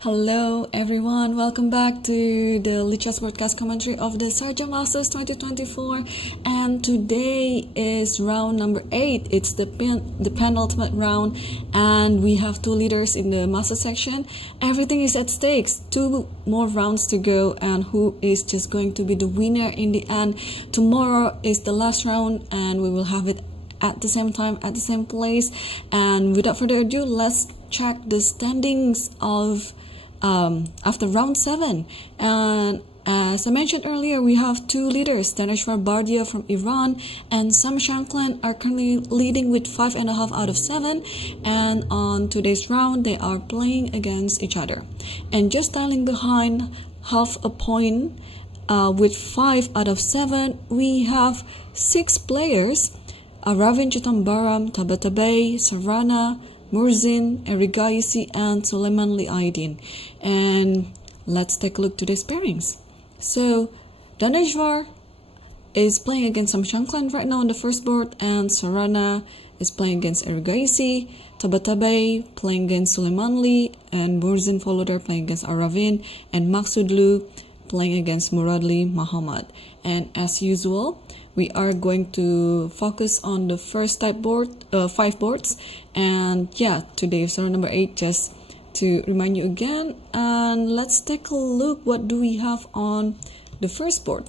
Hello everyone, welcome back to the Lichas broadcast commentary of the Sharjah Masters 2024, and today is round number 8. It's the penultimate round, and we have 2 leaders in the master section. Everything is at stakes, 2 more rounds to go, and who is just going to be the winner in the end. Tomorrow is the last round, and we will have it at the same time, at the same place. And without further ado, let's check the standings of after round 7. And as I mentioned earlier, we have 2 leaders. Daneshwar Bardia from Iran and Sam Shankland are currently leading with 5.5 out of 7. And on today's round, they are playing against each other. And just styling behind half a point with 5 out of 7, we have 6 players. Ravin Chitambaram, Tabatabai, Sarana, Murzin, Erigaisi, and Suleiman Aydin. And let's take a look to these pairings. So Daneshwar is playing against Sam Shankland right now on the first board, and Sarana is playing against Erigaisi, Tabatabai playing against Suleiman, and Murzin followed her playing against Aravin, and Maksudlu playing against Muradli Muhammad. And as usual, we are going to focus on the first type board, 5 boards. And yeah, today is round number 8, just to remind you again. And let's take a look, what do we have on the first board.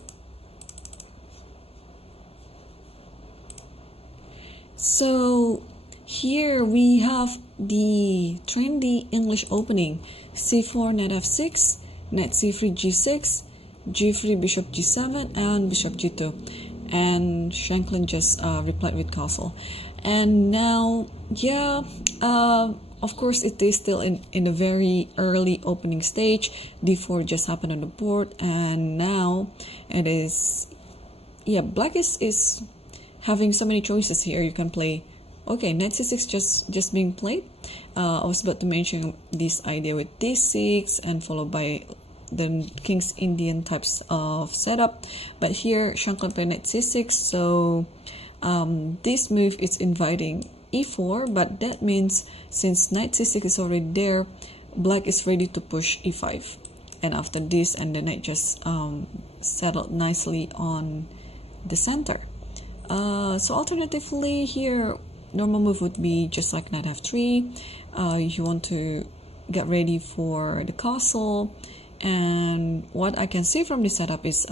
So here we have the trendy English opening: c4 knight f6, knight c3 g6, g3 bishop g7, and bishop g2. And Shankland just replied with castle. And now, of course, it is still in a very early opening stage. d4 just happened on the board, and now it is, black is having so many choices here. You can play, okay, knight c6 just being played. I was about to mention this idea with d6 and followed by the King's Indian types of setup, but here Shankland played knight c6, so this move is inviting e4, but that means since knight c6 is already there, black is ready to push e5, and after this, and the knight just settled nicely on the center. So alternatively here, normal move would be just like knight f3. You want to get ready for the castle. And what I can see from this setup is,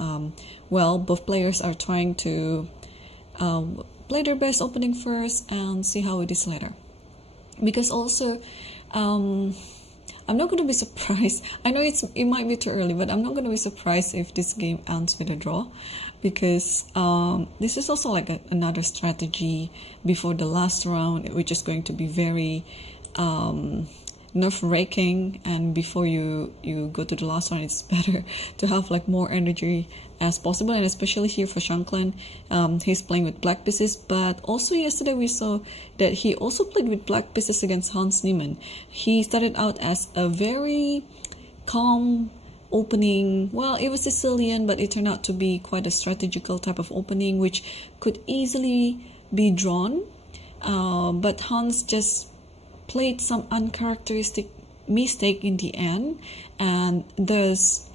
both players are trying to play their best opening first and see how it is later. Because also, I'm not going to be surprised. I know it might be too early, but I'm not going to be surprised if this game ends with a draw, because this is also like another strategy before the last round, which is going to be very nerve-wracking, and before you go to the last round, it's better to have like more energy as possible. And especially here for Shankland, he's playing with black pieces, but also yesterday we saw that he also played with black pieces against Hans Niemann. He started out as a very calm opening. Well, it was Sicilian, but it turned out to be quite a strategical type of opening, which could easily be drawn, but Hans just played some uncharacteristic mistake in the end, and thus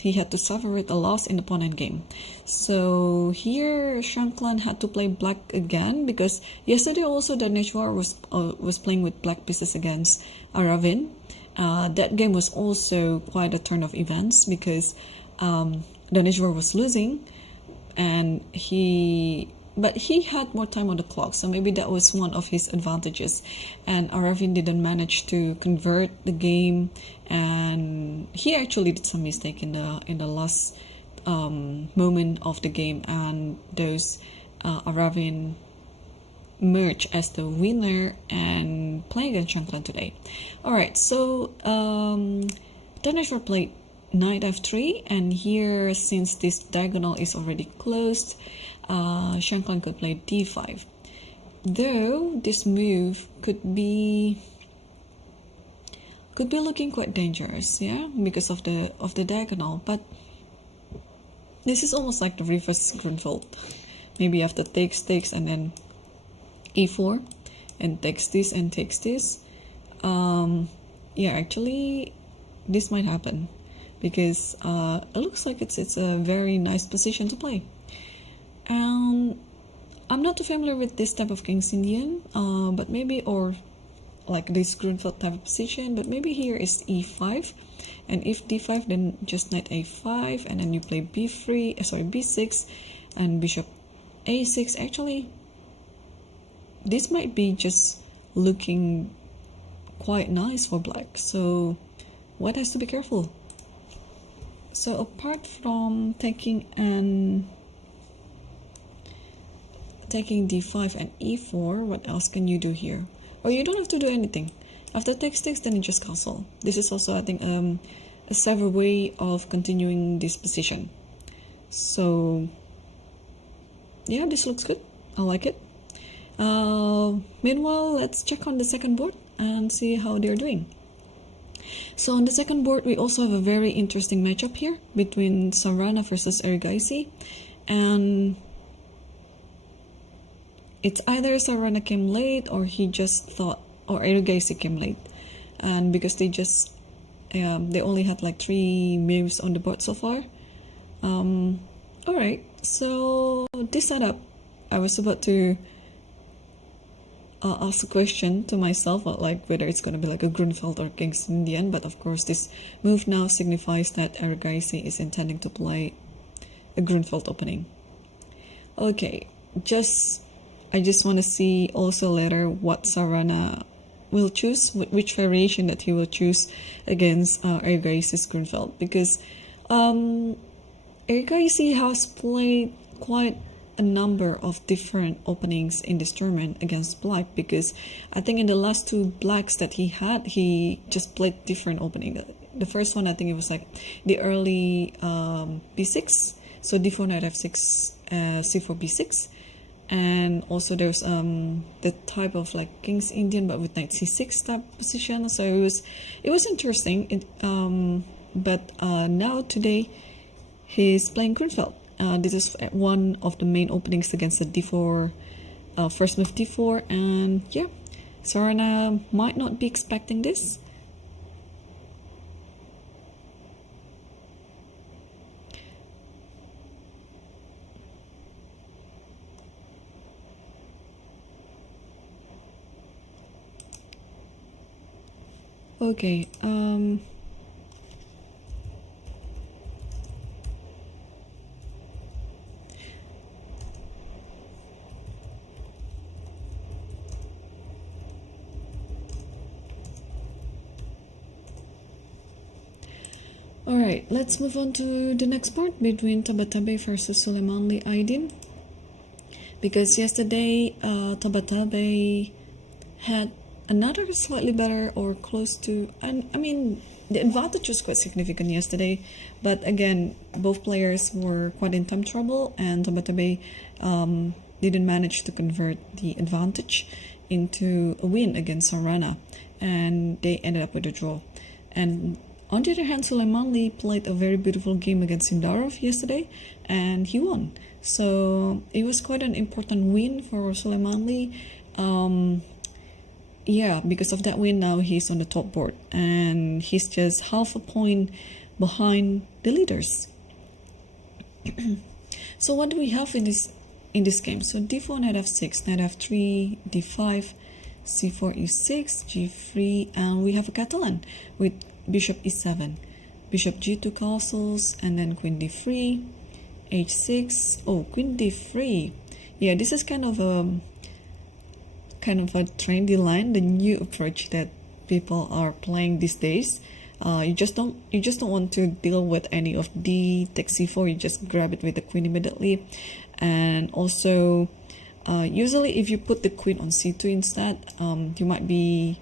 he had to suffer a loss in the pawn endgame. So here Shankland had to play black again, because yesterday also Daneshwar was playing with black pieces against Aravin. That game was also quite a turn of events, because Daneshwar was losing, and but he had more time on the clock, so maybe that was one of his advantages. And Aravin didn't manage to convert the game, and he actually did some mistake in the last moment of the game, and those Aravin merged as the winner and playing against Shankland today. Alright, so Daneshwar played knight f3, and here, since this diagonal is already closed, Shankland could play d5. Though this move could be looking quite dangerous, because of the diagonal. But this is almost like the reverse Grunwald. Maybe after takes, and then e4, and takes this and takes this. Actually this might happen, because it looks like it's a very nice position to play. And I'm not too familiar with this type of King's Indian, but maybe, or like this Grunfeld type of position, but maybe here is e5, and if d5, then just knight a5, and then you play b6, and bishop a6. Actually, this might be just looking quite nice for black, so white has to be careful. So apart from taking d5 and e4, what else can you do here? Or you don't have to do anything. After takes, then you just castle. This is also, I think, a clever way of continuing this position. So yeah, this looks good. I like it. Meanwhile, let's check on the second board and see how they're doing. So on the second board, we also have a very interesting matchup here between Sharjah versus Erigaisi, and it's either Sharjah came late, or he just thought, or Erigaisi came late, and because they only had like 3 moves on the board so far. Alright, so this setup, I was about to ask a question to myself, like whether it's going to be like a Grunfeld or King's Indian, but of course this move now signifies that Erigaisi is intending to play a Grunfeld opening. Okay, I just want to see also later what Sharjah will choose, which variation that he will choose against Erigaisi's Grunfeld, because Erigaisi has played quite a number of different openings in this tournament against black, because I think in the last 2 blacks that he had, he just played different opening. The first one, I think it was like the early b6, so d4 knight f6, c4 b6, and also there's the type of like King's Indian but with knight c6 type position. So it was interesting. But now today he's playing Grunfeld. This is one of the main openings against the d4, first move d4, and yeah, Sharjah might not be expecting this. Okay, alright, let's move on to the next part between Tabatabai versus Suleimanli Aydin. Because yesterday, Tabatabai had another slightly better or close to, and I mean, the advantage was quite significant yesterday, but again, both players were quite in time trouble, and Tabatabai didn't manage to convert the advantage into a win against Sharjah, and they ended up with a draw. And on the other hand, Suleimanli played a very beautiful game against Sindarov yesterday, and he won. So it was quite an important win for Suleimanli. Yeah, because of that win, now he's on the top board, and he's just half a point behind the leaders. So what do we have in this game? So d4 knight f6, knight f3, d5, c4 e6, g3, and we have a Catalan with bishop e7, bishop g2 castles, and then queen d3, h6. Oh, queen d3. Yeah, this is kind of a trendy line, the new approach that people are playing these days. You just don't want to deal with any of d takes c4. You just grab it with the queen immediately. And also, usually if you put the queen on c2 instead, you might be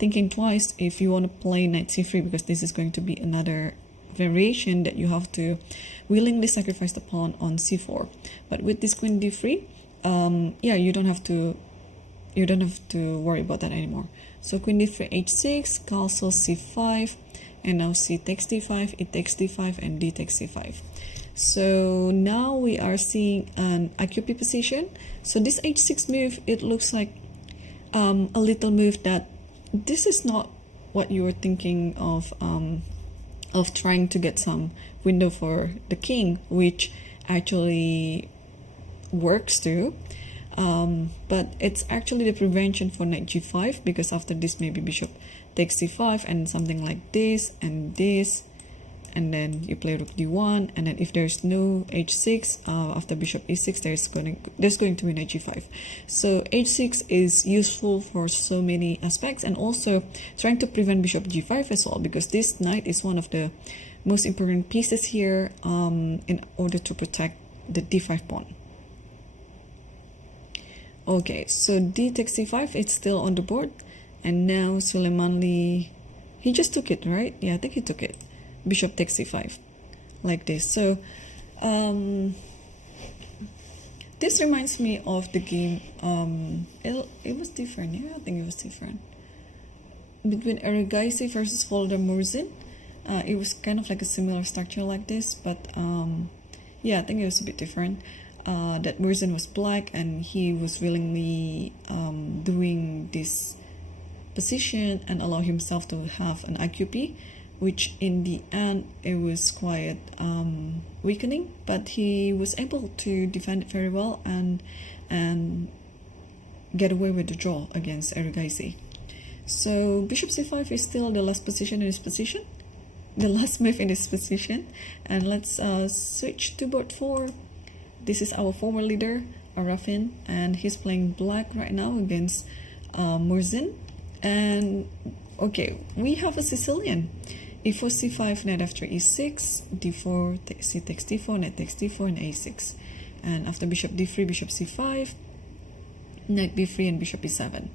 thinking twice if you want to play knight c3, because this is going to be another variation that you have to willingly sacrifice the pawn on c4. But with this queen d3, yeah, you don't have to worry about that anymore. So queen d3, h6, castle c5, and now c takes d5, e takes d5, and d takes c5. So now we are seeing an IQP position. So this h6 move, it looks like a little move that this is not what you were thinking of trying to get some window for the king, which actually works too. But it's actually the prevention for knight g5, because after this maybe bishop takes c5 and something like this, and then you play rook d1, and then if there's no h6 after bishop e6, there's going to be knight g5. So h6 is useful for so many aspects, and also trying to prevent bishop g5 as well, because this knight is one of the most important pieces here in order to protect the d5 pawn. Okay, so d takes c5, it's still on the board, and now Suleimanli, he just took it, right? Yeah, I think he took it. Bishop takes c5, like this. So this reminds me of the game, it was different, yeah, I think it was different, between Erigaisi versus Volodymyr. It was kind of like a similar structure like this, but yeah, I think it was a bit different. That Murzin was black, and he was willingly doing this position and allow himself to have an IQP, which in the end it was quite weakening, but he was able to defend it very well and get away with the draw against Erigaisi. So bishop c5 is still the last position in this position, the last move in this position, and let's switch to board 4. This is our former leader, Arafin, and he's playing black right now against Murzin. And okay, we have a Sicilian. e4 c5, knight after e6, d4, c takes d4, knight takes d4, and a6. And after bishop d3, bishop c5, knight b3, and bishop e7.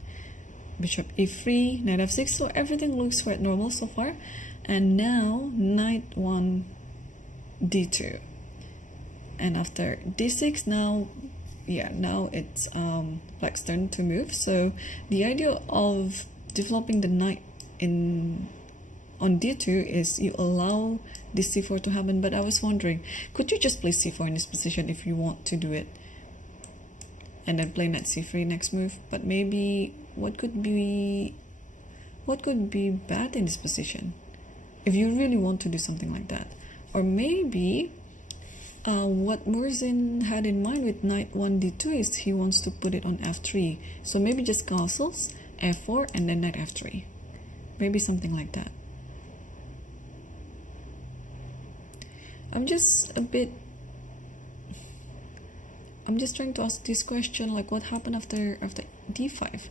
Bishop e3, knight f6. So everything looks quite normal so far. And now knight 1 d2. And after d6, now it's black's turn to move. So the idea of developing the knight on d2 is you allow this c4 to happen. But I was wondering, could you just play c4 in this position if you want to do it, and then play knight c3 next move? But maybe what could be bad in this position if you really want to do something like that? Or maybe what Murzin had in mind with knight 1 d2 is he wants to put it on f3. So maybe just castles, f4, and then knight f3. Maybe something like that. I'm just trying to ask this question, like what happened after d5?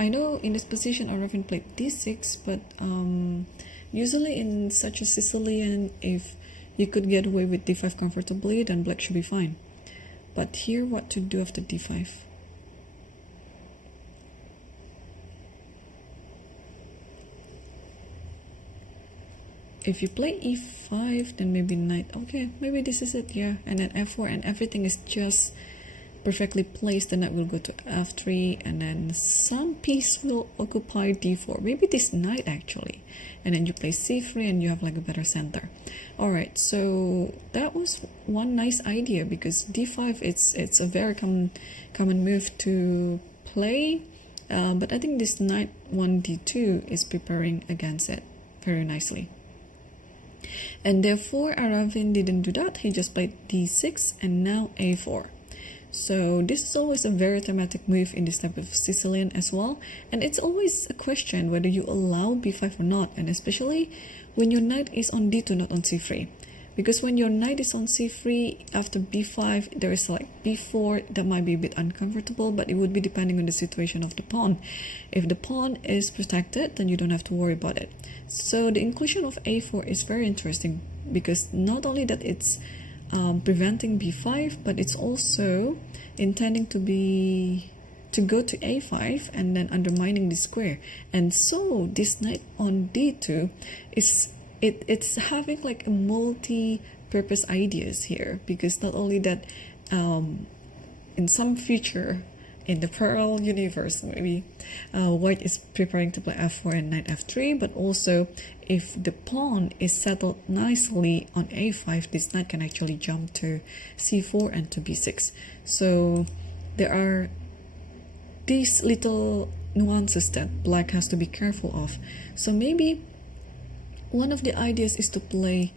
I know in this position Arafin played d6, but usually in such a Sicilian, if you could get away with d5 comfortably, then black should be fine. But here, what to do after d5? If you play e5, then maybe knight. Okay, maybe this is it, yeah. And then f4, and everything is just perfectly placed. The knight will go to f3, and then some piece will occupy d4. Maybe this knight actually. And then you play c3, and you have like a better center. Alright, so that was one nice idea, because d5 it's a very common move to play. But I think this knight 1 d2 is preparing against it very nicely. And therefore Arafin didn't do that. He just played d6 and now a4. So this is always a very thematic move in this type of Sicilian as well. And it's always a question whether you allow b5 or not, and especially when your knight is on d2, not on c3. Because when your knight is on c3, after b5, there is like b4 that might be a bit uncomfortable, but it would be depending on the situation of the pawn. If the pawn is protected, then you don't have to worry about it. So the inclusion of a4 is very interesting, because not only that it's preventing b5, but it's also intending to go to a5 and then undermining the square. And so this knight on d2 is it's having like a multi-purpose ideas here, because not only that in some future in the parallel universe, maybe white is preparing to play f4 and knight f3, but also if the pawn is settled nicely on a5, this knight can actually jump to c4 and to b6. So there are these little nuances that black has to be careful of. So maybe one of the ideas is to play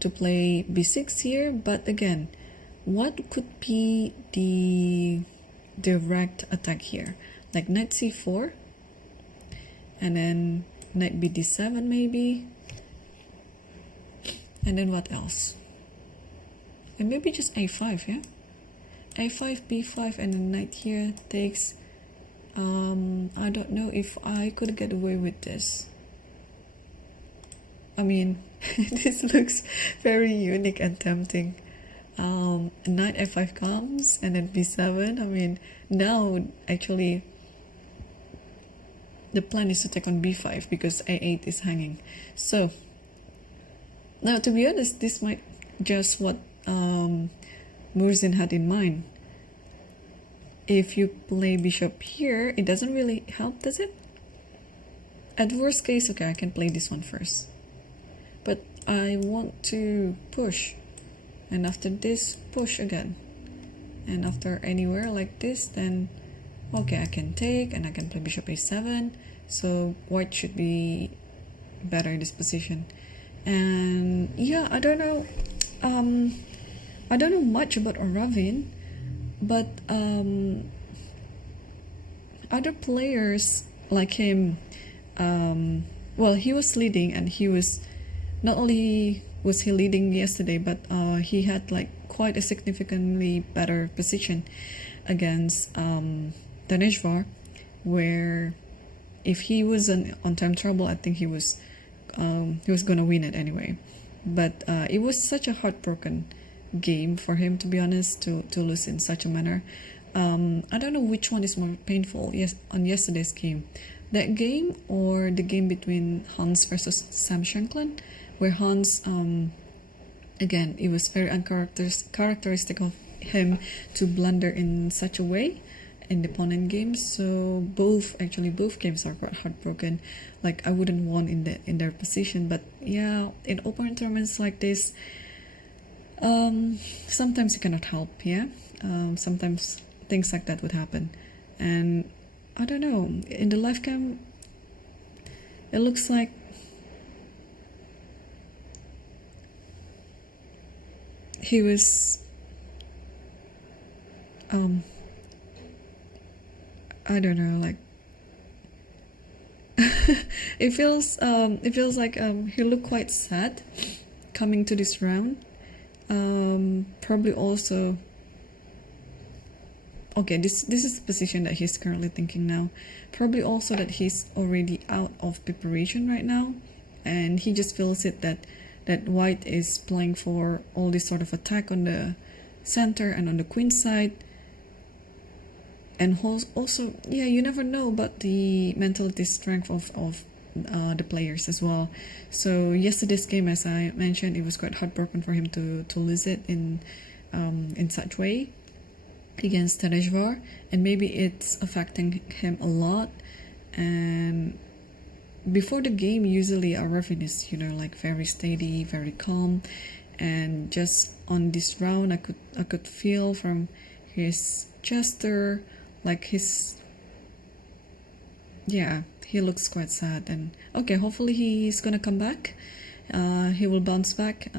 b6 here, but again, what could be the direct attack here? Like knight c4, and then knight bd7 maybe, and then what else? And maybe just a5, yeah? a5, b5, and then knight here takes. I don't know if I could get away with this. I mean, this looks very unique and tempting. Knight f5 comes, and then b7. I mean, now actually the plan is to take on b5 because a8 is hanging. So now, to be honest, this might just what Murzin had in mind. If you play bishop here, it doesn't really help, does it? At worst case, okay, I can play this one first. But I want to push. And after this, push again. And after anywhere like this, then okay, I can take and I can play bishop a7. So white should be better in this position. And yeah, I don't know much about Oravin, but other players like him, well, he was leading, and he was not only was he leading yesterday, but he had like quite a significantly better position against Daneshvar, where if he was on time trouble, I think he was gonna win it anyway. But it was such a heartbroken game for him, to be honest, to lose in such a manner. I don't know which one is more painful. Yes, on yesterday's game, that game or the game between Hans versus Sam Shankland, where Hans, again, it was very uncharacteristic of him to blunder in such a way in the opponent games. So both games are quite heartbroken. Like, I wouldn't want in their position, but yeah, in open tournaments like this, sometimes you cannot help. Yeah, sometimes things like that would happen, and I don't know, in the live cam it looks like he was I don't know, like it feels like he looked quite sad coming to this round. Probably also, okay, this is the position that he's currently thinking now. Probably also that he's already out of preparation right now, and he just feels it that white is playing for all this sort of attack on the center and on the queen side. And also, yeah, you never know about the mentality strength of the players as well. So yesterday's game, as I mentioned, it was quite heartbroken for him to lose it in such way against Tereshvar, and maybe it's affecting him a lot. And before the game, usually Oravin is, like very steady, very calm, and just on this round, I could feel from his gesture, like he looks quite sad. And okay, hopefully he's gonna come back. He will bounce back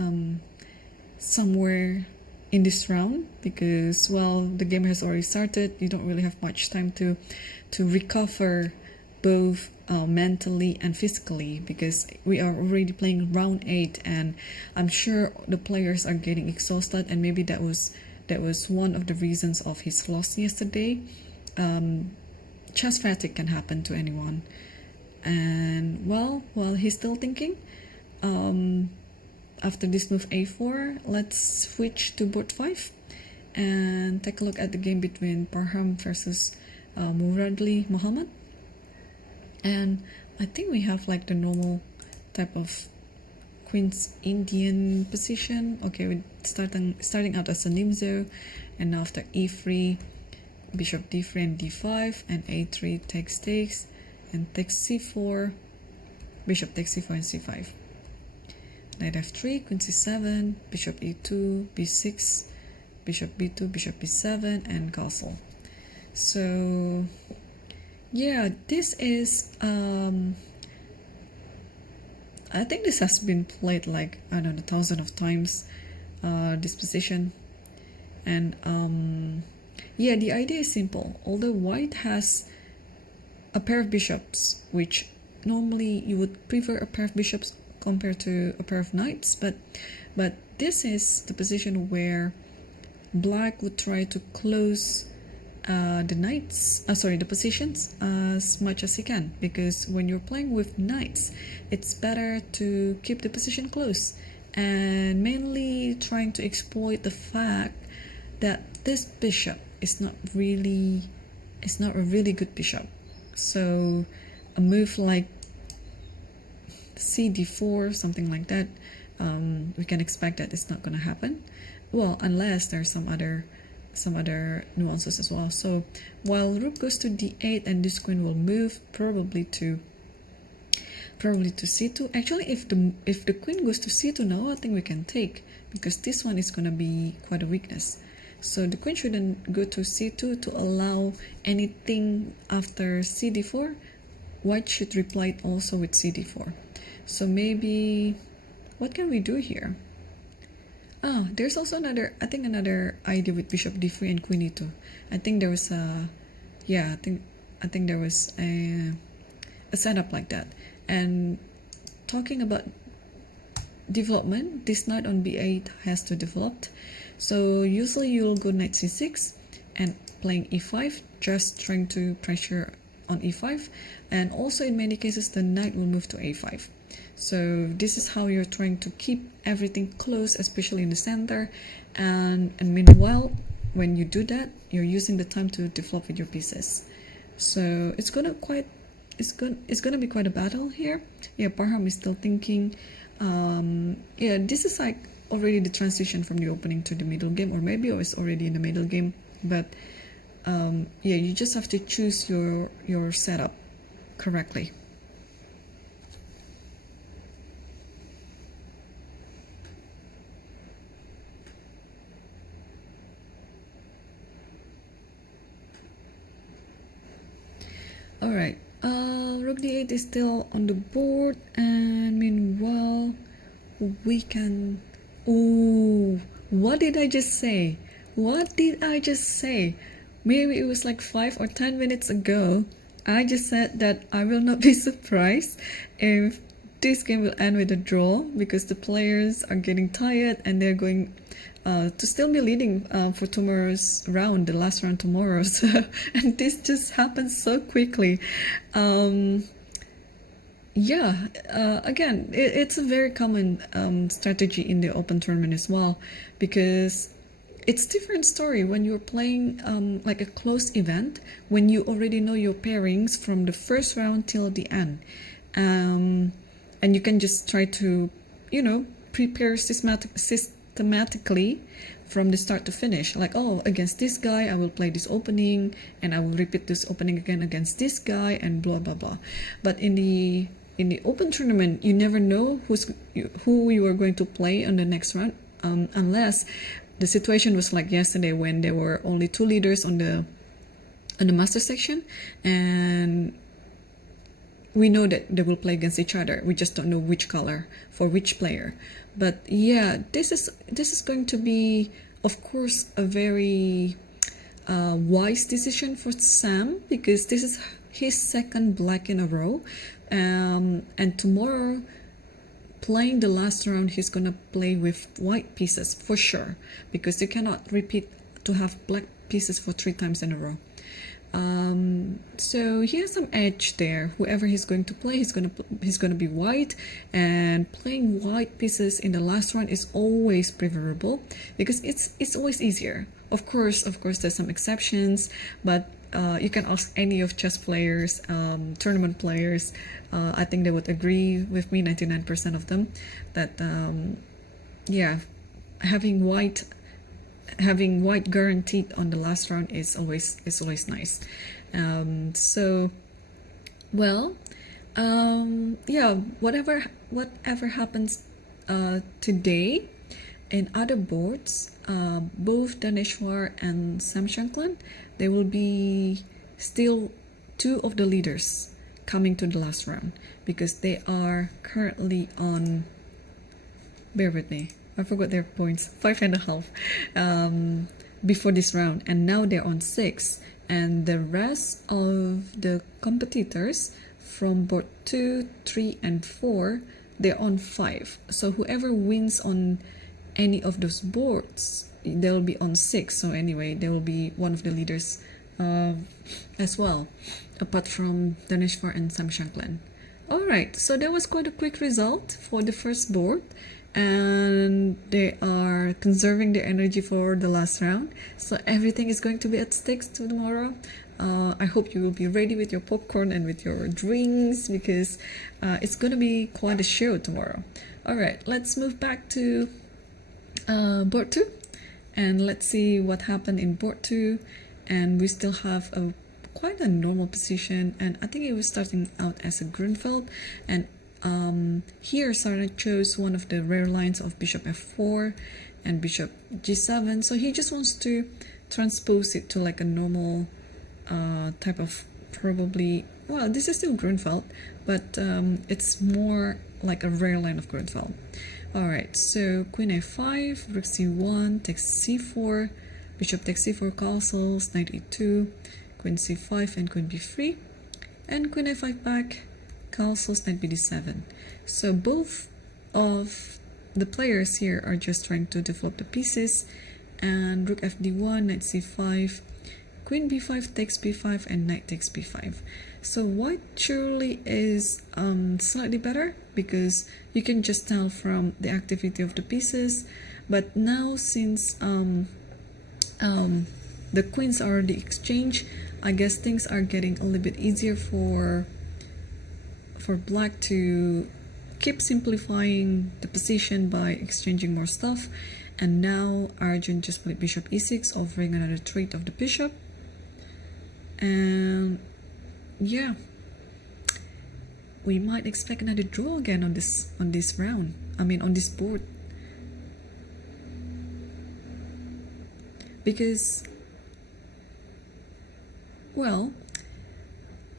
somewhere in this round, because, well, the game has already started. You don't really have much time to recover both mentally and physically, because we are already playing round 8, and I'm sure the players are getting exhausted, and maybe that was one of the reasons of his loss yesterday. Chess fatigue can happen to anyone, and well, while he's still thinking, after this move a4, let's switch to board 5 and take a look at the game between Parham versus Muradli Muhammad. And I think we have like the normal type of Queen's Indian position. Okay, we're starting out as a Nimzo, and now after e3, bishop d3 and d5, and a3 takes, and takes c4, bishop takes c4 and c5. Knight f3, queen c7, bishop e2, b6, bishop b2, bishop b7, and castle. So Yeah, this is I think this has been played like, I don't know, thousands of times, this position. And yeah, the idea is simple. Although white has a pair of bishops, which normally you would prefer a pair of bishops compared to a pair of knights, but this is the position where black would try to close the positions as much as he can, because when you're playing with knights, it's better to keep the position close, and mainly trying to exploit the fact that this bishop is not a really good bishop. So a move like cd4, something like that, we can expect that it's not going to happen. Well, unless there's some other nuances as well. So while rook goes to d8, and this queen will move probably to c2. Actually, if the queen goes to c2 now, I think we can take, because this one is going to be quite a weakness. So the queen shouldn't go to c2 to allow anything after cd4. White should reply it also with cd4. So maybe, what can we do here? There's also another idea with bishop d3 and queen e2. I think there was I think there was a setup like that. And talking about development, this knight on b8 has to develop. So usually you'll go knight c6 and playing e5, just trying to pressure on e5, and also in many cases the knight will move to a5. So this is how you're trying to keep everything close, especially in the center, and meanwhile, when you do that, you're using the time to develop with your pieces. So it's gonna be quite a battle here. Yeah, Parham is still thinking. Yeah, this is like already the transition from the opening to the middle game, or maybe it's already in the middle game. But yeah, you just have to choose your setup correctly. Alright, rook d8 is still on the board, and meanwhile we can... Ooh, what did I just say? Maybe it was like 5 or 10 minutes ago. I just said that I will not be surprised if this game will end with a draw, because the players are getting tired and they're going to still be leading for tomorrow's round, the last round tomorrow. So, and this just happens so quickly. Yeah, again, it's a very common strategy in the open tournament as well, because it's different story when you're playing like a close event, when you already know your pairings from the first round till the end. And you can just try to, prepare systematically from the start to finish. Like, oh, against this guy, I will play this opening, and I will repeat this opening again against this guy, and blah, blah, blah. But in the open tournament, you never know who you are going to play on the next round, unless the situation was like yesterday, when there were only 2 leaders on the master section, and we know that they will play against each other. We just don't know which color for which player. But yeah, this is going to be, of course, a very wise decision for Sam, because this is his second black in a row, and tomorrow, playing the last round, he's gonna play with white pieces for sure, because you cannot repeat to have black pieces for 3 times in a row. So he has some edge there. Whoever he's going to play, he's gonna be white, and playing white pieces in the last round is always preferable, because it's always easier. Of course, there's some exceptions, but you can ask any of chess players, tournament players. I think they would agree with me, 99% of them, that yeah, having white guaranteed on the last round is always nice. So, well, yeah, whatever happens today in other boards, both Daneshwar and Sam Shankland, they will be still two of the leaders coming to the last round, because they are currently on, bear with me, I forgot their points, 5.5 before this round, and now they're on 6, and the rest of the competitors from board 2, 3, and 4, they're on 5. So whoever wins on any of those boards, they'll be on 6. So anyway, they will be one of the leaders as well, apart from Daneshvar and Sam Shankland. Alright, so that was quite a quick result for the first board, and they are conserving their energy for the last round. So everything is going to be at stake tomorrow. I hope you will be ready with your popcorn and with your drinks, because it's going to be quite a show tomorrow. Alright, let's move back to board 2, and let's see what happened in board 2. And we still have quite a normal position, and I think it was starting out as a Grunfeld, and here Sharjah chose one of the rare lines of bishop f4 and bishop g7, so he just wants to transpose it to like a normal type of, probably, well, this is still Grunfeld, but it's more like a rare line of Grunfeld. Alright, so queen a5, rook c1, takes c4, bishop takes c4 castles, knight e2, queen c5 and queen b3, and queen a5 back, castles, knight bd7. So both of the players here are just trying to develop the pieces, and rook fd1, knight c5, queen b5 takes b5, and knight takes b5. So white surely is slightly better, because you can just tell from the activity of the pieces, but now since the queens are the exchange, I guess things are getting a little bit easier for black to keep simplifying the position by exchanging more stuff. And now Arjun just played bishop e6, offering another trait of the bishop. And yeah, we might expect another draw again on this round. I mean, on this board. Because, well,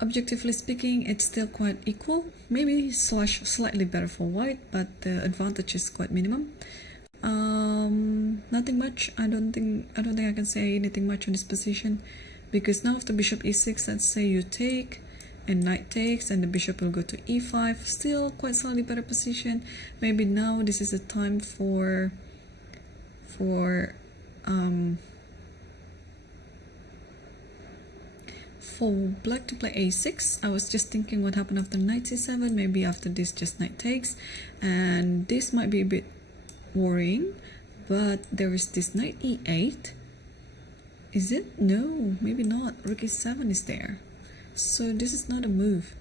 objectively speaking, it's still quite equal. Maybe slightly better for white, but the advantage is quite minimum. Nothing much. I don't think I can say anything much on this position, because now after bishop e6, let's say you take and knight takes, and the bishop will go to e5. Still quite slightly better position. Maybe now this is a time for black to play a6. I was just thinking what happened after knight c7. Maybe after this just knight takes, and this might be a bit worrying, but there is this knight e8. Is it? No, maybe not. Rook e7 is there, so this is not a move.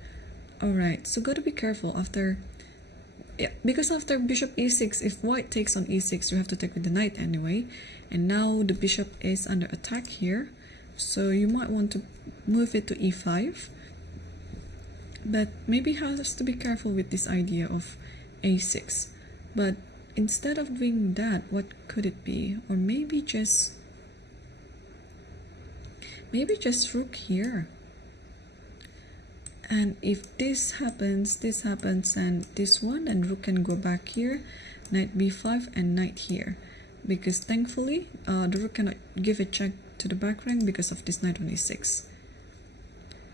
Alright, so gotta be careful after, yeah, because after bishop e6, if white takes on e6, you have to take with the knight anyway, and now the bishop is under attack here, so you might want to move it to e5, but maybe has to be careful with this idea of a6. But instead of doing that, what could it be? Or maybe just rook here, and if this happens, and this one, and rook can go back here, knight b5 and knight here, because thankfully the rook cannot give a check to the back rank because of this knight on e6.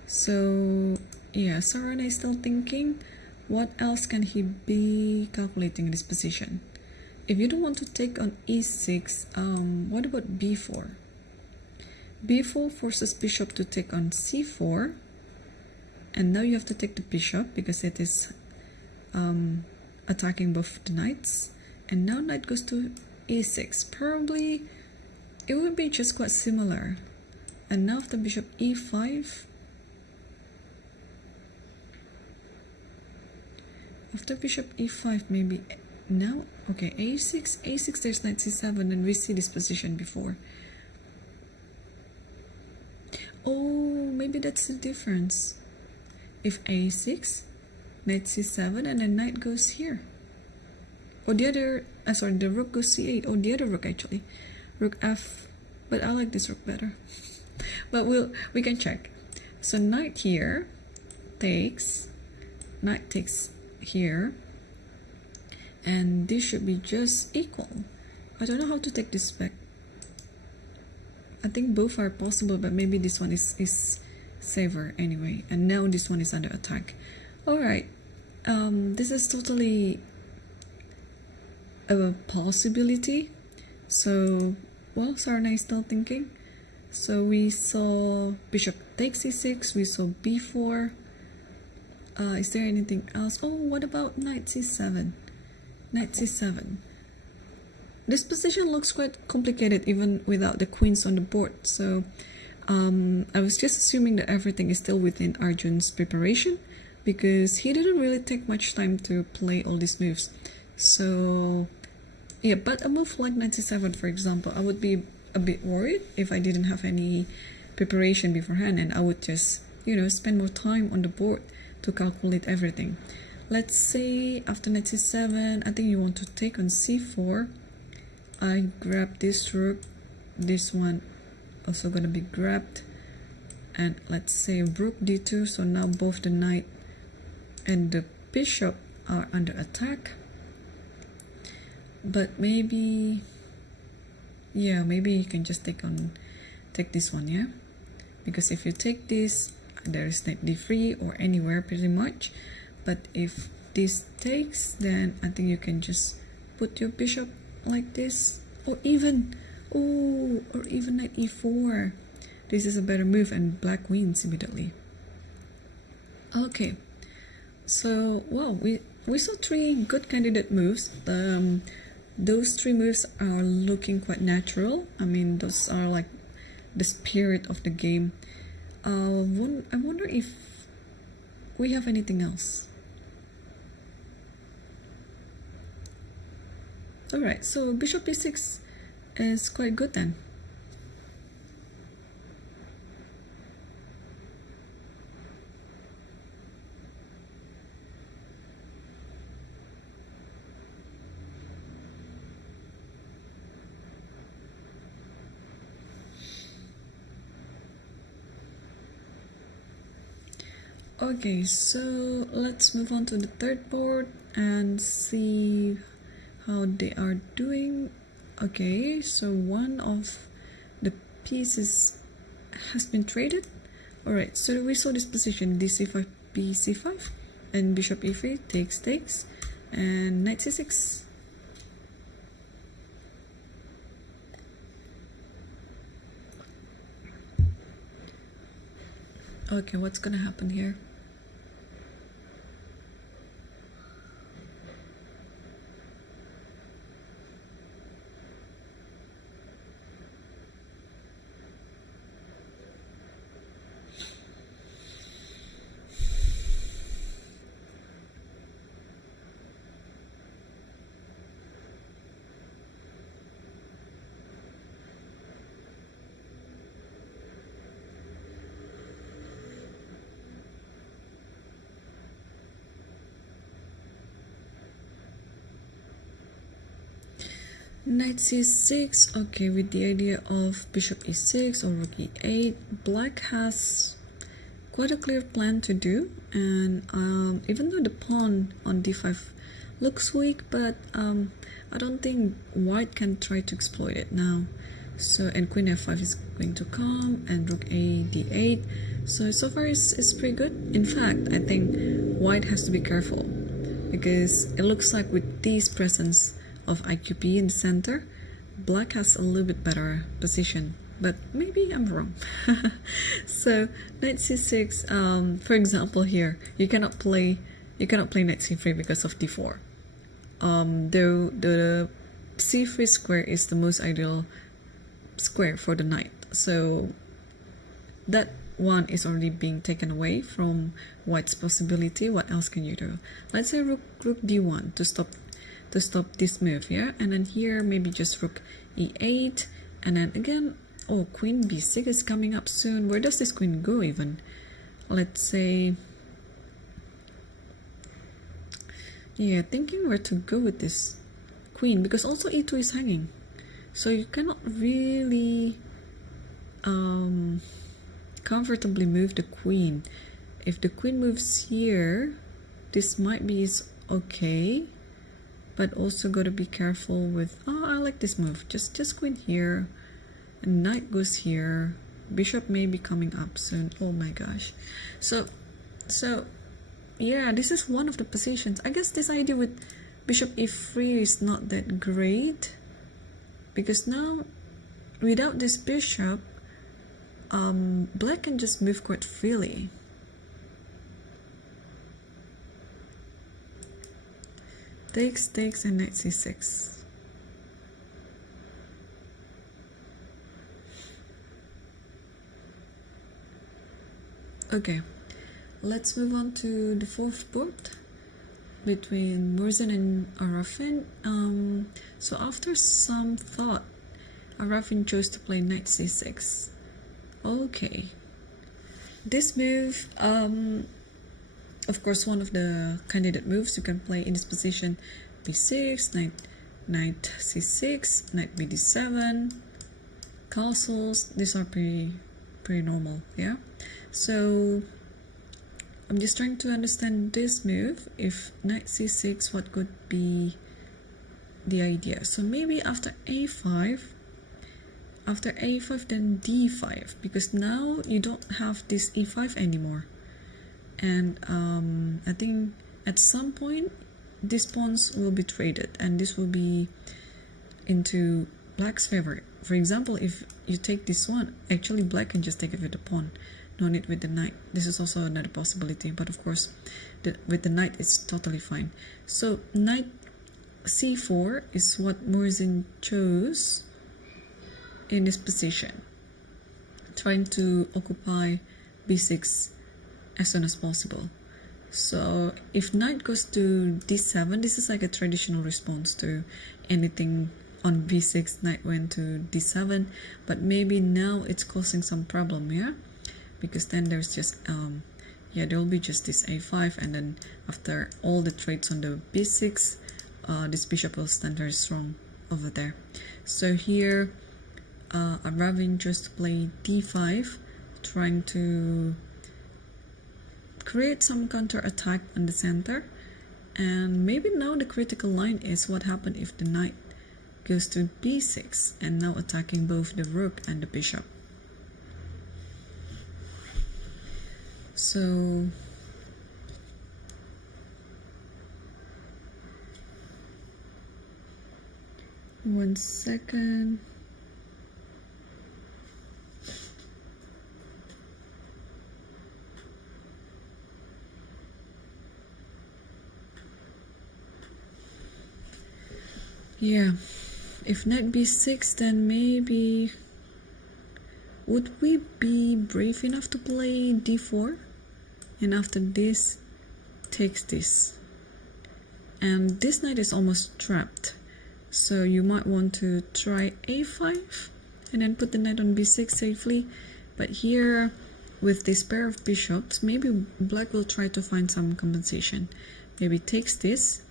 So yeah, Sharjah is still thinking what else can he be calculating in this position. If you don't want to take on e6, what about b4? b4 forces bishop to take on c4, and now you have to take the bishop because it is attacking both the knights, and now knight goes to e6. Probably it would be just quite similar. And now after bishop e5, maybe now, okay, a6, there's knight c7, and we see this position before. Oh, maybe that's the difference. If a6, knight c7, and then knight goes here. Or the other, sorry, the rook goes c8, or the other rook actually. Rook f, but I like this rook better. But we can check. So knight here takes, knight takes here, and this should be just equal. I don't know how to take this back. I think both are possible, but maybe this one is safer anyway. And now this one is under attack. Alright, this is totally a possibility. So, well, Sarna is still thinking. So we saw bishop takes c6, we saw b4. Is there anything else? Oh, what about knight c7? Knight c7. This position looks quite complicated even without the queens on the board. So I was just assuming that everything is still within Arjun's preparation, because he didn't really take much time to play all these moves. So yeah, but a move like knight c7, for example, I would be a bit worried if I didn't have any preparation beforehand, and I would just, you know, spend more time on the board to calculate everything. Let's say after knight c7, I think you want to take on c4. I grab this rook, this one also gonna be grabbed, and let's say rook d2. So now both the knight and the bishop are under attack. But maybe, yeah, maybe you can just take this one, yeah, because if you take this, there is knight d3 or anywhere pretty much. But if this takes, then I think you can just put your bishop like this, or even knight e4. This is a better move, and black wins immediately. Okay, so wow, we saw 3 good candidate moves. Those 3 moves are looking quite natural. I mean, those are like the spirit of the game. I wonder if we have anything else. Alright, so bishop e6 is quite good then. Okay, so let's move on to the third board and see how they are doing. Okay, so one of the pieces has been traded. Alright, so we saw this position, dc5, bc5, and bishop e3 takes, and knight c6. Okay, what's gonna happen here? Knight c6, okay, with the idea of bishop e6 or rook e8. Black has quite a clear plan to do, and even though the pawn on d5 looks weak, but I don't think white can try to exploit it now. So, and queen f5 is going to come, and rook a d8. So far it's pretty good. In fact, I think white has to be careful, because it looks like with this presence of IQP in the center, black has a little bit better position, but maybe I'm wrong. So knight c6, for example, here you cannot play knight c3 because of d4. Though the c3 square is the most ideal square for the knight, so that one is already being taken away from white's possibility. What else can you do? Let's say rook d1 to stop this move, yeah, and then here maybe just rook e8, and then again, oh, queen b6 is coming up soon. Where does this queen go even? Let's say, yeah, thinking where to go with this queen, because also e2 is hanging, so you cannot really comfortably move the queen. If the queen moves here, this might be okay, but also got to be careful with, oh, I like this move, just queen here, and knight goes here, bishop may be coming up soon. Oh my gosh. So yeah, this is one of the positions. I guess this idea with bishop e3 is not that great, because now without this bishop, black can just move quite freely. Takes and knight c6. Okay, let's move on to the fourth board between Murzin and Arafin. So after some thought, Arafin chose to play knight c6. Okay, this move, of course, one of the candidate moves you can play in this position: b6, knight c6, knight bd7, castles. These are pretty normal, yeah. So I'm just trying to understand this move. If knight c6, what could be the idea? So maybe after a5, then d5, because now you don't have this e5 anymore. And I think at some point these pawns will be traded, and this will be into black's favor. For example, if you take this one, actually black can just take it with the pawn, no need with the knight. This is also another possibility, but of course with the knight it's totally fine. So knight c4 is what Murzin chose in this position, trying to occupy b6 as soon as possible. So if knight goes to d7, this is like a traditional response to anything on b6. Knight went to d7, but maybe now it's causing some problem here, because then there's just yeah, there will be just this a5, and then after all the trades on the b6, this bishop will stand very strong over there. So here Arafin just play d5, trying to create some counter attack on the center. And maybe now the critical line is what happened if the knight goes to b6, and now attacking both the rook and the bishop. So one second. Yeah, if knight b6, then maybe would we be brave enough to play d4, and after this takes this, and this knight is almost trapped, so you might want to try a5 and then put the knight on b6 safely. But here with this pair of bishops, maybe black will try to find some compensation. Maybe takes this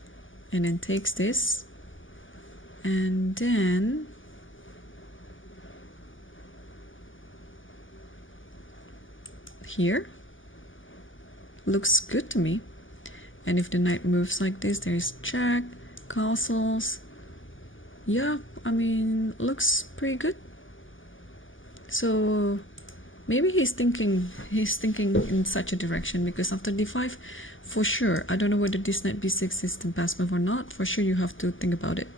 and then takes this, and then here looks good to me. And if the knight moves like this, there's check, castles. Yeah, I mean, looks pretty good. So maybe he's thinking in such a direction, because after d5, for sure, I don't know whether this knight b6 is the best move or not. For sure you have to think about it.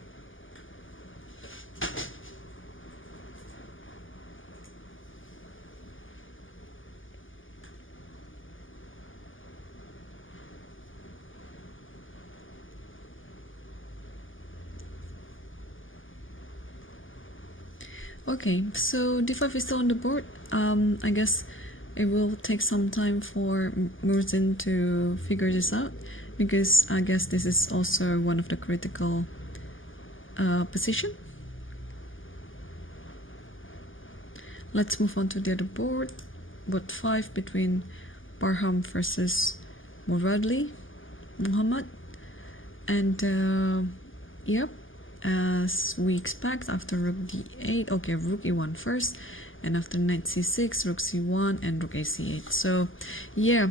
Okay, so d5 is still on the board. I guess it will take some time for Murzin to figure this out, because I guess this is also one of the critical position. Let's move on to the other board. Board 5 between Barham versus Muradli Muhammad. And yep, as we expect, after rook d8, okay, rook e1 first, and after knight c6, rook c1, and rook ac8. So yeah,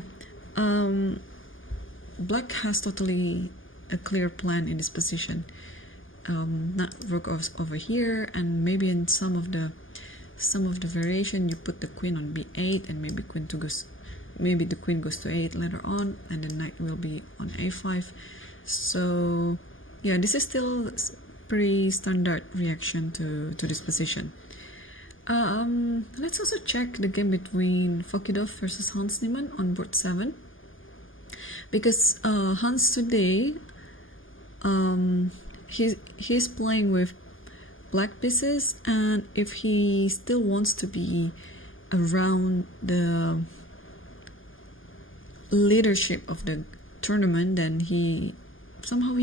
black has totally a clear plan in this position. Not rook over here, and maybe in some of the variation you put the queen on b8, and maybe maybe the queen goes to 8 later on, and the knight will be on a5. So yeah, this is still pretty standard reaction to this position. Let's also check the game between Fokidov versus Hans Niemann on board 7, because Hans today he's playing with black pieces, and if he still wants to be around the leadership of the tournament, then he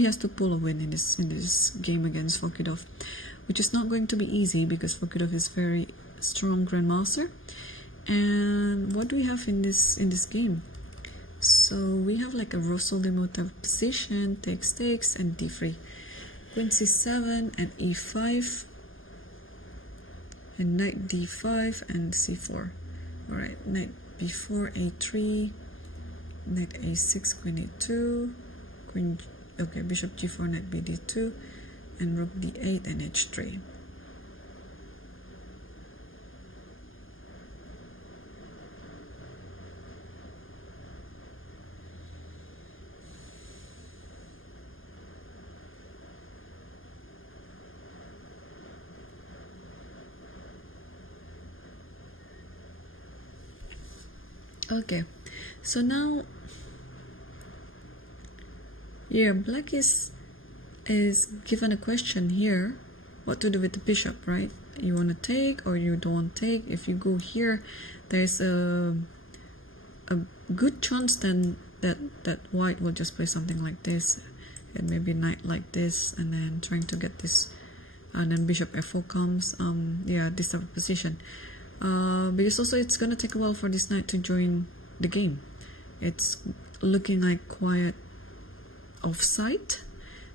has to pull a win in this game against Fokidov, which is not going to be easy because Fokidov is very strong grandmaster. And what do we have in this game? So we have like a Rossolimo type of position, takes, and d3, queen c7 and e5, and knight d5 and c4. All right, knight b4, a3, knight a6, queen e2, queen. Okay, bishop g4, knight bd2, and rook d8 and h3. Okay, so now, yeah, black is given a question here, what to do with the bishop, right? You want to take or you don't want to take. If you go here, there's a good chance then that white will just play something like this, and maybe knight like this, and then trying to get this, and then bishop f4 comes. Yeah, this type of position. Because also it's gonna take a while for this knight to join the game. It's looking like quite offside.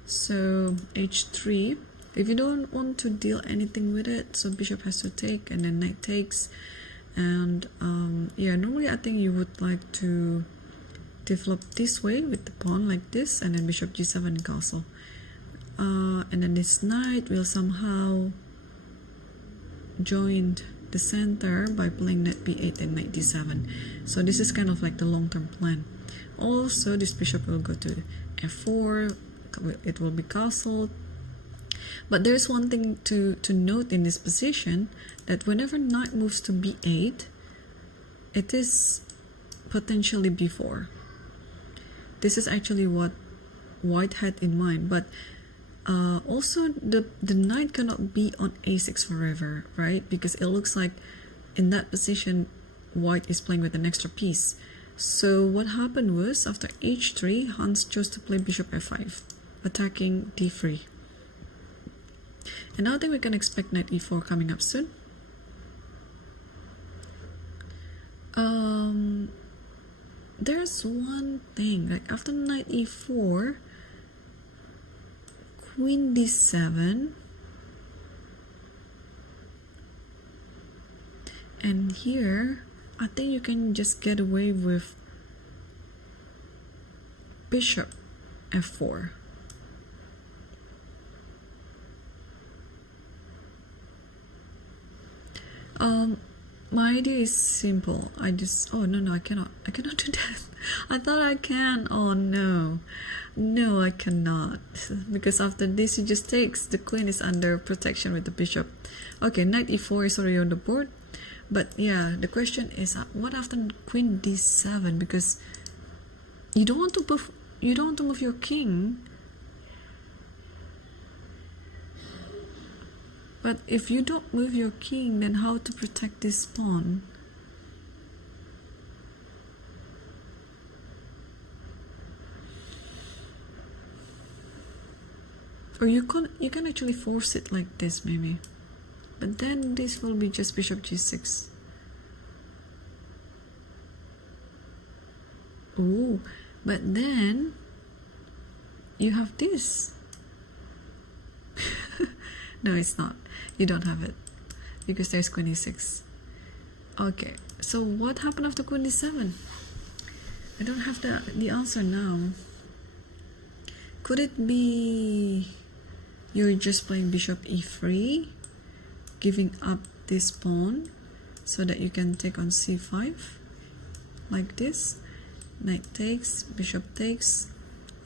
So h3, if you don't want to deal anything with it, so bishop has to take, and then knight takes. And yeah, normally I think you would like to develop this way with the pawn like this, and then bishop g7 and castle, and then this knight will somehow join the center by playing knight b8 and knight d7. So this is kind of like the long-term plan. Also, this bishop will go to f4, it will be castled. But there's one thing to note in this position, that whenever knight moves to b8, it is potentially b4. This is actually what white had in mind, but also the knight cannot be on a6 forever, right? Because it looks like in that position white is playing with an extra piece. So what happened was, after h3, Hans chose to play bishop f5, attacking d3. And now I think we can expect knight e4 coming up soon. There's one thing, like after knight e4, queen d7, and here I think you can just get away with bishop f4. My idea is simple. I no, I cannot do that. I thought I can. Oh no, I cannot, because after this he just takes. The queen is under protection with the bishop. Okay, knight e4 is already on the board, but yeah, the question is what after queen d7, because you don't want to move your king. But if you don't move your king, then how to protect this pawn? Or you can actually force it like this maybe. But then this will be just bishop g6. Oh, but then you have this. No, it's not. You don't have it because there's queen e6. Okay, so what happened after queen d7? I don't have the answer now. Could it be you're just playing bishop e3, giving up this pawn so that you can take on c5 like this? Knight takes, bishop takes,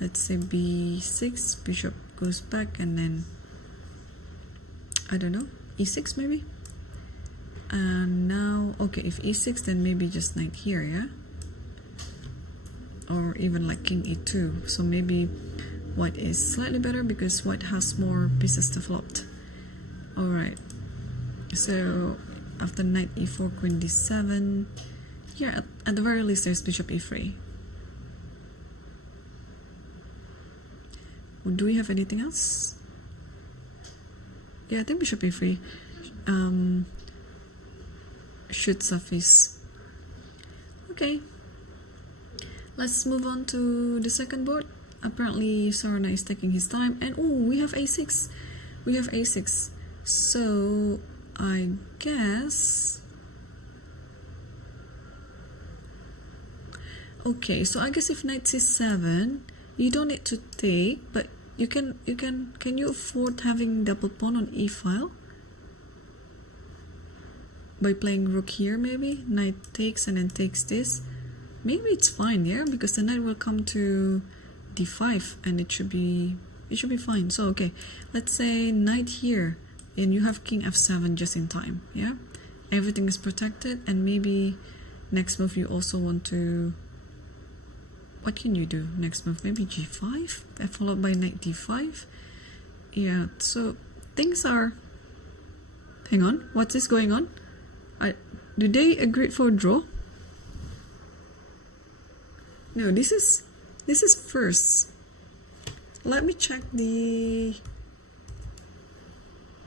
let's say b6, bishop goes back, and then I don't know, e6 maybe. And now, okay, if e6, then maybe just knight here, yeah, or even like king e2. So maybe white is slightly better because white has more pieces to float. All right, so after knight e4, queen d7, yeah, at the very least there's bishop e3. Do we have anything else? Yeah, I think bishop e3 should suffice. Okay, let's move on to the second board. Apparently Sorana is taking his time, and oh, we have a6. We have a6. So I guess, okay, so I guess if knight c7, you don't need to take, but can you afford having double pawn on e file by playing rook here? Maybe knight takes and then takes this. Maybe it's fine, yeah, because the knight will come to d5 and it should be fine. So okay, let's say knight here, and you have king f7 just in time, yeah, everything is protected. And maybe next move you also want to, what can you do next move? Maybe g5 followed by knight d5. Yeah, so things are, hang on, what's this going on? Do they agree for a draw? No, this is first. Let me check the,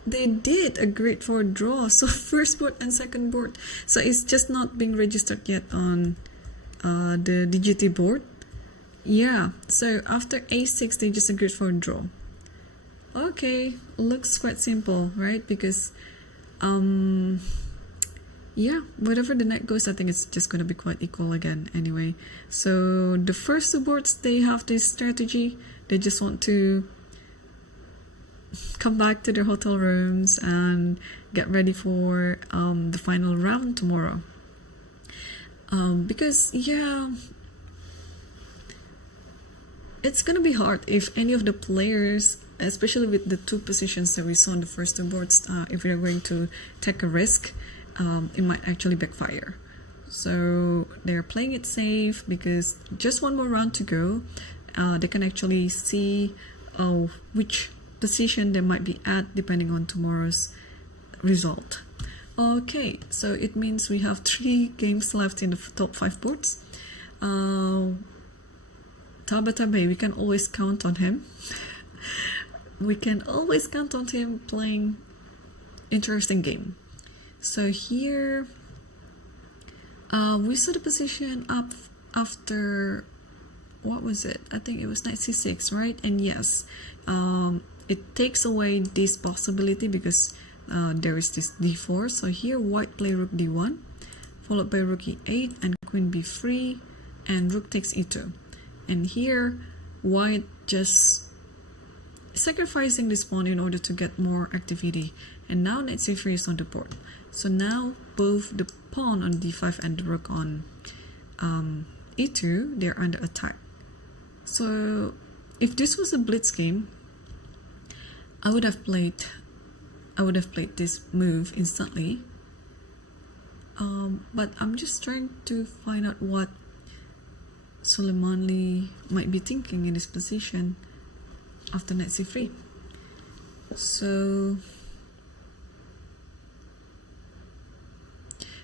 they did agree for a draw. So first board and second board. So it's just not being registered yet on the DGT board. Yeah, so after a6 they just agreed for a draw. Okay, looks quite simple, right? Because yeah, whatever the knight goes, I think it's just going to be quite equal again anyway. So the first two boards, they have this strategy. They just want to come back to their hotel rooms and get ready for the final round tomorrow. Because yeah, it's gonna be hard if any of the players, especially with the two positions that we saw on the first two boards, if we are going to take a risk, it might actually backfire. So they're playing it safe because just one more round to go. They can actually see which position they might be at depending on tomorrow's result. Okay, so it means we have 3 games left in the top 5 boards. Tabata Bay, we can always count on him. We can always count on him playing interesting game. So here we saw the position up after, what was it? I think it was knight c6, right? And yes, it takes away this possibility because there is this d4. So here white play rook d1 followed by rook e8 and queen b3 and rook takes e2. And here white just sacrificing this pawn in order to get more activity. And now knight c3 is on the board. So now both the pawn on d5 and the rook on e2, they're under attack. So if this was a blitz game, I would have played this move instantly. But I'm just trying to find out what Soleimani might be thinking in this position after knight c3. So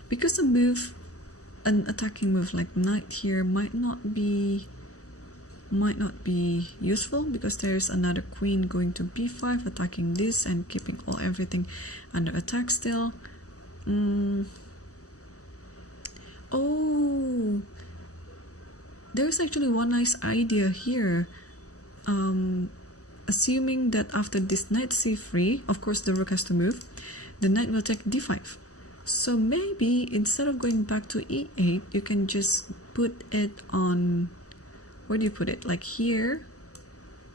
because a move, an attacking move like knight here might not be useful because there's another queen going to b5 attacking this and keeping everything under attack still. Oh, there's actually one nice idea here. Assuming that after this knight c3, of course the rook has to move, the knight will take d5. So maybe instead of going back to e8, you can just put it on, where do you put it? Like here,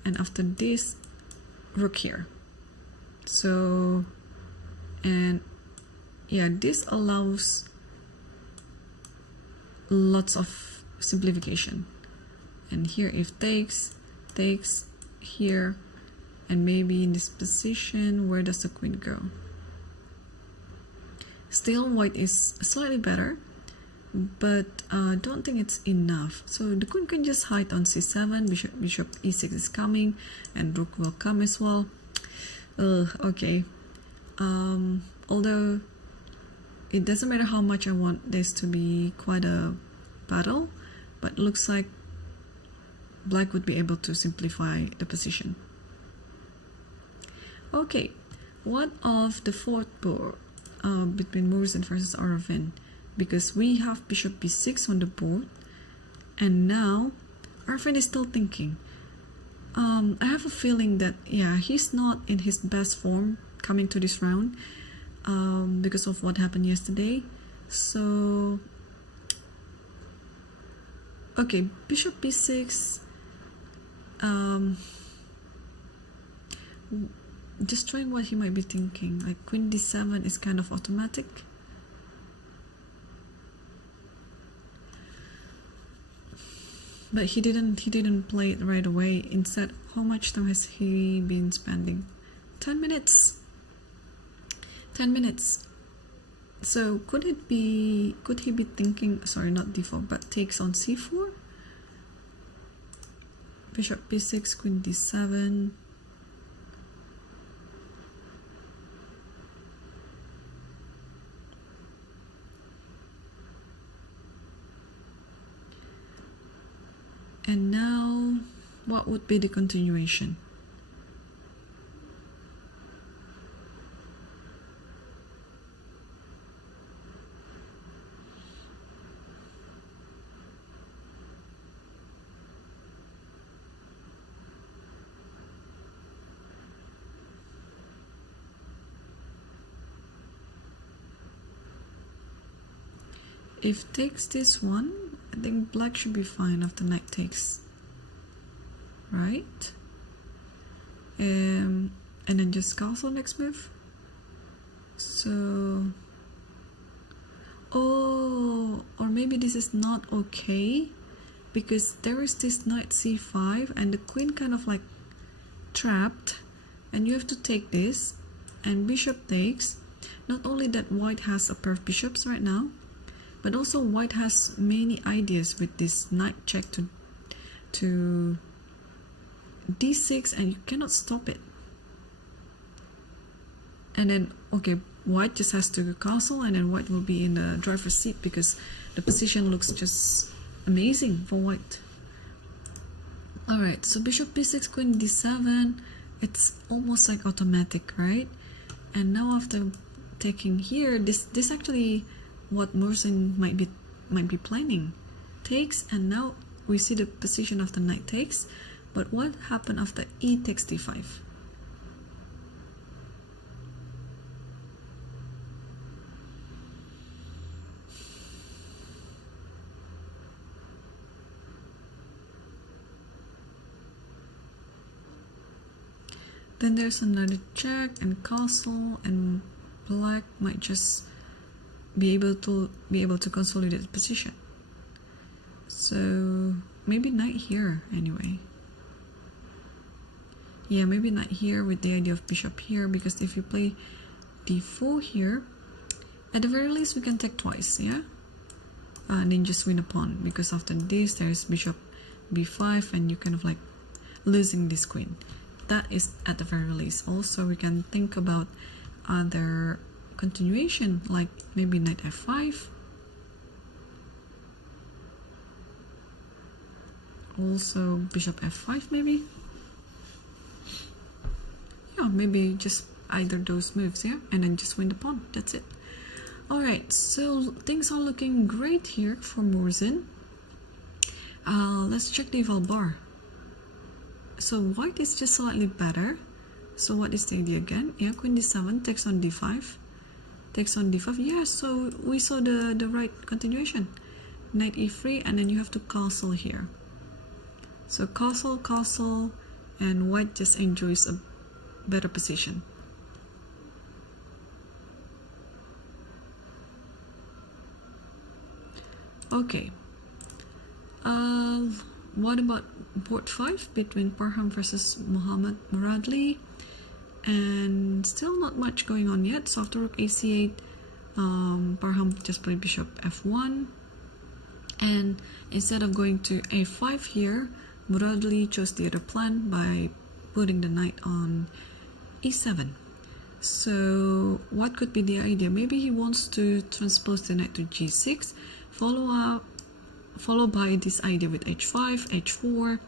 and after this, rook here. So, and yeah, this allows lots of simplification. And here, if takes here, and maybe in this position, where does the queen go? Still, white is slightly better, but don't think it's enough. So the queen can just hide on c7, bishop e6 is coming, and rook will come as well. Okay. Although it doesn't matter how much I want this to be quite a battle, but looks like black would be able to simplify the position. Okay, what of the fourth board between Morrison versus Arvin? Because we have bishop b6 on the board, and now Arvin is still thinking. I have a feeling that, yeah, he's not in his best form coming to this round because of what happened yesterday. So, okay, bishop b6. Just trying what he might be thinking. Like queen d7 is kind of automatic. But he didn't play it right away. Instead, how much time has he been spending? 10 minutes. 10 minutes. So could he be thinking, sorry, not d4, but takes on c4? Bishop b6, queen d7. And now, what would be the continuation? If takes this one, I think black should be fine after knight takes. Right? And then just castle next move. So, oh, or maybe this is not okay because there is this knight c5 and the queen kind of like trapped, and you have to take this, and bishop takes. Not only that white has a pair of bishops right now, but also white has many ideas with this knight check to d6, and you cannot stop it. And then, okay, white just has to castle, and then white will be in the driver's seat because the position looks just amazing for white. Alright, so bishop b6, queen d7, it's almost like automatic, right? And now after taking here, this actually what Morrison might be planning. Takes, and now we see the position of the knight takes, but what happened after e takes d5? Then there's another check and castle, and black might just be able to consolidate the position. So maybe knight here anyway. Yeah, maybe knight here with the idea of bishop here, because if you play d4 here, at the very least we can take twice, yeah? And then just win a pawn, because after this there's bishop b5 and you kind of like losing this queen. That is at the very least. Also we can think about other continuation, like maybe knight f5. Also bishop f5 maybe. Yeah, maybe just either those moves, yeah, and then just win the pawn. That's it. Alright, so things are looking great here for Morrison. Let's check the eval bar. So white is just slightly better. So what is the idea again? Yeah, queen d7 takes on d5. takes on d5. Yeah, so we saw the right continuation. Knight e3, and then you have to castle here. So castle, and white just enjoys a better position. Okay. What about board 5 between Parham versus Mohammad Muradli? And still not much going on yet. So after rook ac8, Parham just played bishop f1, and instead of going to a5 here, Muradli chose the other plan by putting the knight on e7. So what could be the idea? Maybe he wants to transpose the knight to g6, followed by this idea with h5, h4,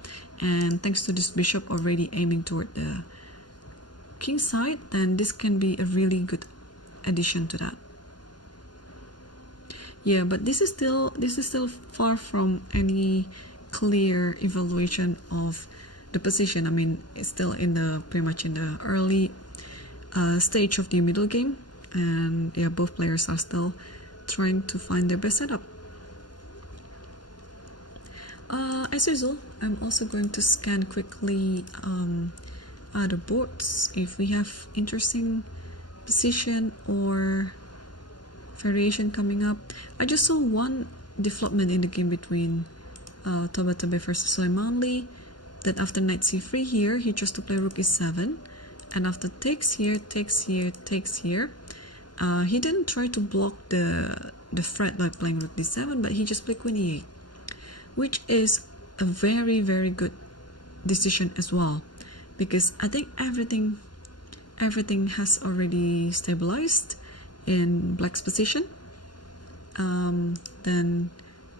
and thanks to this bishop already aiming toward the king side, then this can be a really good addition to that. Yeah, but this is still far from any clear evaluation of the position. I mean, it's still in the pretty much in the early stage of the middle game, and yeah, both players are still trying to find their best setup. As usual, I'm also going to scan quickly other boards if we have interesting position or variation coming up. I just saw one development in the game between Tabatabai versus Soleimanli, that after knight c3 here, he chose to play rook e7, and after takes here, he didn't try to block the threat by playing rook d7, but he just played queen e8, which is a very, very good decision as well, because I think everything has already stabilized in black's position. Then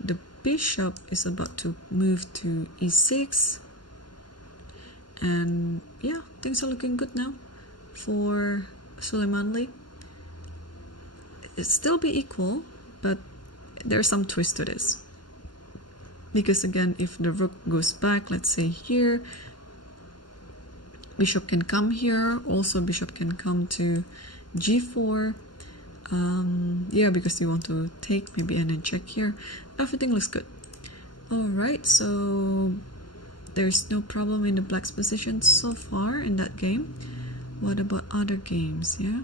the bishop is about to move to e6, and yeah, things are looking good now for Soleimanli. It still be equal, but there's some twist to this, because again, if the rook goes back, let's say here, bishop can come here, also bishop can come to g4. Yeah, because you want to take maybe and then check here. Everything looks good. Alright, so there's no problem in the black's position so far in that game. What about other games? Yeah.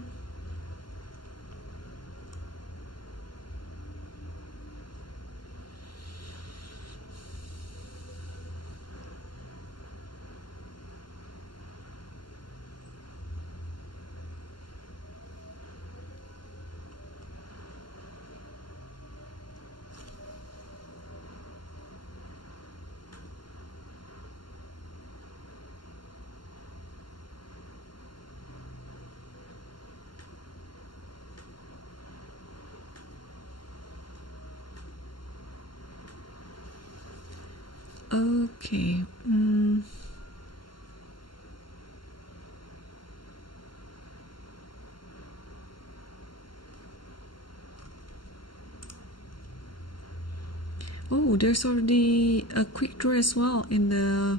Okay. Oh, there's already a quick draw as well in the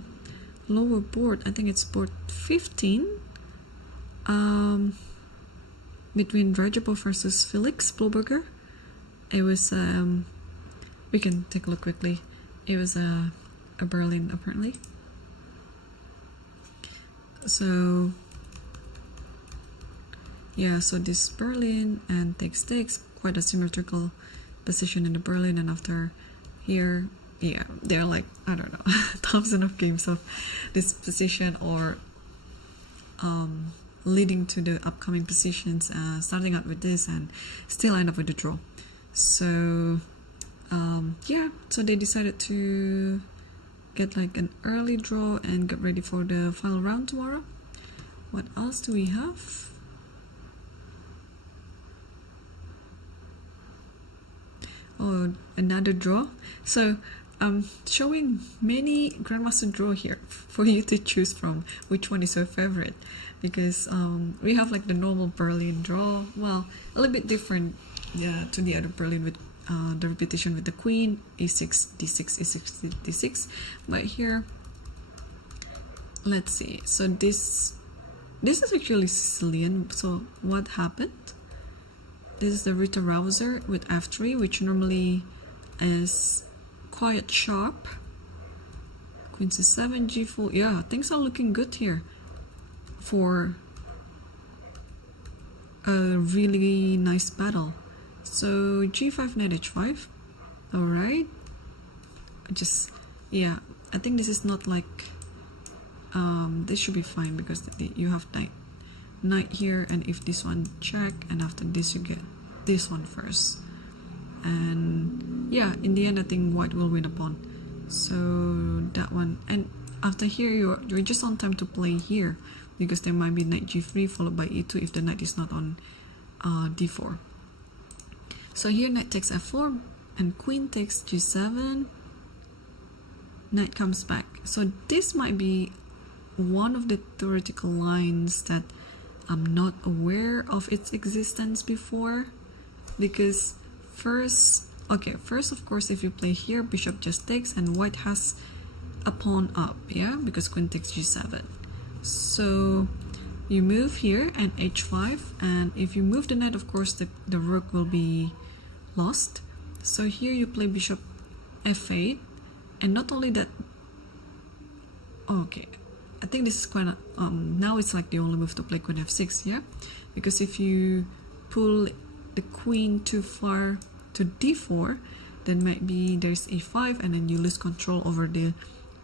lower board. I think it's board 15. Between Rajapov versus Felix Bloberger. It was we can take a look quickly. It was a Berlin apparently. So yeah, so this Berlin and takes quite a symmetrical position in the Berlin, and after here, yeah, there are like, I don't know, thousands of games of this position, or leading to the upcoming positions, starting out with this and still end up with the draw. So yeah, so they decided to get like an early draw and get ready for the final round tomorrow. What else do we have? Oh, another draw. So I'm showing many Grandmaster draw here for you to choose from which one is your favorite, because we have like the normal Berlin draw, well, a little bit different, yeah, to the other Berlin with the repetition with the queen, e6, d6, e6, d6. But here, let's see. So this is actually Sicilian. So what happened? this is the Rita Rouser with f3, which normally is quite sharp. Queen c7, g4. Yeah, things are looking good here for a really nice battle. So g5, knight h5. Alright. Yeah, I think this is not like this should be fine because you have knight here, and if this one check, and after this you get this one first, and yeah, in the end I think white will win a pawn. So that one, and after here you're just on time to play here because there might be knight g3 followed by e2 if the knight is not on d4. So here knight takes f4 and queen takes g7, knight comes back. So this might be one of the theoretical lines that I'm not aware of its existence before, because first of course if you play here, bishop just takes and white has a pawn up, yeah, because queen takes g7. So you move here and h5, and if you move the knight, of course the rook will be lost. So here you play bishop f8, and not only that, okay, I think this is quite now it's like the only move to play queen f6, yeah, because if you pull the queen too far to d4, then maybe there's e5, and then you lose control over the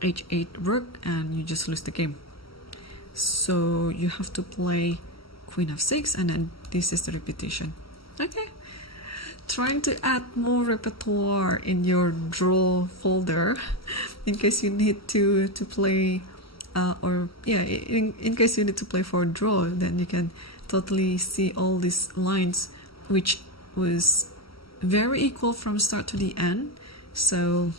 h8 rook and you just lose the game. So you have to play queen f6, and then this is the repetition. Okay, trying to add more repertoire in your draw folder in case you need to play in case you need to play for a draw, then you can totally see all these lines, which was very equal from start to the end. So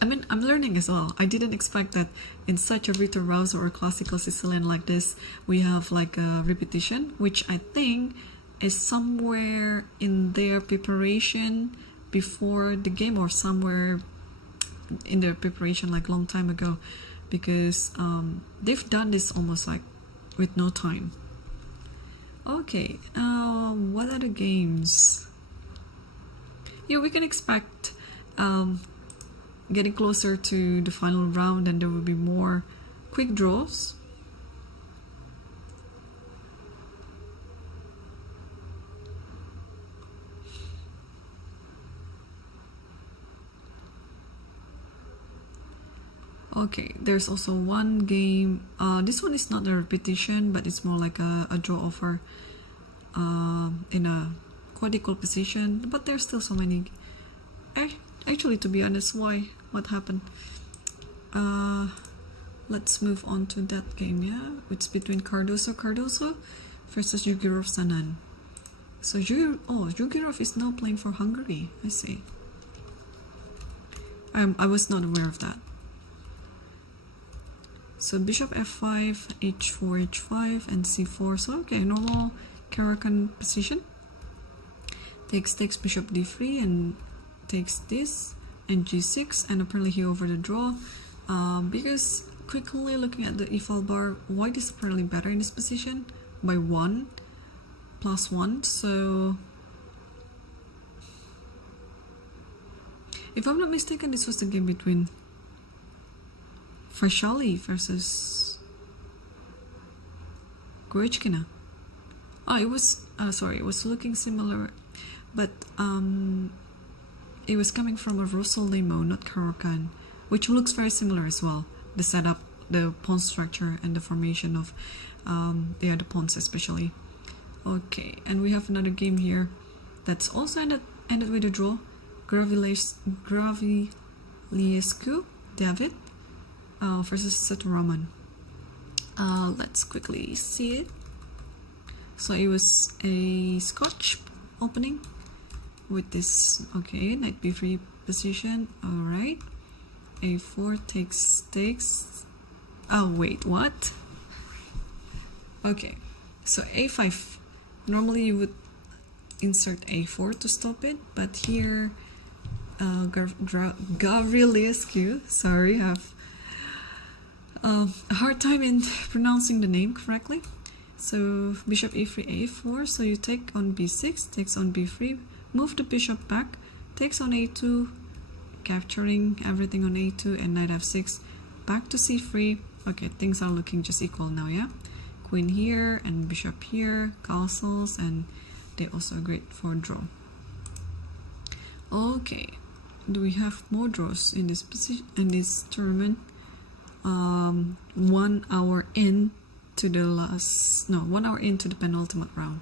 I mean, I'm learning as well. I didn't expect that in such a Rita Rouser or classical Sicilian like this we have like a repetition, which I think is somewhere in their preparation before the game, or somewhere in their preparation like long time ago, because they've done this almost like with no time. Okay, what other games? Yeah, we can expect getting closer to the final round, and there will be more quick draws. Okay, there's also one game. This one is not a repetition, but it's more like a draw offer in a quite equal position. But there's still so many. Actually, to be honest, what happened? Let's move on to that game. Yeah, it's between Cardoso versus Yugirov Sanan. So Yugirov is now playing for Hungary. I see. I was not aware of that. So bishop f5, h4, h5, and c4. So okay, normal Caracan position. Takes bishop d3 and takes this, and g6, and apparently he over the draw. Because quickly looking at the e-file bar, white is apparently better in this position by 1 plus 1. So if I'm not mistaken, this was the game between Fashali versus Goichkina. It was looking similar, but it was coming from a Russell Limo, not Caracan, which looks very similar as well. The setup, the pawn structure, and the formation of the other pawns especially. Okay, and we have another game here that's also ended with a draw. Graviliescu David versus Seturaman. Let's quickly see it. So it was a Scotch opening with this, okay, knight b3 position. Alright, a4 takes. Oh wait, what? Okay, so a5. Normally you would insert a4 to stop it, but here Gavrilescu, have a hard time in pronouncing the name correctly, So bishop e3, a4, so you take on b6, takes on b3, move the bishop back, takes on a2, capturing everything on a2, and knight f6, back to c3. Okay, things are looking just equal now, yeah? Queen here and bishop here, castles, and they also great for draw. Okay, do we have more draws in this position, in this tournament? 1 hour in to the last, no, 1 hour into the penultimate round.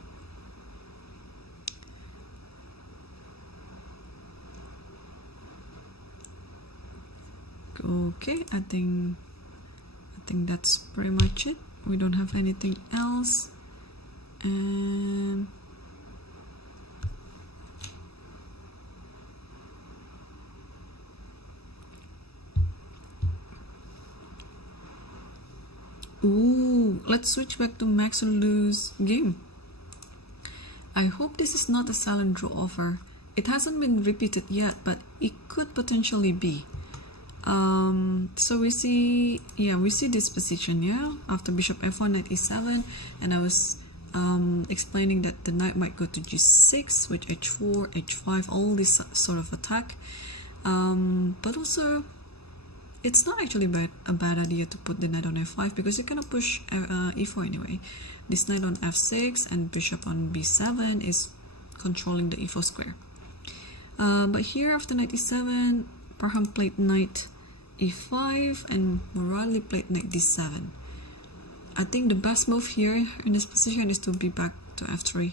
Okay, I think that's pretty much it. We don't have anything else, and let's switch back to Max or Lose game. I hope this is not a silent draw offer. It hasn't been repeated yet, but it could potentially be. So we see this position, yeah, after bishop f1, knight e7, and I was explaining that the knight might go to g6 with h4, h5, all this sort of attack. But also, it's not actually a bad idea to put the knight on f5 because you're gonna push e4 anyway. This knight on f6 and bishop on b7 is controlling the e4 square. But here after knight e7, Parham played knight e5 and Morali played knight d7. I think the best move here in this position is to be back to f3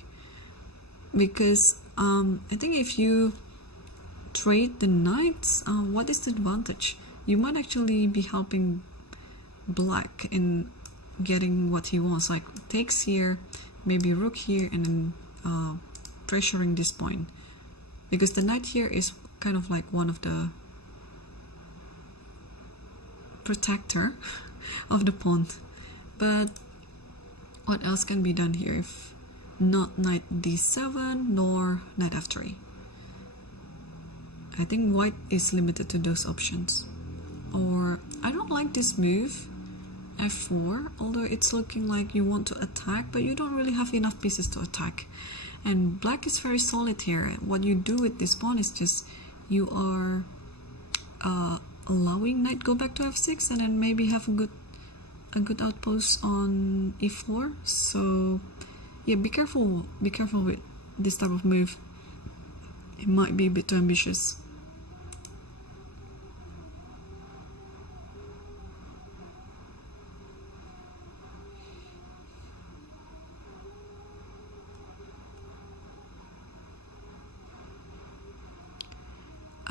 because I think if you trade the knights, what is the advantage? You might actually be helping black in getting what he wants, like takes here, maybe rook here, and then pressuring this point, because the knight here is kind of like one of the protector of the pawn. But what else can be done here if not knight d7 nor knight f3? I think white is limited to those options. Or I don't like this move, f4, although it's looking like you want to attack, but you don't really have enough pieces to attack. And black is very solid here. What you do with this pawn is just you are allowing knight go back to f6 and then maybe have a good outpost on e4. So yeah, be careful with this type of move. It might be a bit too ambitious.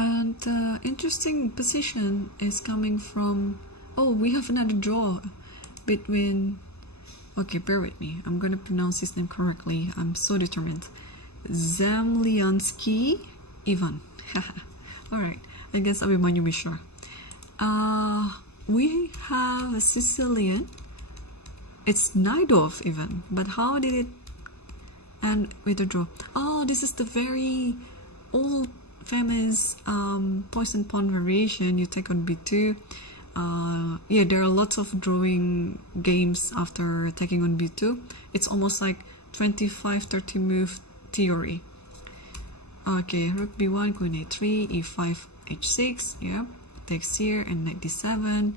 And interesting position is coming from, oh, we have another draw between, okay, bear with me, I'm gonna pronounce his name correctly, I'm so determined. Zemlyansky Ivan. Alright, I guess Abhimanyu Mishra. We have a Sicilian, it's Naidov even, but how did it end with a draw? Oh, this is the very old famous poison pawn variation. You take on b2. Yeah, there are lots of drawing games after taking on b2. It's almost like 25-30 move theory. Okay, rook b1, queen a3, e5, h6. Yeah, takes here and knight d7.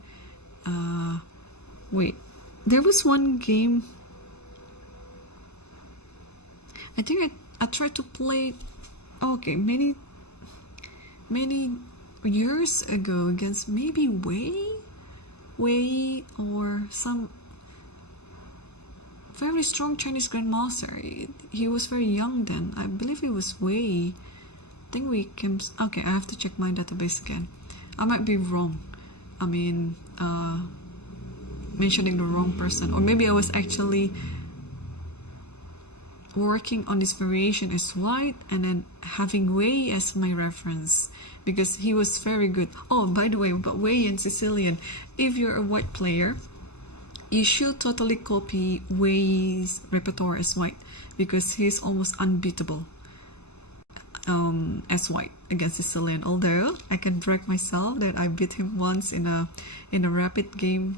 Wait, there was one game. I think I tried to play. Okay, many years ago against maybe Wei or some very strong Chinese grandmaster. He was very young then. I believe it was Wei. I think we came. Okay, I have to check my database again. I might be wrong. I mean, mentioning the wrong person, or maybe I was actually working on this variation as white and then having Wei as my reference because he was very good. Oh, by the way, but Wei and Sicilian, if you're a white player, you should totally copy Wei's repertoire as white because he's almost unbeatable as white against Sicilian. Although I can brag myself that I beat him once in a rapid game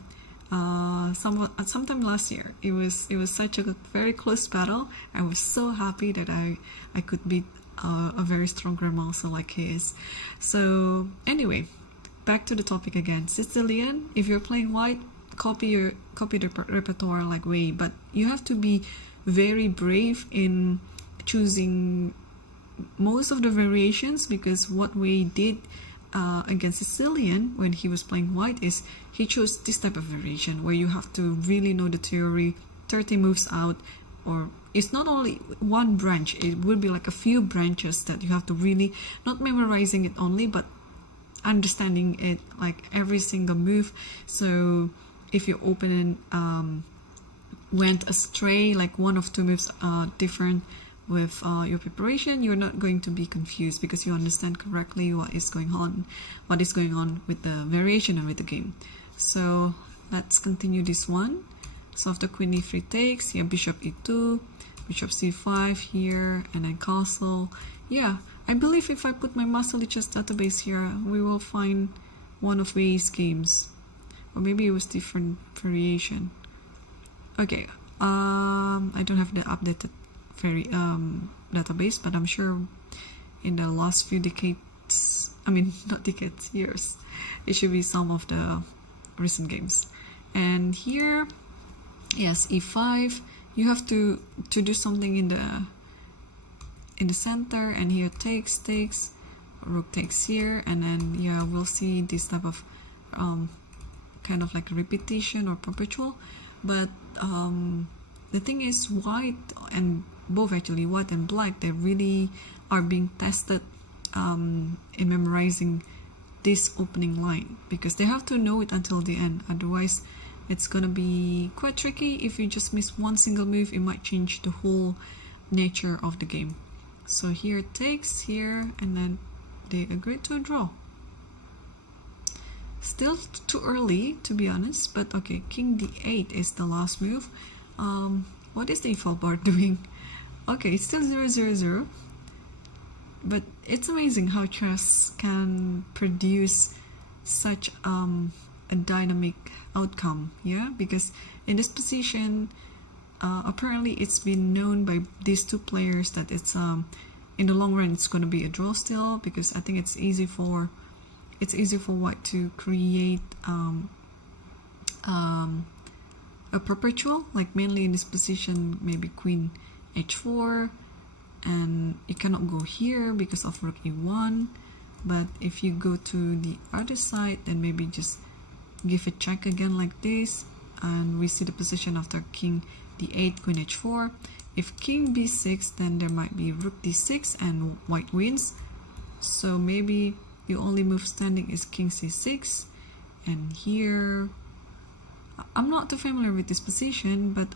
sometime last year. It was such a very close battle. I was so happy that I could beat a very strong grandmaster like he is. So anyway, back to the topic again. Sicilian, if you're playing white, copy the repertoire like Wei, but you have to be very brave in choosing most of the variations, because what Wei did against Sicilian when he was playing white is he chose this type of variation where you have to really know the theory, 30 moves out, or it's not only one branch, it will be like a few branches that you have to really, not memorizing it only, but understanding it, like every single move. So if your opponent went astray, like one of two moves different with your preparation, you're not going to be confused because you understand correctly what is going on with the variation and with the game. So let's continue this one. So after queen e3 takes, here bishop e2, bishop c5 here, and then castle. Yeah, I believe if I put my Master Lichess database here, we will find one of Wei's games, or maybe it was different variation. Okay, I don't have the updated database, but I'm sure in the last few decades, I mean not decades, years, it should be some of the recent games. And here, yes, e5, you have to do something in the center, and here takes, rook takes here, and then yeah, we'll see this type of kind of like a repetition or perpetual. But the thing is, white and both actually, white and black, they really are being tested in memorizing this opening line, because they have to know it until the end. Otherwise, it's gonna be quite tricky. If you just miss one single move, it might change the whole nature of the game. So here it takes here, and then they agreed to a draw. Still too early, to be honest, but okay, king d8 is the last move. What is the e-file bar doing? Okay, it's still 0-0-0, but it's amazing how chess can produce such a dynamic outcome, yeah, because in this position, apparently it's been known by these two players that it's in the long run it's going to be a draw still, because I think it's easy for white to create a perpetual, like mainly in this position, maybe queen h4, and you cannot go here because of rook e1. But if you go to the other side, then maybe just give a check again like this, and we see the position after king d8, queen h4. If king b6, then there might be rook d6 and white wins. So maybe the only move standing is king c6, and here I'm not too familiar with this position, but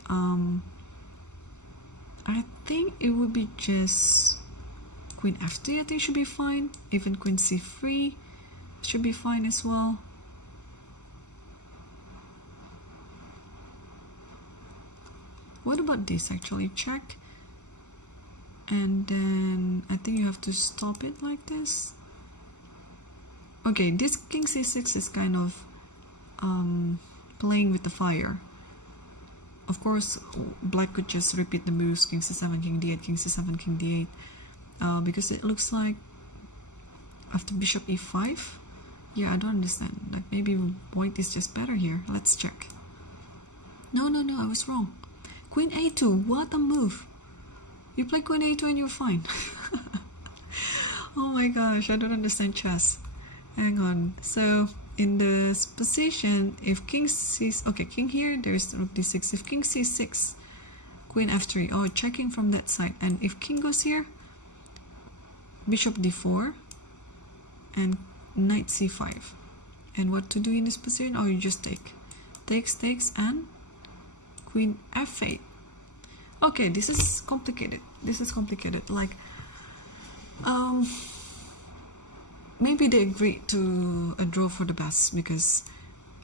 I think it would be just queen f3. I think should be fine. Even queen c3 should be fine as well. What about this actually? Check, and then I think you have to stop it like this. Okay, this king c6 is kind of playing with the fire. Of course, black could just repeat the moves, king c7, king d8, king c7, king d8, because it looks like after bishop e5, yeah, I don't understand, like maybe white is just better here. Let's check. No, I was wrong. Queen a2, what a move. You play queen a2 and you're fine. Oh my gosh, I don't understand chess. Hang on. So in this position, if king c6, okay, king here, there's rook d6. If king c6, queen f3, oh, checking from that side. And if king goes here, bishop d4 and knight c5. And what to do in this position? Oh, you just take. Takes, and queen f8. Okay, this is complicated. Like, maybe they agreed to a draw for the best, because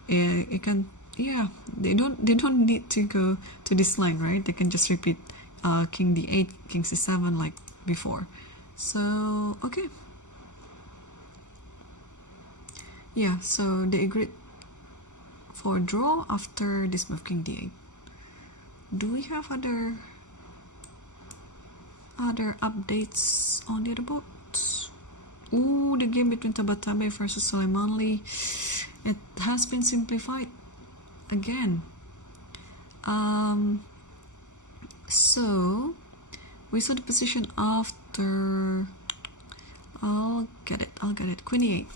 it can, yeah, they don't need to go to this line, right? They can just repeat king d8, king c7 like before. So okay, yeah, so they agreed for draw after this move, king d8. Do we have other updates on the other boards? Ooh, the game between Tabatabai versus Suleimanli, it has been simplified again. So we saw the position after. I'll get it. Queen e8.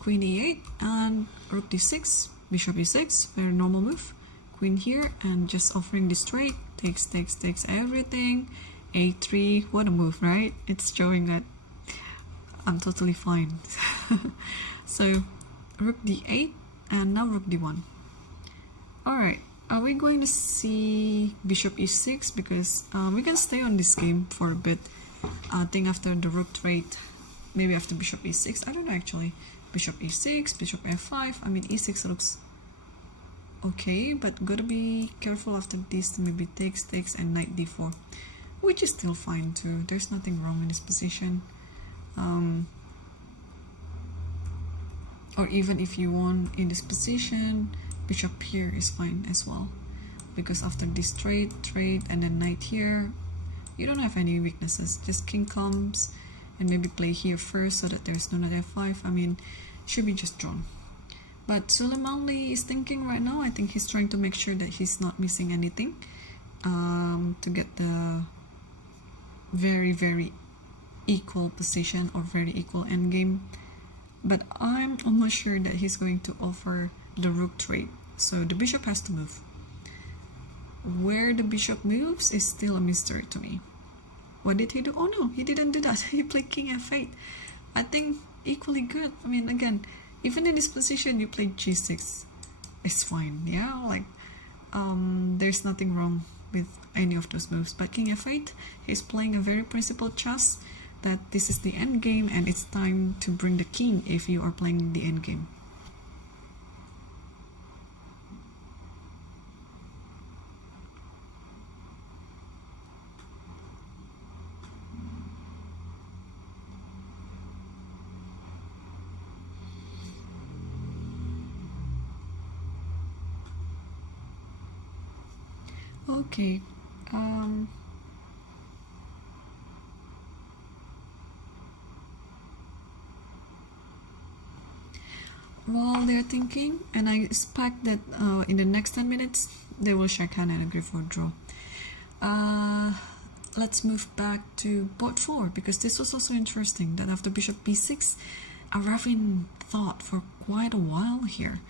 Queen e8 and rook d6, bishop e6, very normal move. Queen here and just offering this trade. Takes everything. a3, what a move, right? It's showing that I'm totally fine. So rook d8 and now rook d1. Alright, are we going to see bishop e6? Because we can stay on this game for a bit. I think after the rook trade, maybe after bishop e6, I don't know actually. Bishop e6, bishop f5, I mean e6 looks okay, but gotta be careful after this. Maybe takes and knight d4, which is still fine too. There's nothing wrong in this position. Or even if you want in this position, bishop here is fine as well, because after this trade and then knight here, you don't have any weaknesses. Just king comes and maybe play here first so that there's no knight f5. I mean, should be just drawn. But Suleimanli is thinking right now, I think he's trying to make sure that he's not missing anything to get the very equal position or very equal endgame. But I'm almost sure that he's going to offer the rook trade, so the bishop has to move. Where the bishop moves is still a mystery to me. What did he do? Oh no, he didn't do that. He played king f8. I think equally good. I mean, again, even in this position you play g6, it's fine. Yeah, like there's nothing wrong with any of those moves. But king f8, he's playing a very principled chess, that this is the end game and it's time to bring the king if you are playing the end game. Okay, while they're thinking, and I expect that in the next 10 minutes they will shake hand and agree for a draw. Let's move back to board 4, because this was also interesting, that after bishop b6, Aravin thought for quite a while here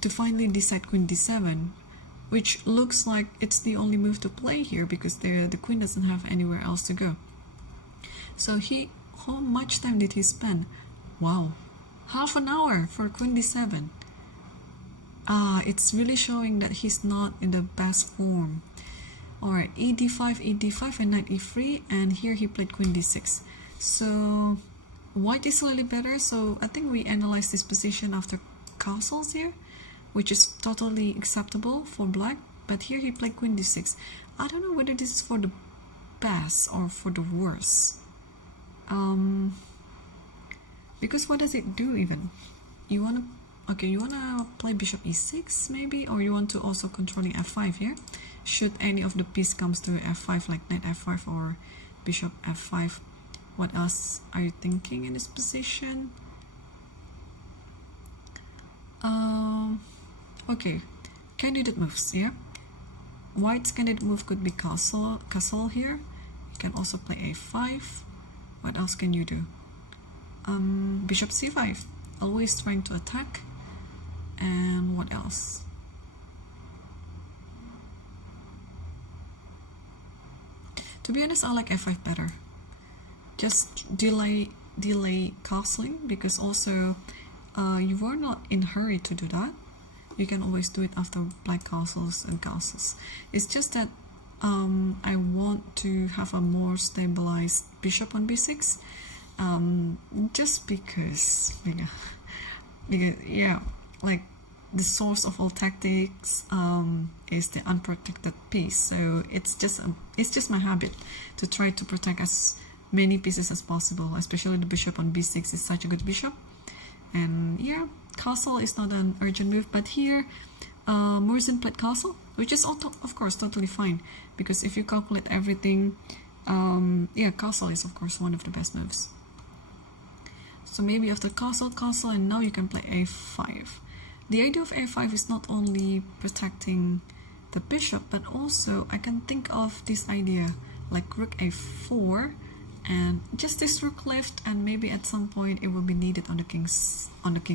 to finally decide queen d7, which looks like it's the only move to play here, because the queen doesn't have anywhere else to go. So how much time did he spend? Wow, half an hour for queen d7. It's really showing that he's not in the best form. Alright, e5 and knight e3, and here he played queen d6. So white is slightly better, so I think we analyze this position after castles here, which is totally acceptable for black. But here he played queen d6. I don't know whether this is for the best or for the worst. Because what does it do even? You wanna play bishop e6 maybe, or you want to also controlling f5 here? Should any of the piece comes to f5, like knight f5 or bishop f5. What else are you thinking in this position? Okay, candidate moves, yeah? White's candidate move could be castle here. You can also play a5. What else can you do? Bishop c5, always trying to attack. And what else? To be honest, I like f5 better. Just delay castling, because also you are not in a hurry to do that. You can always do it after black castles and castles. It's just that I want to have a more stabilized bishop on b6, just because yeah, like the source of all tactics is the unprotected piece. So it's just my habit to try to protect as many pieces as possible, especially the bishop on b6 is such a good bishop. And yeah, castle is not an urgent move, but here Murzin played castle, which is of course totally fine, because if you calculate everything, yeah, castle is of course one of the best moves. So maybe after castle, and now you can play a5. The idea of a5 is not only protecting the bishop, but also I can think of this idea like rook a4, and just this rook left, and maybe at some point it will be needed on the king's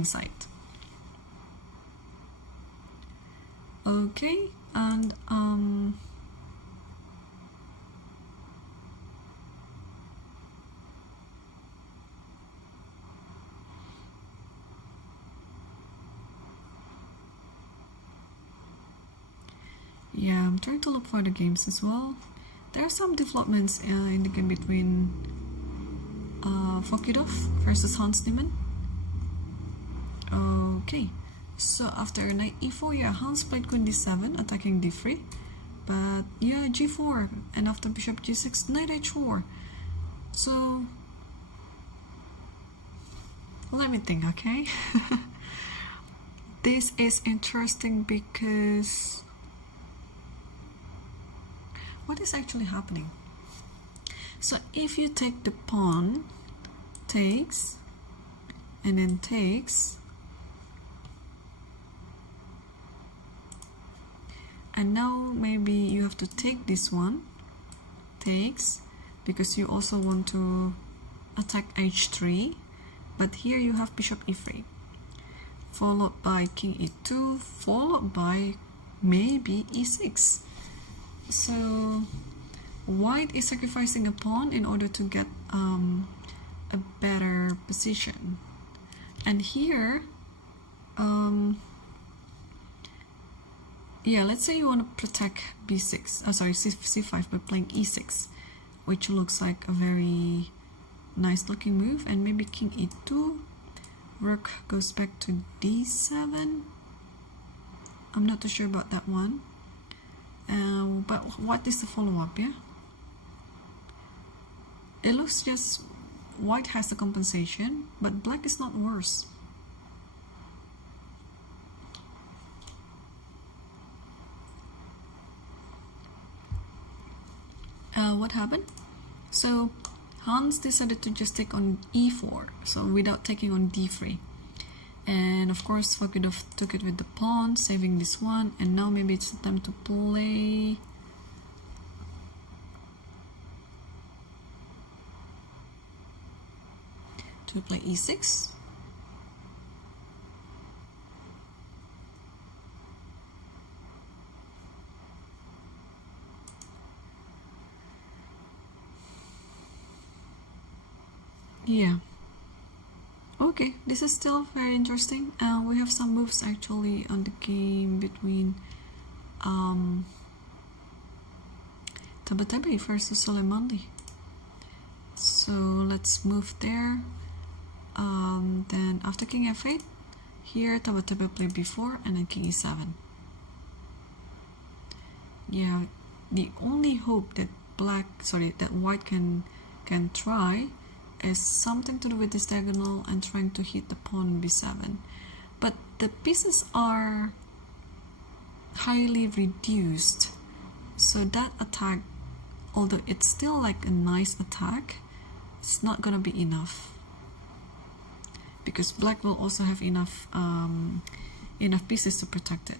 side. Okay, and yeah, I'm trying to look for the games as well. There are some developments in the game between Fokidov versus Hans Niemann. Okay, so after knight e4, yeah, Hans played queen d7, attacking d3. But yeah, g4, and after bishop g6, knight h4. So let me think, okay? This is interesting because what is actually happening? So if you take the pawn, takes, and then takes, and now maybe you have to take this one, takes, because you also want to attack h3, but here you have bishop e3, followed by king e2, followed by maybe e6. So white is sacrificing a pawn in order to get a better position. And here, yeah, let's say you want to protect b6, c5 by playing e6, which looks like a very nice looking move. And maybe king e2, rook goes back to d7. I'm not too sure about that one. But what is the follow-up, yeah? It looks just white has the compensation, but black is not worse. What happened? So Hans decided to just take on e4, so without taking on d3. And of course Fokidov took it with the pawn, saving this one, and now maybe it's time to play e6. Yeah. Okay, this is still very interesting. We have some moves actually on the game between Tabatabai versus Soleimani. So let's move there. Then after king f8, here Tabatabai played b4 and then king e7. Yeah, the only hope that white can try is something to do with this diagonal and trying to hit the pawn on b7. But the pieces are highly reduced, so that attack, although it's still like a nice attack, it's not gonna be enough, because black will also have enough pieces to protect it.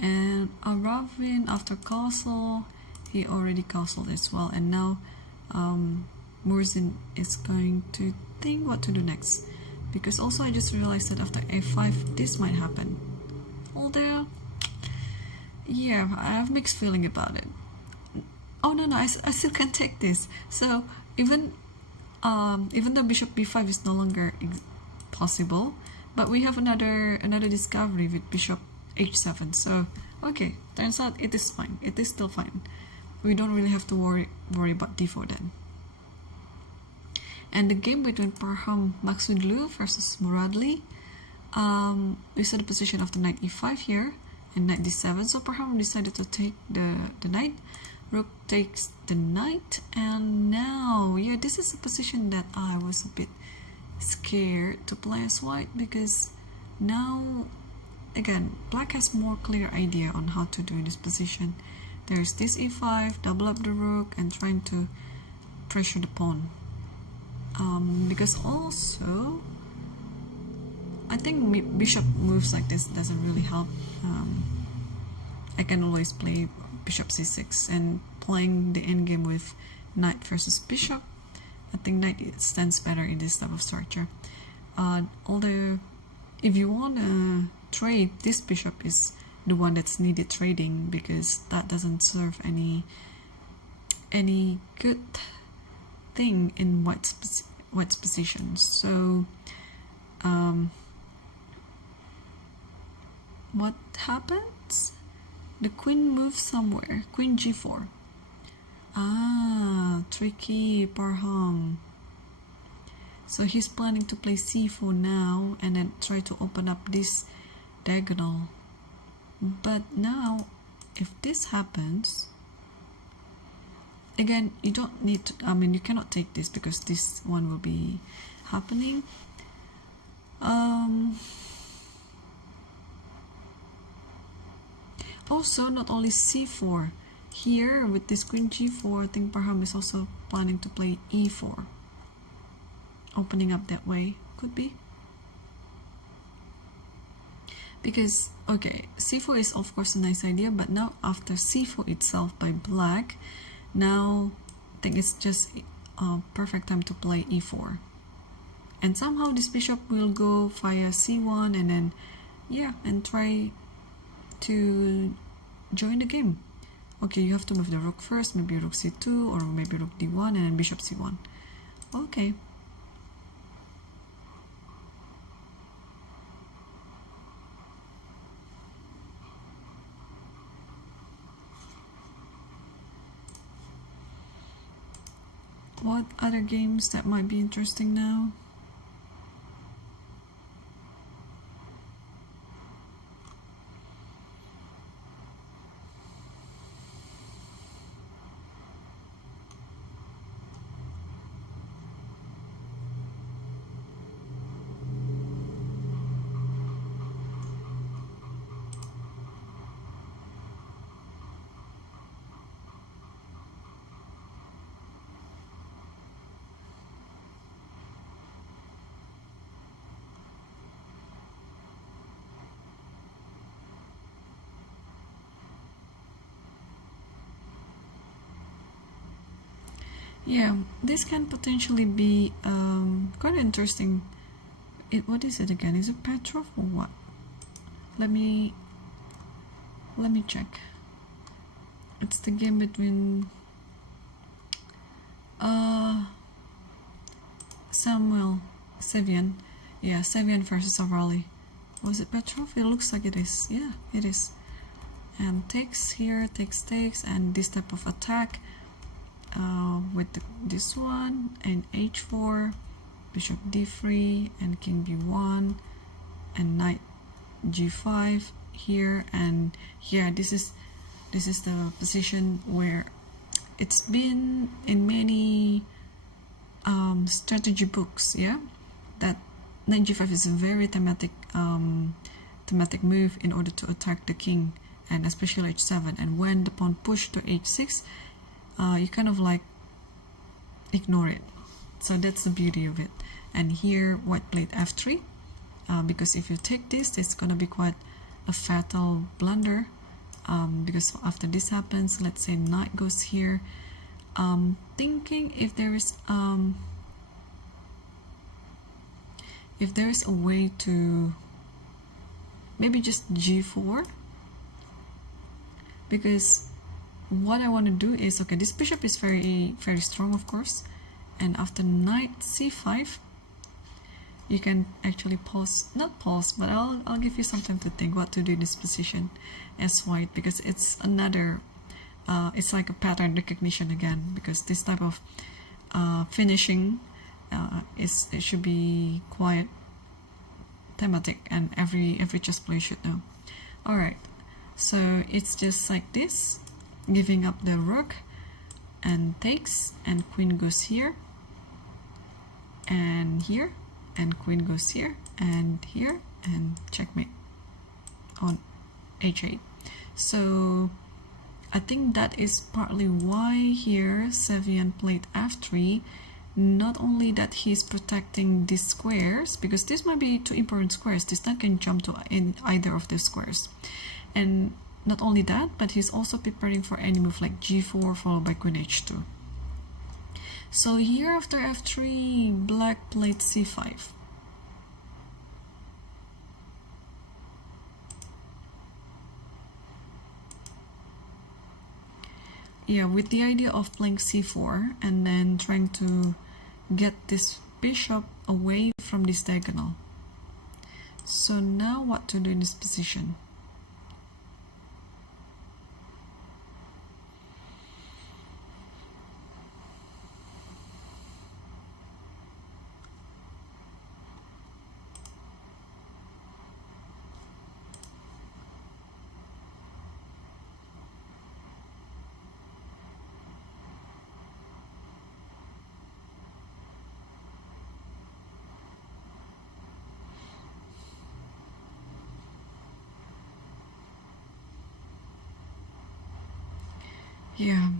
And Aravin, after castle, he already castled as well, and now Murzin is going to think what to do next, because also I just realized that after a5 this might happen, although yeah, I have mixed feeling about it. Oh no, I still can take this. So even though bishop b5 is no longer possible, but we have another discovery with bishop h7. So okay, turns out it is fine. It is still fine. We don't really have to worry about d4 then. And the game between Parham Maksudlu versus Muradli, we saw the position of the knight e5 here and knight d7. So Parham decided to take the knight, rook takes the knight, and now, yeah, this is a position that I was a bit scared to play as white, because now, again, black has more clear idea on how to do this position. There's this e5, double up the rook, and trying to pressure the pawn. Because also, I think bishop moves like this doesn't really help. I can always play bishop c6, and playing the endgame with knight versus bishop, I think knight stands better in this type of structure. Although, if you want to trade, this bishop is the one that's needed trading, because that doesn't serve any good thing in white's position. So what happens? The queen moves somewhere. Queen g4. Tricky, Parham. So he's planning to play c4 now, and then try to open up this diagonal. But now, if this happens, again, you don't need to, you cannot take this, because this one will be happening. Also, not only c4, here with this queen g4, I think Parham is also planning to play e4. Opening up that way, could be. Because, okay, c4 is of course a nice idea, but now after c4 itself by black, now I think it's just a perfect time to play e4. And somehow this bishop will go via c1, and then, yeah, and try to join the game. Okay, you have to move the rook first, maybe rook c2, or maybe rook d1, and then bishop c1. Okay. What other games that might be interesting now? Yeah, this can potentially be quite interesting. What is it again? Is it Petrov or what? Let me check. It's the game between Samuel Sevian. Yeah, Sevian versus Avrali. Was it Petrov? It looks like it is. Yeah, it is. And takes here, takes, and this type of attack. With this one, and h4, bishop d3, and king b1, and knight g5 here. And yeah, this is the position where it's been in many strategy books. Yeah, that knight g5 is a very thematic move in order to attack the king, and especially h7. And when the pawn pushed to h6, you kind of like ignore it. So that's the beauty of it. And here white played f3, because if you take this, it's gonna be quite a fatal blunder, because after this happens, let's say knight goes here, thinking if there is a way to maybe just g4, because what I want to do is, okay, this bishop is very strong, of course, and after knight c5, you can actually not pause, but I'll give you some time to think what to do in this position as white, because it's another, it's like a pattern recognition again, because this type of finishing it should be quite thematic, and every chess player should know. All right, so it's just like this. giving up the rook and takes, and queen goes here and here, and queen goes here and checkmate on h8. So I think that is partly why here Sevian played f3. Not only that he's protecting these squares, because this might be two important squares, this knight can jump to in either of these squares, and not only that, but he's also preparing for any move like g4 followed by queen h2. So here after f3, black played c5. Yeah, with the idea of playing c4 and then trying to get this bishop away from this diagonal. So now what to do in this position? Yeah.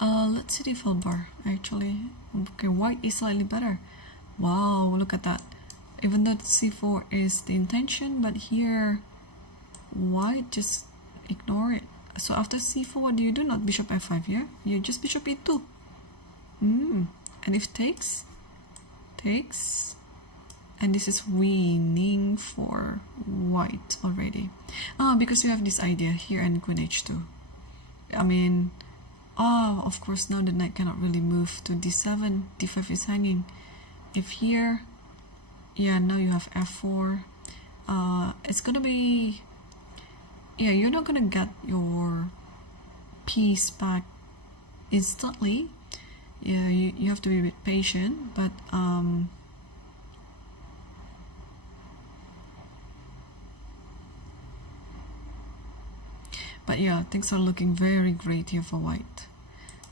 Let's see the full bar actually. Okay, white is slightly better. Wow, look at that. Even though c4 is the intention, but here white just ignore it. So after c4, what do? Not bishop f5 here. You just bishop e2. And if takes, and this is winning for white already. Because you have this idea here and queen h2. I mean, of course now the knight cannot really move to d7. d5 is hanging. If here, yeah, now you have f4. It's gonna be, yeah, you're not gonna get your piece back instantly. Yeah, you have to be a bit patient, but yeah, things are looking very great here for white.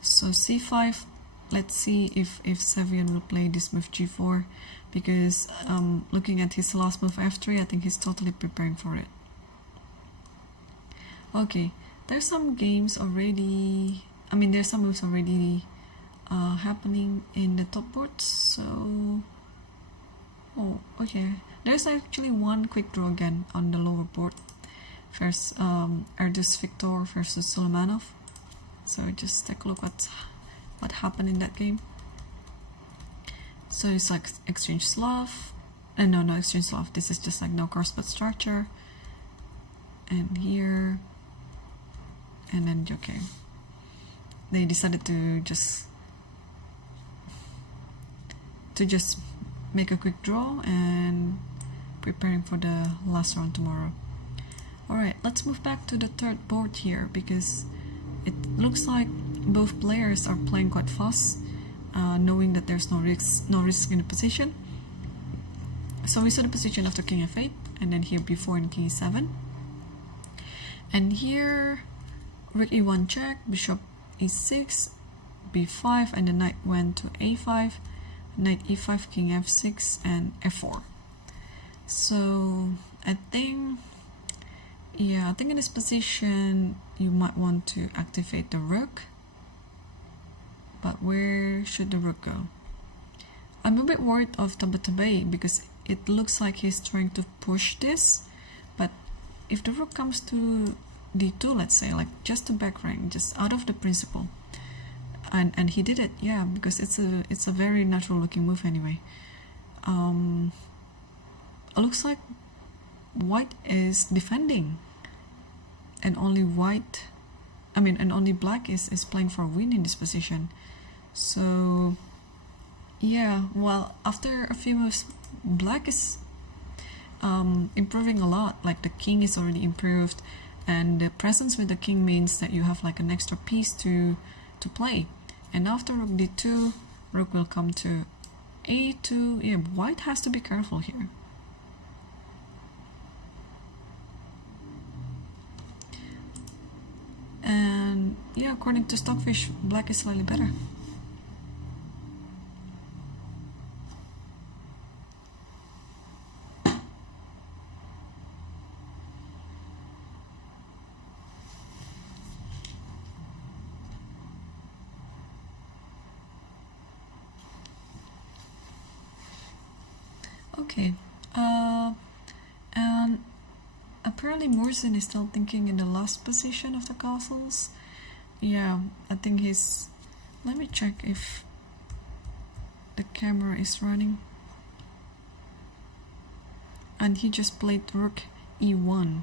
So c5, let's see if Sevian will play this move g4, because looking at his last move f3, I think he's totally preparing for it. Okay, there's some games already, I mean there's some moves already happening in the top board. So okay, there's actually one quick draw again on the lower board. First, Erdős Viktor versus Sulejmanov. So just take a look what happened in that game. So it's like exchange Slav, and no exchange Slav. This is just like no course but Sharjah, and here, and then okay, they decided to just make a quick draw and preparing for the last round tomorrow. Alright, let's move back to the third board here, because it looks like both players are playing quite fast, knowing that there's no risk in the position. So we saw the position after king f8, and then here before in king e7. And here rook e1 check, bishop e6, b5, and the knight went to a5, knight e5, king f6, and f4. So I think in this position you might want to activate the rook, but where should the rook go? I'm a bit worried of Tabatabai, because it looks like he's trying to push this, but if the rook comes to d2, let's say, like just to back rank, just out of the principle, and he did it, yeah, because it's a very natural looking move anyway. It looks like white is defending, and only black is playing for a win in this position. So yeah, well, after a few moves, black is improving a lot. Like the king is already improved, and the presence with the king means that you have like an extra piece to play. And after rook d2, rook will come to a2. Yeah, white has to be careful here. yeah, according to Stockfish, black is slightly better. Okay, and apparently Morrison is still thinking in the last position of the castles. Yeah, I think he's... Let me check if the camera is running. And he just played rook e1.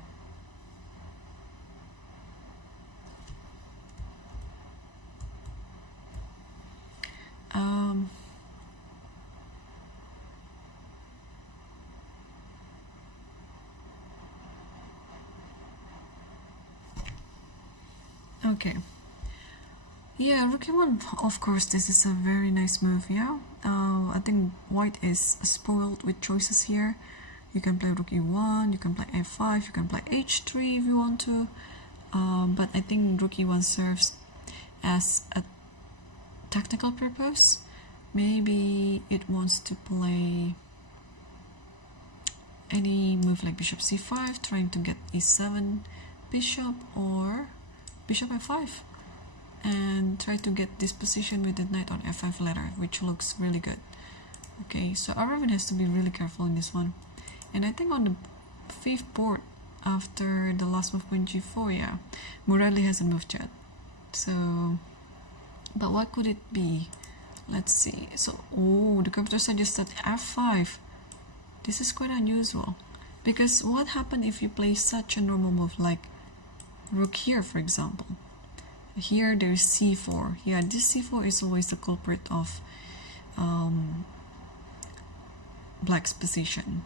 Okay. Yeah, rook e1, of course, this is a very nice move, yeah? I think white is spoiled with choices here. You can play rook e1, you can play f5, you can play h3 if you want to. But I think rook e1 serves as a tactical purpose. Maybe it wants to play any move like bishop c5, trying to get e7 bishop, or bishop f5, and try to get this position with the knight on f5 ladder, which looks really good. Okay, so Aravind has to be really careful in this one. And I think on the 5th board, after the last move queen g4, yeah, Muradli hasn't moved yet. So, but what could it be? Let's see. So, oh, the computer suggested f5. This is quite unusual, because what happens if you play such a normal move like rook here, for example? Here there is c4. Yeah, this c4 is always the culprit of black's position.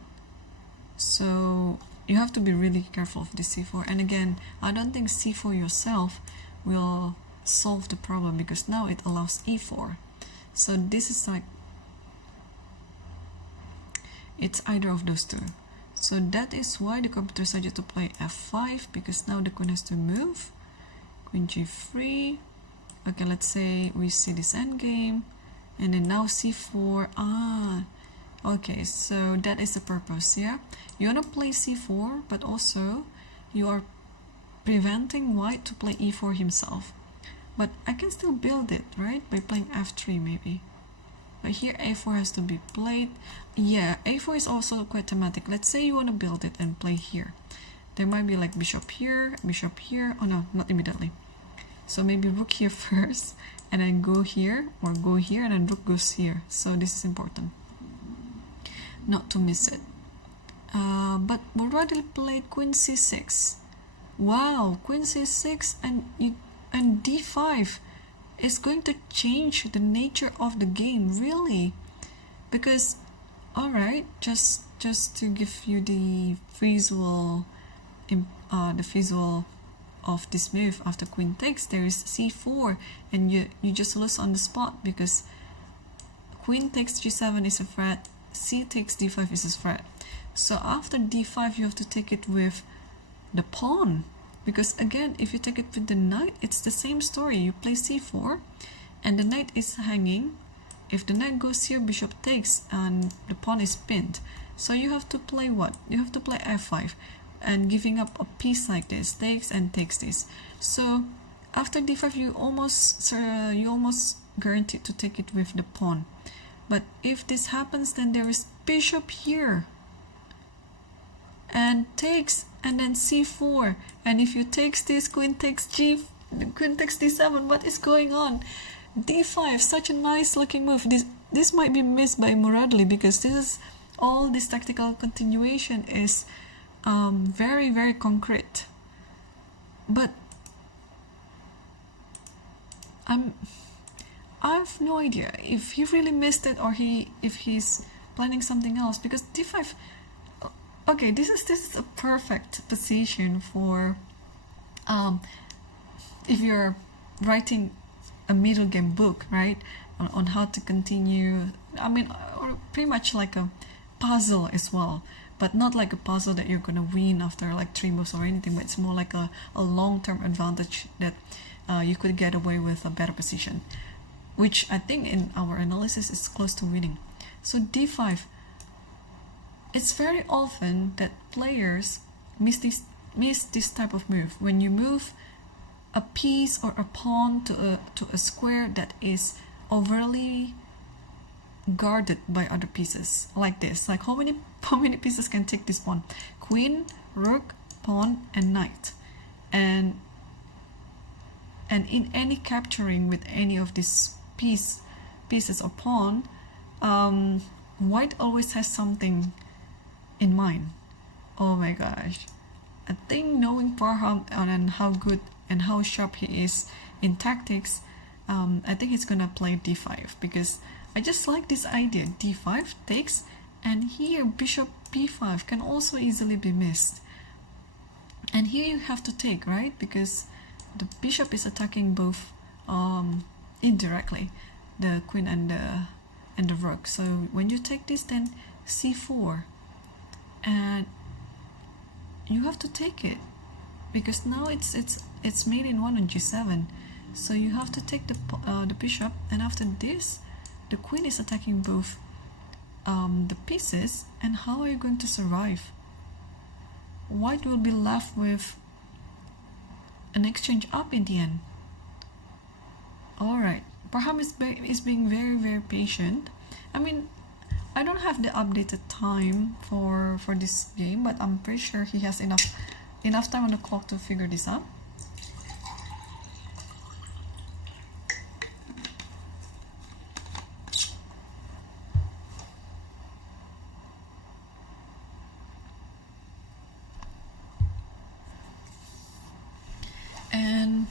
So you have to be really careful of this c4. And again, I don't think c4 yourself will solve the problem, because now it allows e4. So this is like, it's either of those two. So that is why the computer suggested to play f5, because now the queen has to move. Queen g3. Okay, let's say we see this endgame, and then now c4. Okay, so that is the purpose, yeah? You want to play c4, but also you are preventing white to play e4 himself. But I can still build it, right? By playing f3 maybe. But here a4 has to be played. Yeah, a4 is also quite thematic. Let's say you want to build it and play here. There might be like bishop here, bishop here. Oh no, not immediately. So maybe rook here first, and then go here, or go here, and then rook goes here. So this is important, not to miss it. But Muradli played queen c6. Wow, queen c6 and d5 is going to change the nature of the game, really. Because, alright, just to give you the visual of this move, after queen takes, there is c4, and you just lose on the spot, because queen takes g7 is a threat, c takes d5 is a threat. So after d5 you have to take it with the pawn, because again, if you take it with the knight, it's the same story. You play c4 and the knight is hanging. If the knight goes here, bishop takes, and the pawn is pinned. So you have to play what? You have to play f5, and giving up a piece like this, takes and takes this. So after d5 you almost guaranteed to take it with the pawn. But if this happens, then there is bishop here and takes, and then c4, and if you takes this, queen takes d7. What is going on? d5, such a nice looking move. This might be missed by Muradli, because all this tactical continuation is very, very concrete. But I have no idea if he really missed it, or if he's planning something else, because d5. Okay, this is a perfect position for if you're writing a middle game book, right, on how to continue. I mean, or pretty much like a puzzle as well, but not like a puzzle that you're gonna win after like 3 moves or anything, but it's more like a long-term advantage that you could get away with a better position, which I think in our analysis is close to winning. So d5, it's very often that players miss this type of move. When you move a piece or a pawn to a square that is overly guarded by other pieces, like this. Like how many pieces can take this pawn? Queen, rook, pawn, and knight. And in any capturing with any of these pieces or pawn, white always has something in mind. Oh my gosh, I think knowing Parham and how good and how sharp he is in tactics, I think he's gonna play d5, because I just like this idea. d5 takes, and here bishop b5 can also easily be missed. And here you have to take, right? Because the bishop is attacking both indirectly, the queen and the rook. So when you take this, then c4, and you have to take it, because now it's made in one on g7. So you have to take the bishop, and after this, the queen is attacking both the pieces. And how are you going to survive? White will be left with an exchange up in the end. Alright, Parham is being very, very patient. I mean, I don't have the updated time for this game, but I'm pretty sure he has enough time on the clock to figure this out. And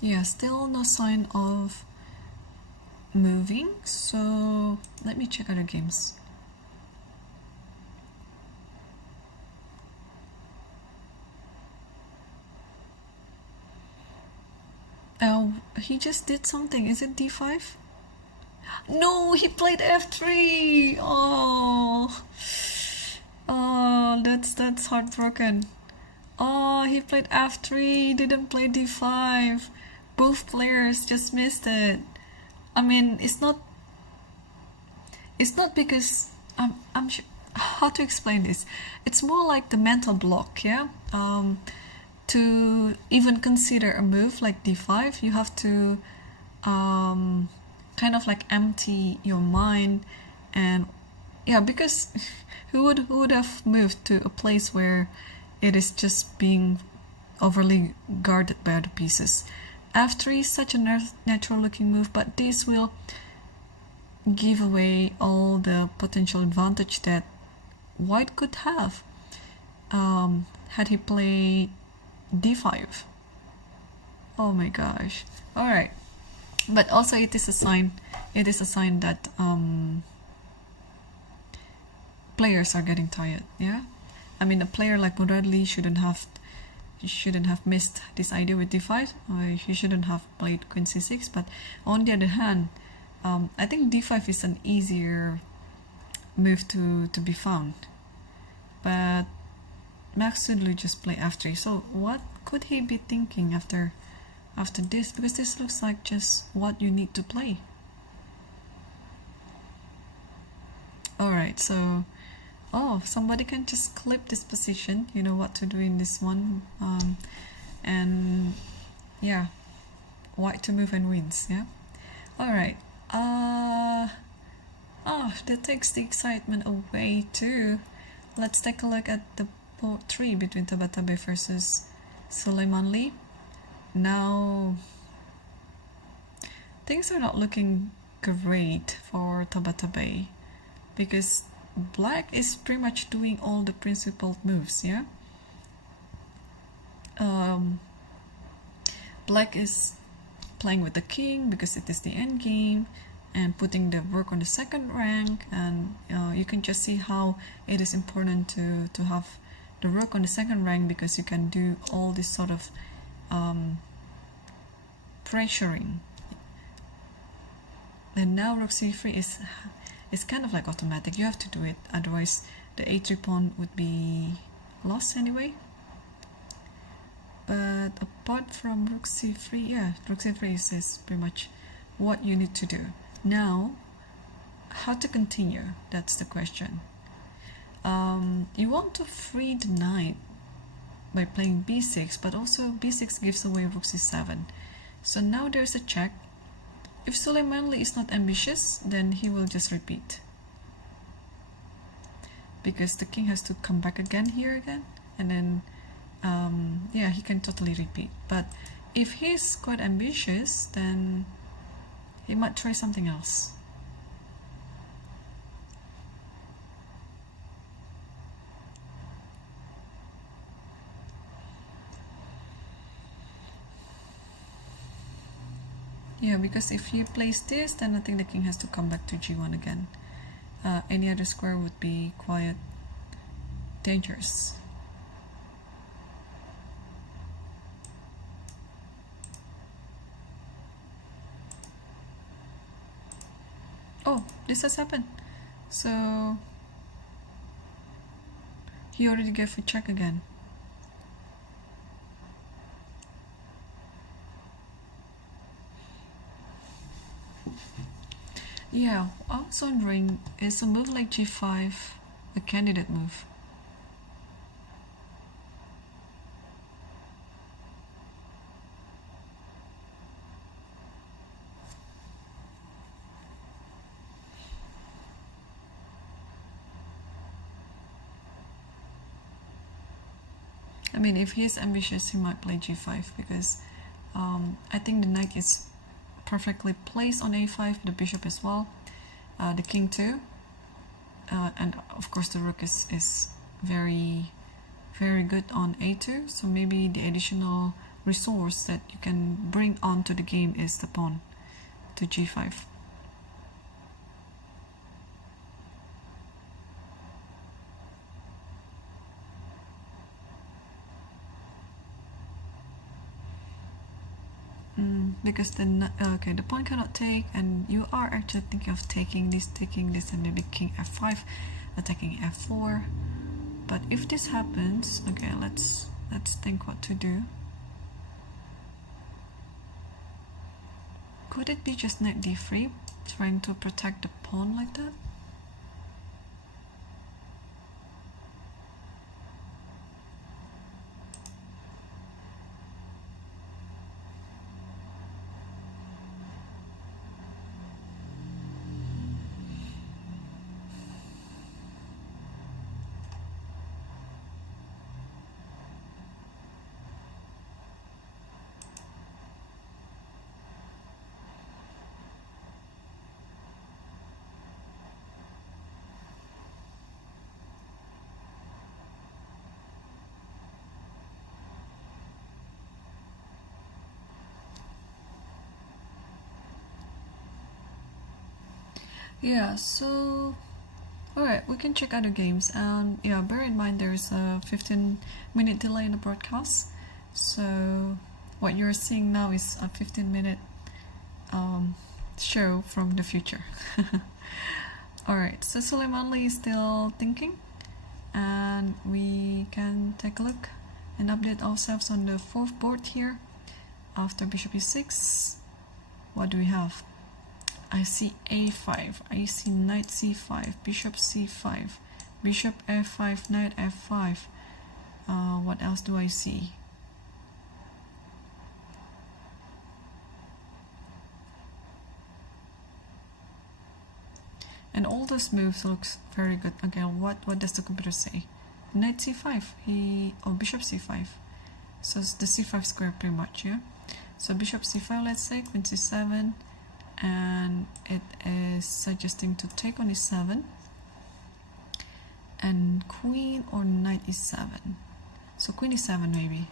yeah, still no sign of moving, so let me check other games. Oh, he just did something. Is it d5? No, he played f3. Oh, that's heartbroken. Oh, he played f3, didn't play d5. Both players just missed it. I mean, it's not because I'm sure, how to explain this. It's more like the mental block, yeah. To even consider a move like d5, you have to kind of like empty your mind, and yeah, because who would have moved to a place where it is just being overly guarded by other pieces? f3 is such a natural looking move, but this will give away all the potential advantage that white could have had he played d5. Oh my gosh. Alright, but also it is a sign that players are getting tired. Yeah, I mean, a player like Muradli shouldn't have missed this idea with d5, or he shouldn't have played queen c6. But on the other hand, I think d5 is an easier move to be found. But Max Sudlu just play f3. So what could he be thinking after this? Because this looks like just what you need to play. Alright, so somebody can just clip this position. You know what to do in this one. And yeah, white to move and wins. Yeah. Alright. That takes the excitement away too. Let's take a look at the port 3 between Tabatabai versus Suleimanli. Now things are not looking great for Tabatabai, because black is pretty much doing all the principled moves. Yeah. Black is playing with the king because it is the end game, and putting the rook on the second rank. And you can just see how it is important to have the rook on the second rank, because you can do all this sort of pressuring. And now rook c3 is kind of like automatic. You have to do it, otherwise the a3 pawn would be lost anyway. But a apart from rook c3, yeah, rook c3 is pretty much what you need to do. Now, how to continue? That's the question. You want to free the knight by playing b6, but also b6 gives away rook c7. So now there's a check. If Suleimanli is not ambitious, then he will just repeat, because the king has to come back again here again, and then yeah, he can totally repeat. But if he's quite ambitious, then he might try something else. Yeah, because if he plays this, then I think the king has to come back to g1 again. Any other square would be quite dangerous. Oh, this has happened. So he already gave a check again. Yeah, I was wondering, is a move like g5 a candidate move? I mean, if he's ambitious, he might play g5, because I think the knight is perfectly placed on a5, the bishop as well, the king too, and of course the rook is very good on a2, so maybe the additional resource that you can bring onto the game is the pawn to g5. Because the okay, the pawn cannot take, and you are actually thinking of taking this, and maybe king f5, attacking f4. But if this happens, okay, let's think what to do. Could it be just knight d3, trying to protect the pawn like that? Yeah, so alright, we can check other games, and yeah, bear in mind there's a 15-minute delay in the broadcast, so what you're seeing now is a 15-minute show from the future. Alright, so Suleimanli is still thinking, and we can take a look and update ourselves on the fourth board here. After bishop e6, what do we have? I see a5, I see knight c5, bishop c5, bishop f5, knight f5. What else do I see? And all those moves looks very good. Okay, what does the computer say? Knight c5, bishop c5. So it's the c5 square pretty much, yeah? So bishop c5, let's say, queen c7, and it is suggesting to take on e7, and queen or knight e7. So queen e7 maybe,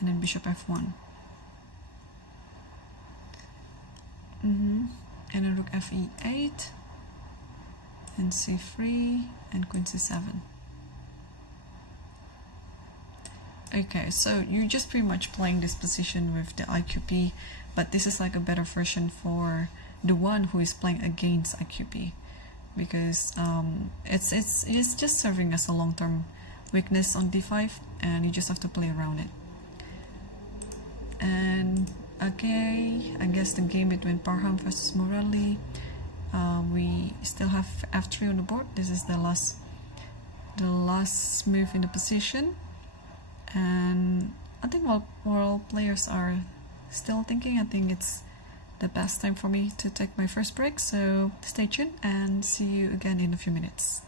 and then bishop f1. And then rook fe8, and c3, and queen c7. Okay, so you're just pretty much playing this position with the IQP, but this is like a better version for the one who is playing against IQP, because it's just serving as a long-term weakness on d5, and you just have to play around it. And okay, I guess the game between Parham versus Morelli. We still have f3 on the board. This is the last move in the position, and I think while players are still thinking, I think it's the best time for me to take my first break. So stay tuned and see you again in a few minutes.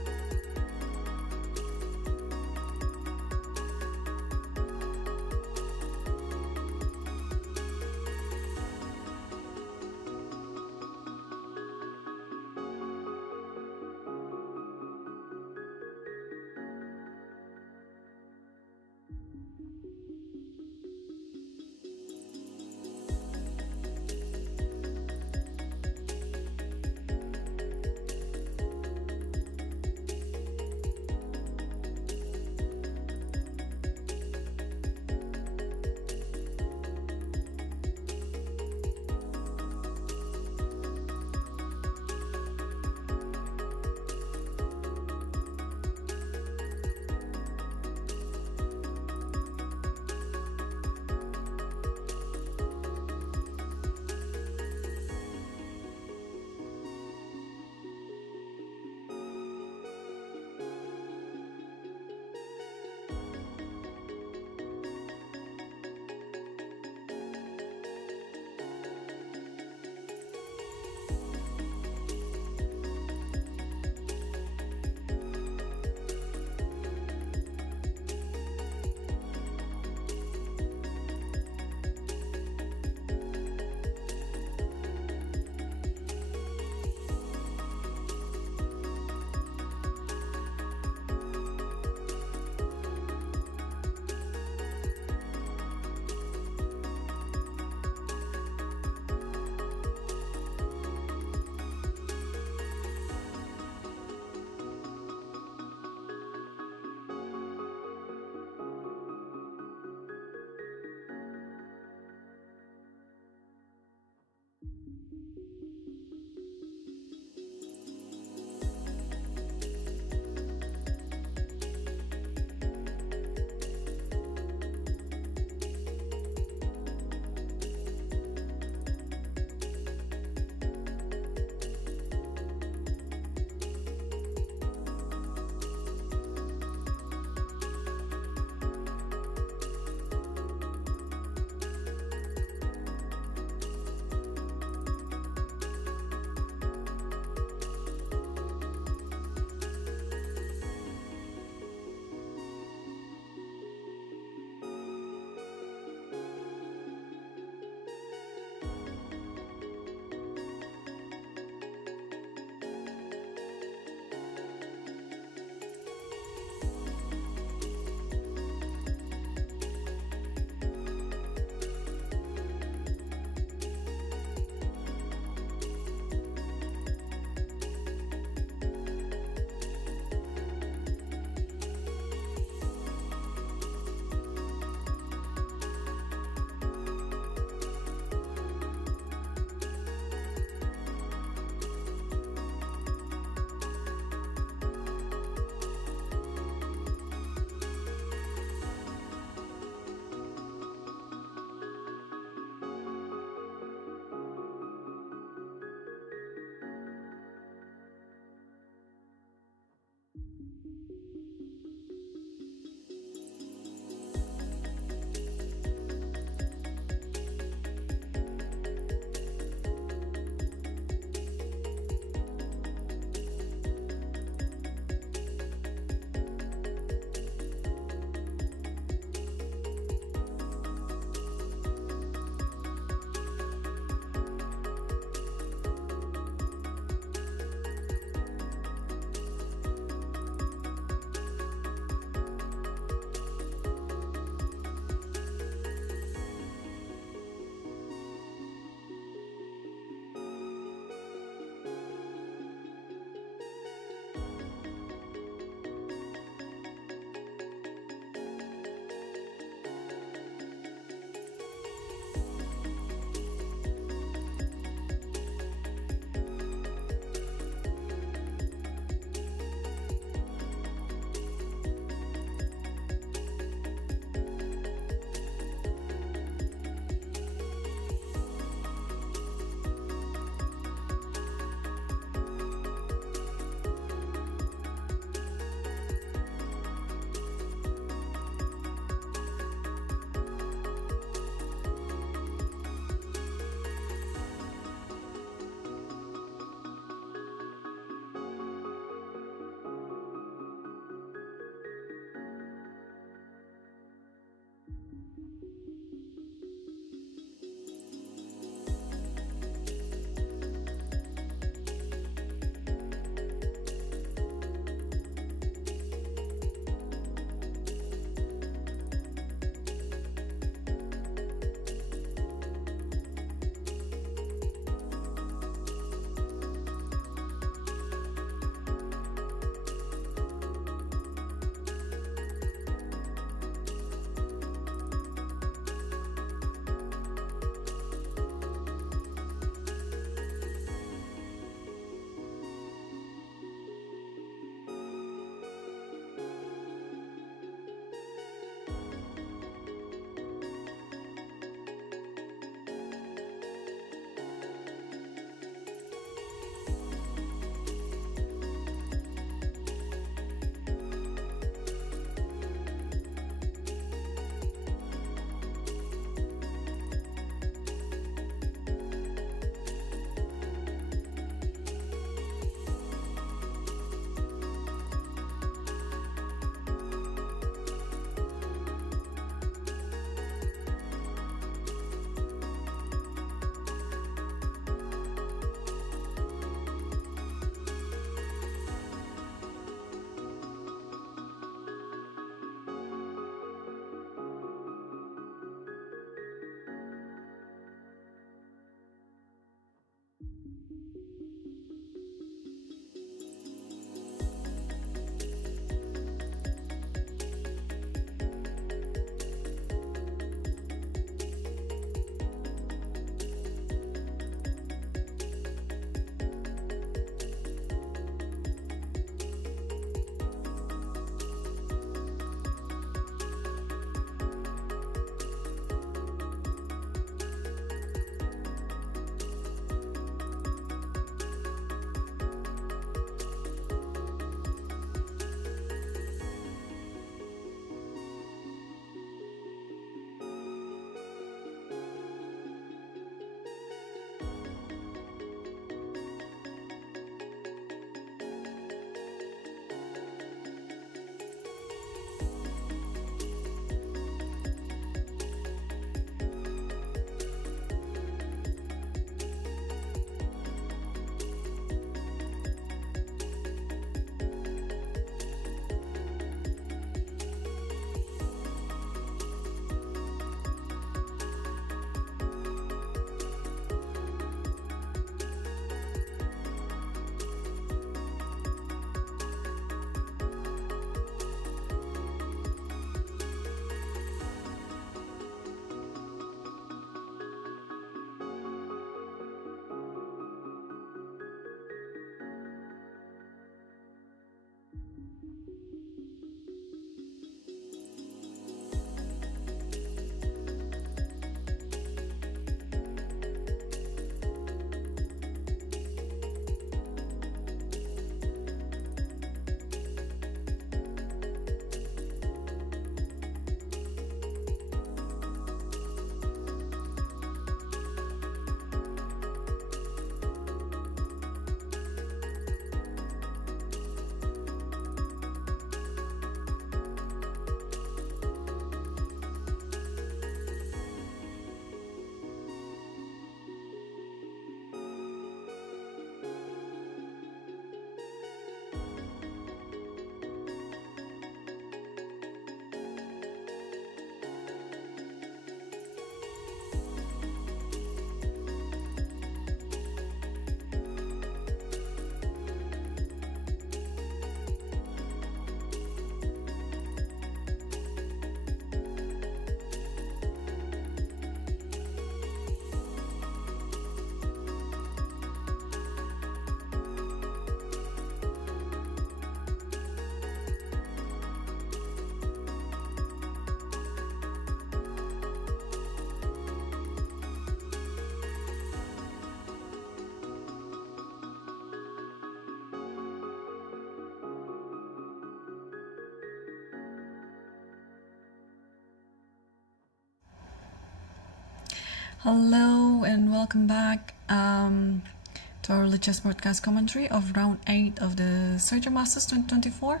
Hello and welcome back to our latest broadcast commentary of round 8 of the Sharjah Masters 2024.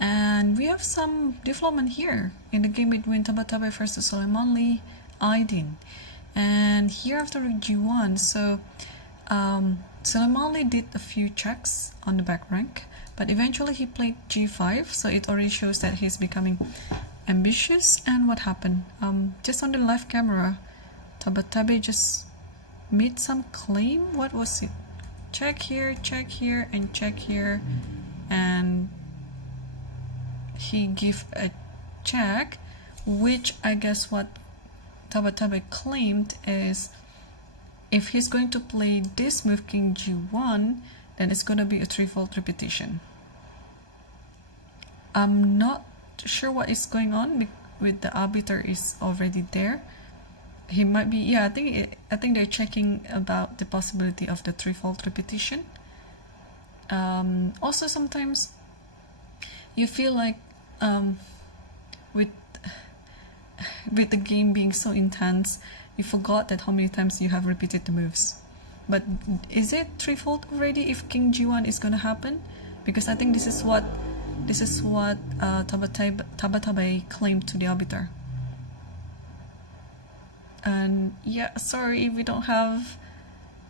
And we have some development here in the game between Tabatabai versus Soleimanli Aydin. And here after g1, so Soleimanli did a few checks on the back rank, but eventually he played g5, so it already shows that he's becoming ambitious. And what happened? Just on the live camera, Tabatabai just made some claim. What was it? Check here, and check here, and he gave a check, which I guess what Tabatabai claimed is if he's going to play this move king g1, then it's going to be a threefold repetition. I'm not sure what is going on with the arbiter is already there. He might be, yeah, I think they're checking about the possibility of the threefold repetition. Also sometimes you feel like with the game being so intense, you forgot that how many times you have repeated the moves. But is it threefold already if king g1 is going to happen? Because I think this is what Tabatabai claimed to the arbiter. And yeah, sorry, we don't have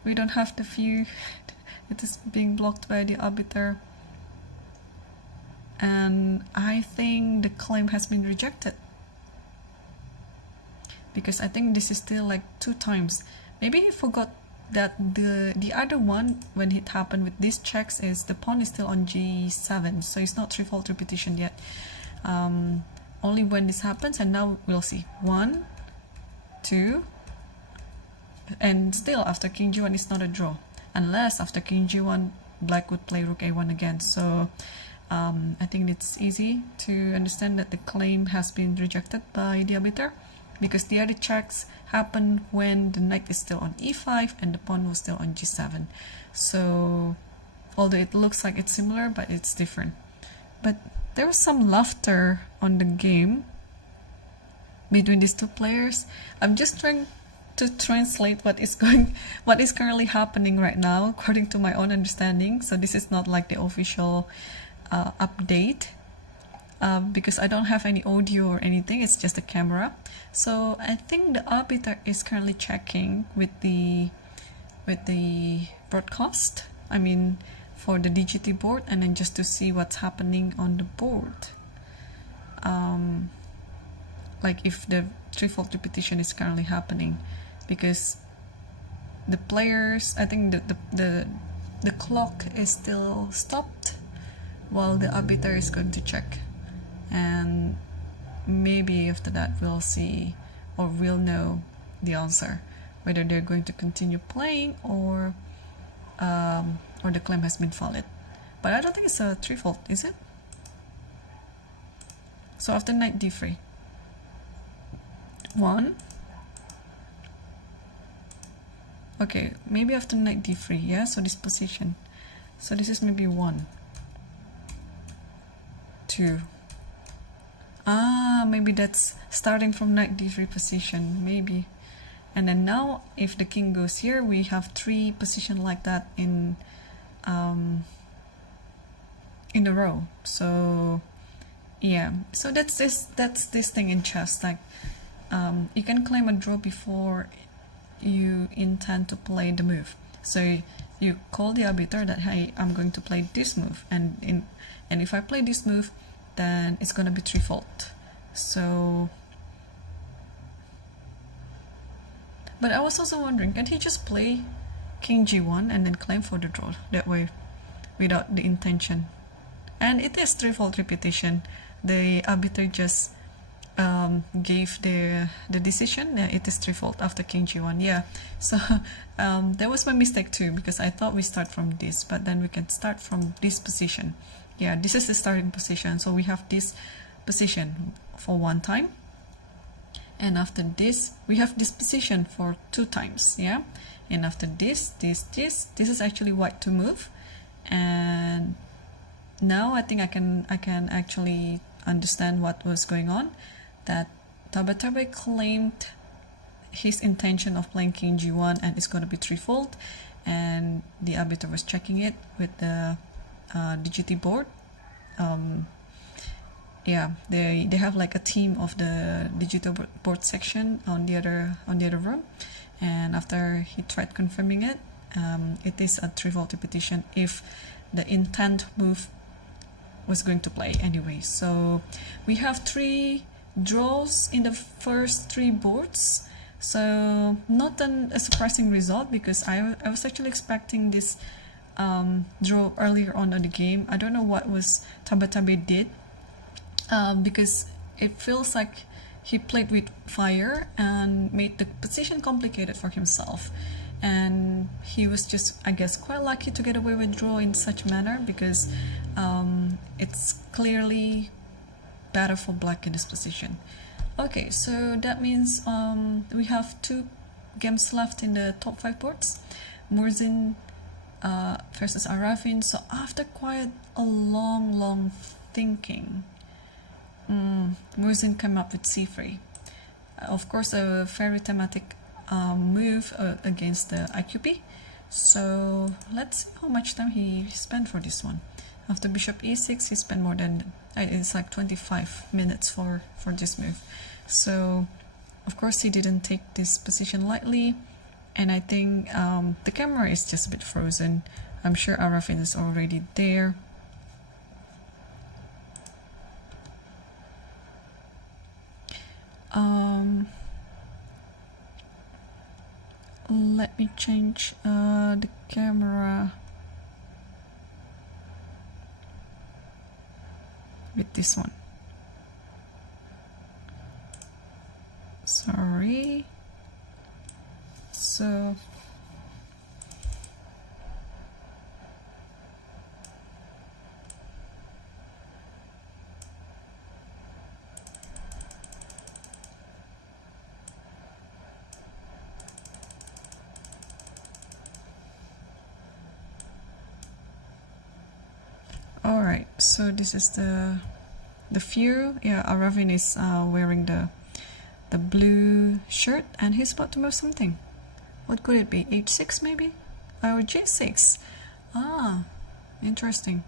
the view. It is being blocked by the arbiter, and I think the claim has been rejected because I think this is still like 2 times. Maybe he forgot that the other one, when it happened with these checks, is the pawn is still on g7, so it's not threefold repetition yet. Only when this happens, and now we'll see 1, 2, and still after king g1 is not a draw, unless after king g1 black would play rook a1 again. So I think it's easy to understand that the claim has been rejected by the arbiter, because the other checks happen when the knight is still on e5 and the pawn was still on g7. So although it looks like it's similar, but it's different. But there was some laughter on the game between these 2 players. I'm just trying to translate what is currently happening right now according to my own understanding. So this is not like the official update, because I don't have any audio or anything, it's just a camera. So I think the arbiter is currently checking with the broadcast, I mean for the DGT board, and then just to see what's happening on the board, like if the threefold repetition is currently happening, because the players, I think the clock is still stopped while the arbiter is going to check, and maybe after that we'll see, or we'll know the answer, whether they're going to continue playing or the claim has been valid. But I don't think it's a threefold, is it? So after knight d3, 1, okay, maybe after knight d3, yeah, so this position, so this is maybe 1, 2, maybe that's starting from knight d3 position, maybe. And then now if the king goes here, we have 3 positions like that in a row. So yeah, so that's this thing in chess, like you can claim a draw before you intend to play the move. So you call the arbiter that, hey, I'm going to play this move, and if I play this move, then it's going to be threefold. So, but I was also wondering, can he just play king g1 and then claim for the draw that way without the intention? And it is threefold repetition. The arbiter just gave the decision. It is threefold after king g1. Yeah, so that was my mistake too, because I thought we start from this, but then we can start from this position. Yeah, this is the starting position, so we have this position for 1 time, and after this we have this position for 2 times. Yeah, and after this is actually white to move. And now I think I can actually understand what was going on, that Tabatabai claimed his intention of playing king g1 and it's going to be threefold, and the arbiter was checking it with the DGT board. yeah, they have like a team of the digital board section on the other room, and after he tried confirming it, it is a trivial repetition if the intent move was going to play anyway. So we have 3 draws in the first 3 boards, so not a surprising result, because I was actually expecting this draw earlier on in the game. I don't know what was Tabatabe did, because it feels like he played with fire and made the position complicated for himself, and he was just, I guess, quite lucky to get away with draw in such manner, because it's clearly better for black in this position. Okay, so that means we have 2 games left in the top 5 boards. Murzin versus Arafin. So after quite a long thinking, Murzin came up with c3. Of course, a very thematic move against the IQP. So let's see how much time he spent for this one. After bishop e6, he spent more than, it's like 25 minutes for this move. So of course he didn't take this position lightly, and I think the camera is just a bit frozen. I'm sure Arafin is already there. Let me change the camera with this one. Sorry. So all right, so this is the view. Yeah, Arafin is wearing the blue shirt, and he's about to move something. What could it be? H6 maybe? Or G6? Ah, interesting.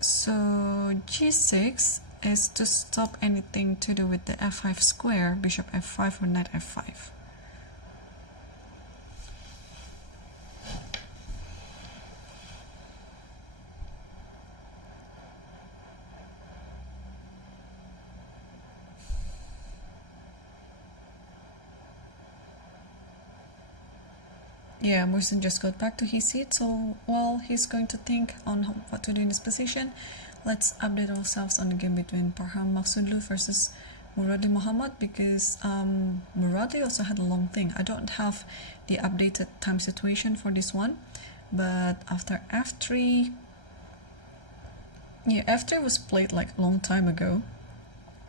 So G6 is to stop anything to do with the F5 square, bishop F5 or knight F5. Yeah, Murzin just got back to his seat, so while he's going to think on what to do in this position, let's update ourselves on the game between Parham Maksudlu versus Muradi Muhammad, because Muradi also had a long thing. I don't have the updated time situation for this one, but after F3, yeah, F3 was played like a long time ago,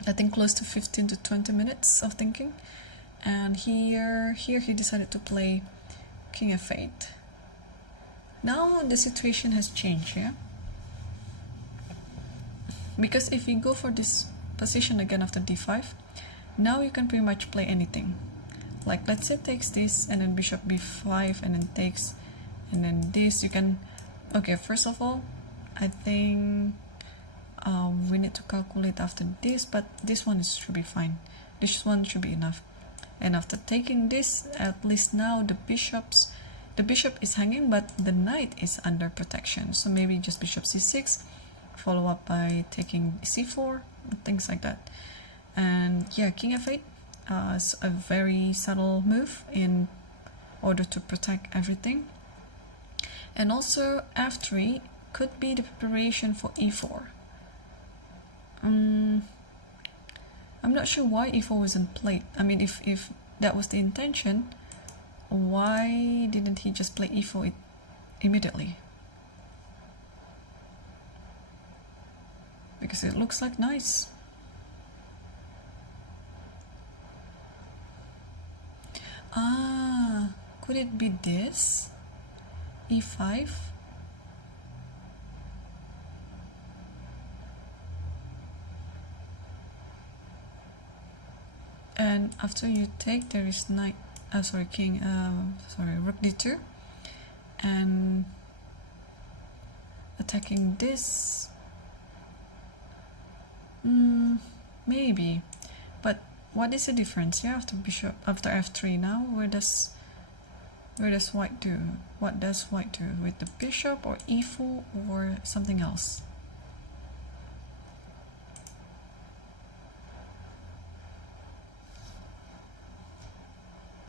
I think close to 15 to 20 minutes of thinking, and here he decided to play King F8. Now the situation has changed, yeah? Because if you go for this position again after d5, now you can pretty much play anything. Like let's say takes this, and then bishop b5, and then takes, and then this, you can... Okay, first of all, I think we need to calculate after this, but this one should be fine. This one should be enough. And after taking this, at least now the bishop is hanging, but the knight is under protection. So maybe just bishop c6, follow up by taking c4, things like that. And yeah, King f8 is a very subtle move in order to protect everything. And also f3 could be the preparation for e4. I'm not sure why e4 wasn't played. I mean, if that was the intention, why didn't he just play e4 immediately? Because it looks like nice. Ah, could it be this? e5? And after you take, there is knight, king, rook d2, and attacking this. Maybe, but what is the difference? Yeah, after bishop, after f3 now, where does white do? What does white do with the bishop, or e4, or something else?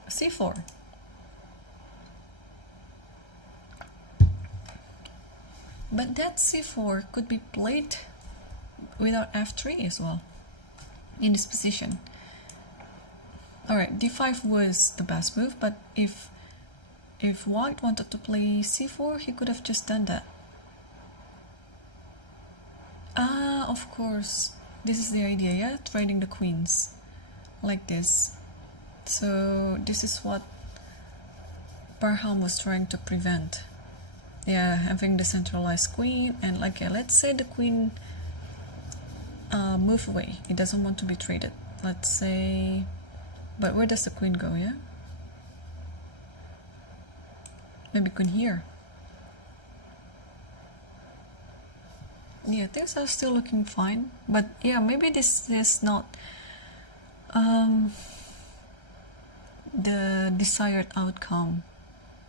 c4. But that c4 could be played without f3 as well in this position. Alright, d5 was the best move, but if white wanted to play c4, he could have just done that. Ah, of course, this is the idea, yeah? Trading the queens like this. So this is what Parham was trying to prevent. Yeah, having the centralized queen, and like, yeah, let's say the queen move away. It doesn't want to be traded. Let's say, but where does the queen go, yeah? Maybe queen here. Yeah, things are still looking fine, but yeah, maybe this is not the desired outcome.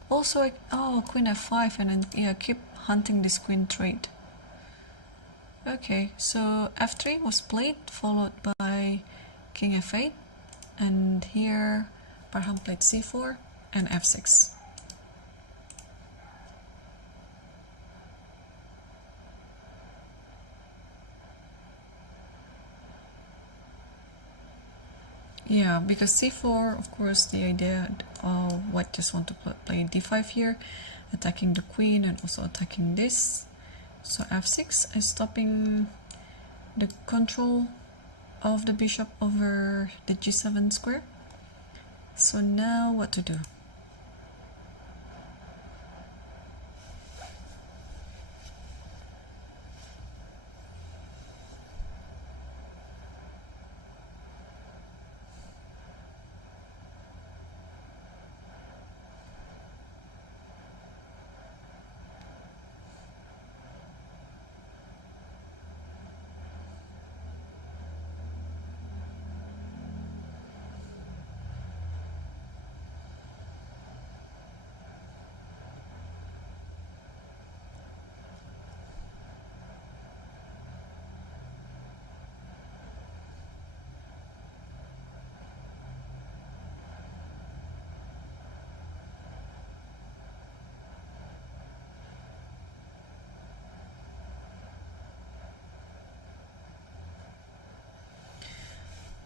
Also, oh, queen f5, and then yeah, keep hunting this queen trade. Okay, so f3 was played, followed by king f8, and here Parham played c4 and f6. Yeah, because c4, of course, the idea of white just want to play d5 here, attacking the queen and also attacking this. So f6 is stopping the control of the bishop over the g7 square. So now what to do?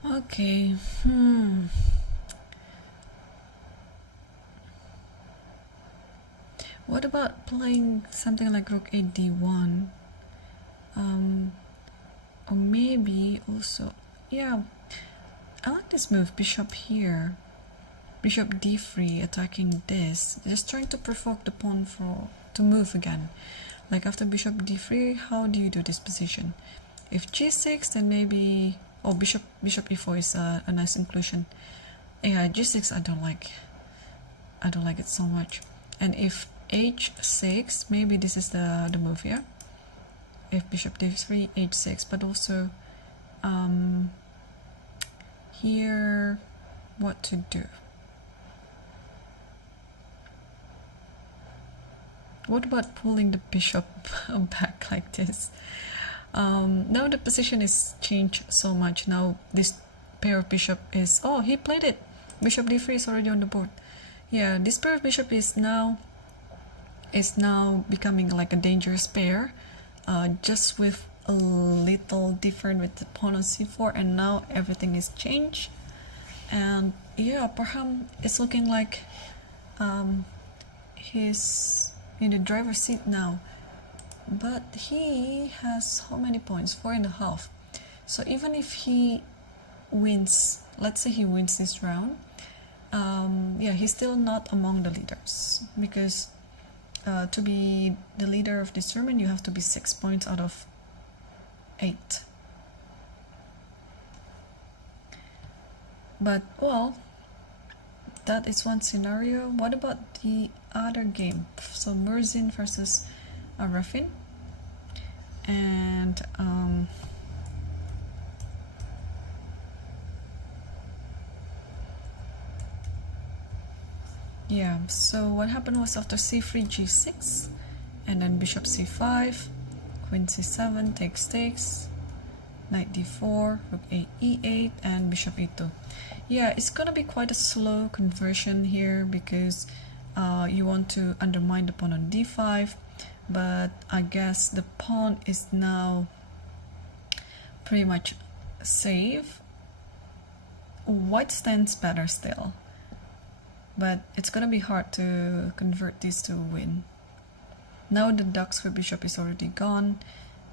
Okay, what about playing something like rook 8 d1? Or maybe also, yeah, I like this move, bishop here, bishop d3, attacking this, just trying to provoke the pawn to move again. Like after bishop d3, how do you do this position? If g6, then maybe, oh, bishop e4 is a nice inclusion. Yeah, g6 I don't like it so much. And if h6, maybe this is the move here. If bishop d3, h6, but also here, what to do? What about pulling the bishop back like this? Now the position is changed so much. Now this pair of bishop is, oh, he played it. Bishop d3 is already on the board. Yeah, this pair of bishop is now becoming like a dangerous pair, just with a little different with the pawn on c4, and now everything is changed. And yeah, Parham is looking like he's in the driver's seat now. But he has how many points? 4.5. So even if he wins, let's say he wins this round, yeah, he's still not among the leaders, because to be the leader of this tournament, you have to be 6 points out of 8. But well, that is one scenario. What about the other game? So Murzin versus Rafin, and Yeah, so what happened was after c3, g6, and then bishop c5, queen c7, takes, knight d4, rook a e8, and bishop e2. Yeah, it's gonna be quite a slow conversion here because you want to undermine the pawn on d5, but I guess the pawn is now pretty much safe. White stands better still, but it's gonna be hard to convert this to a win. Now the duck square bishop is already gone,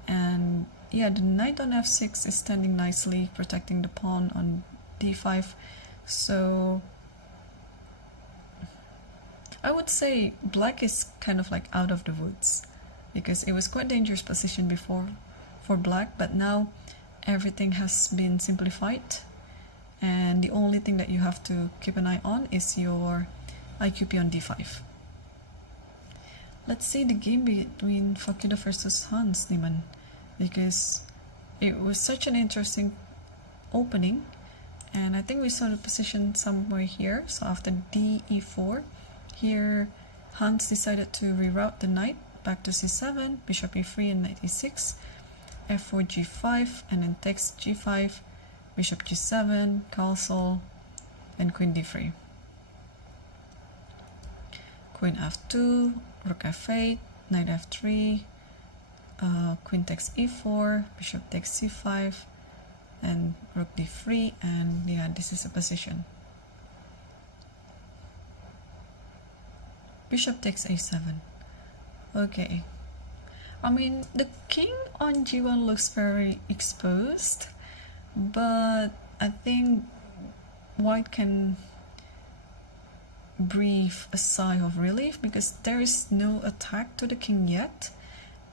and yeah, the knight on f6 is standing nicely, protecting the pawn on d5. So I would say black is kind of like out of the woods, because it was quite dangerous position before for black, but now everything has been simplified, and the only thing that you have to keep an eye on is your IQP on d5. Let's see the game between Fakuda versus Hans Niemann, because it was such an interesting opening, and I think we saw the position somewhere here. So after d e4, here Hans decided to reroute the knight back to c7, bishop e3 and knight e6, f4 g5, and then takes g5, bishop g7, castle, and queen d3. Queen f2, rook f8, knight f3, queen takes e4, bishop takes c5, and rook d3, and yeah, this is a position. Bishop takes a7. Okay. I mean, the king on g1 looks very exposed, but I think white can breathe a sigh of relief because there is no attack to the king yet,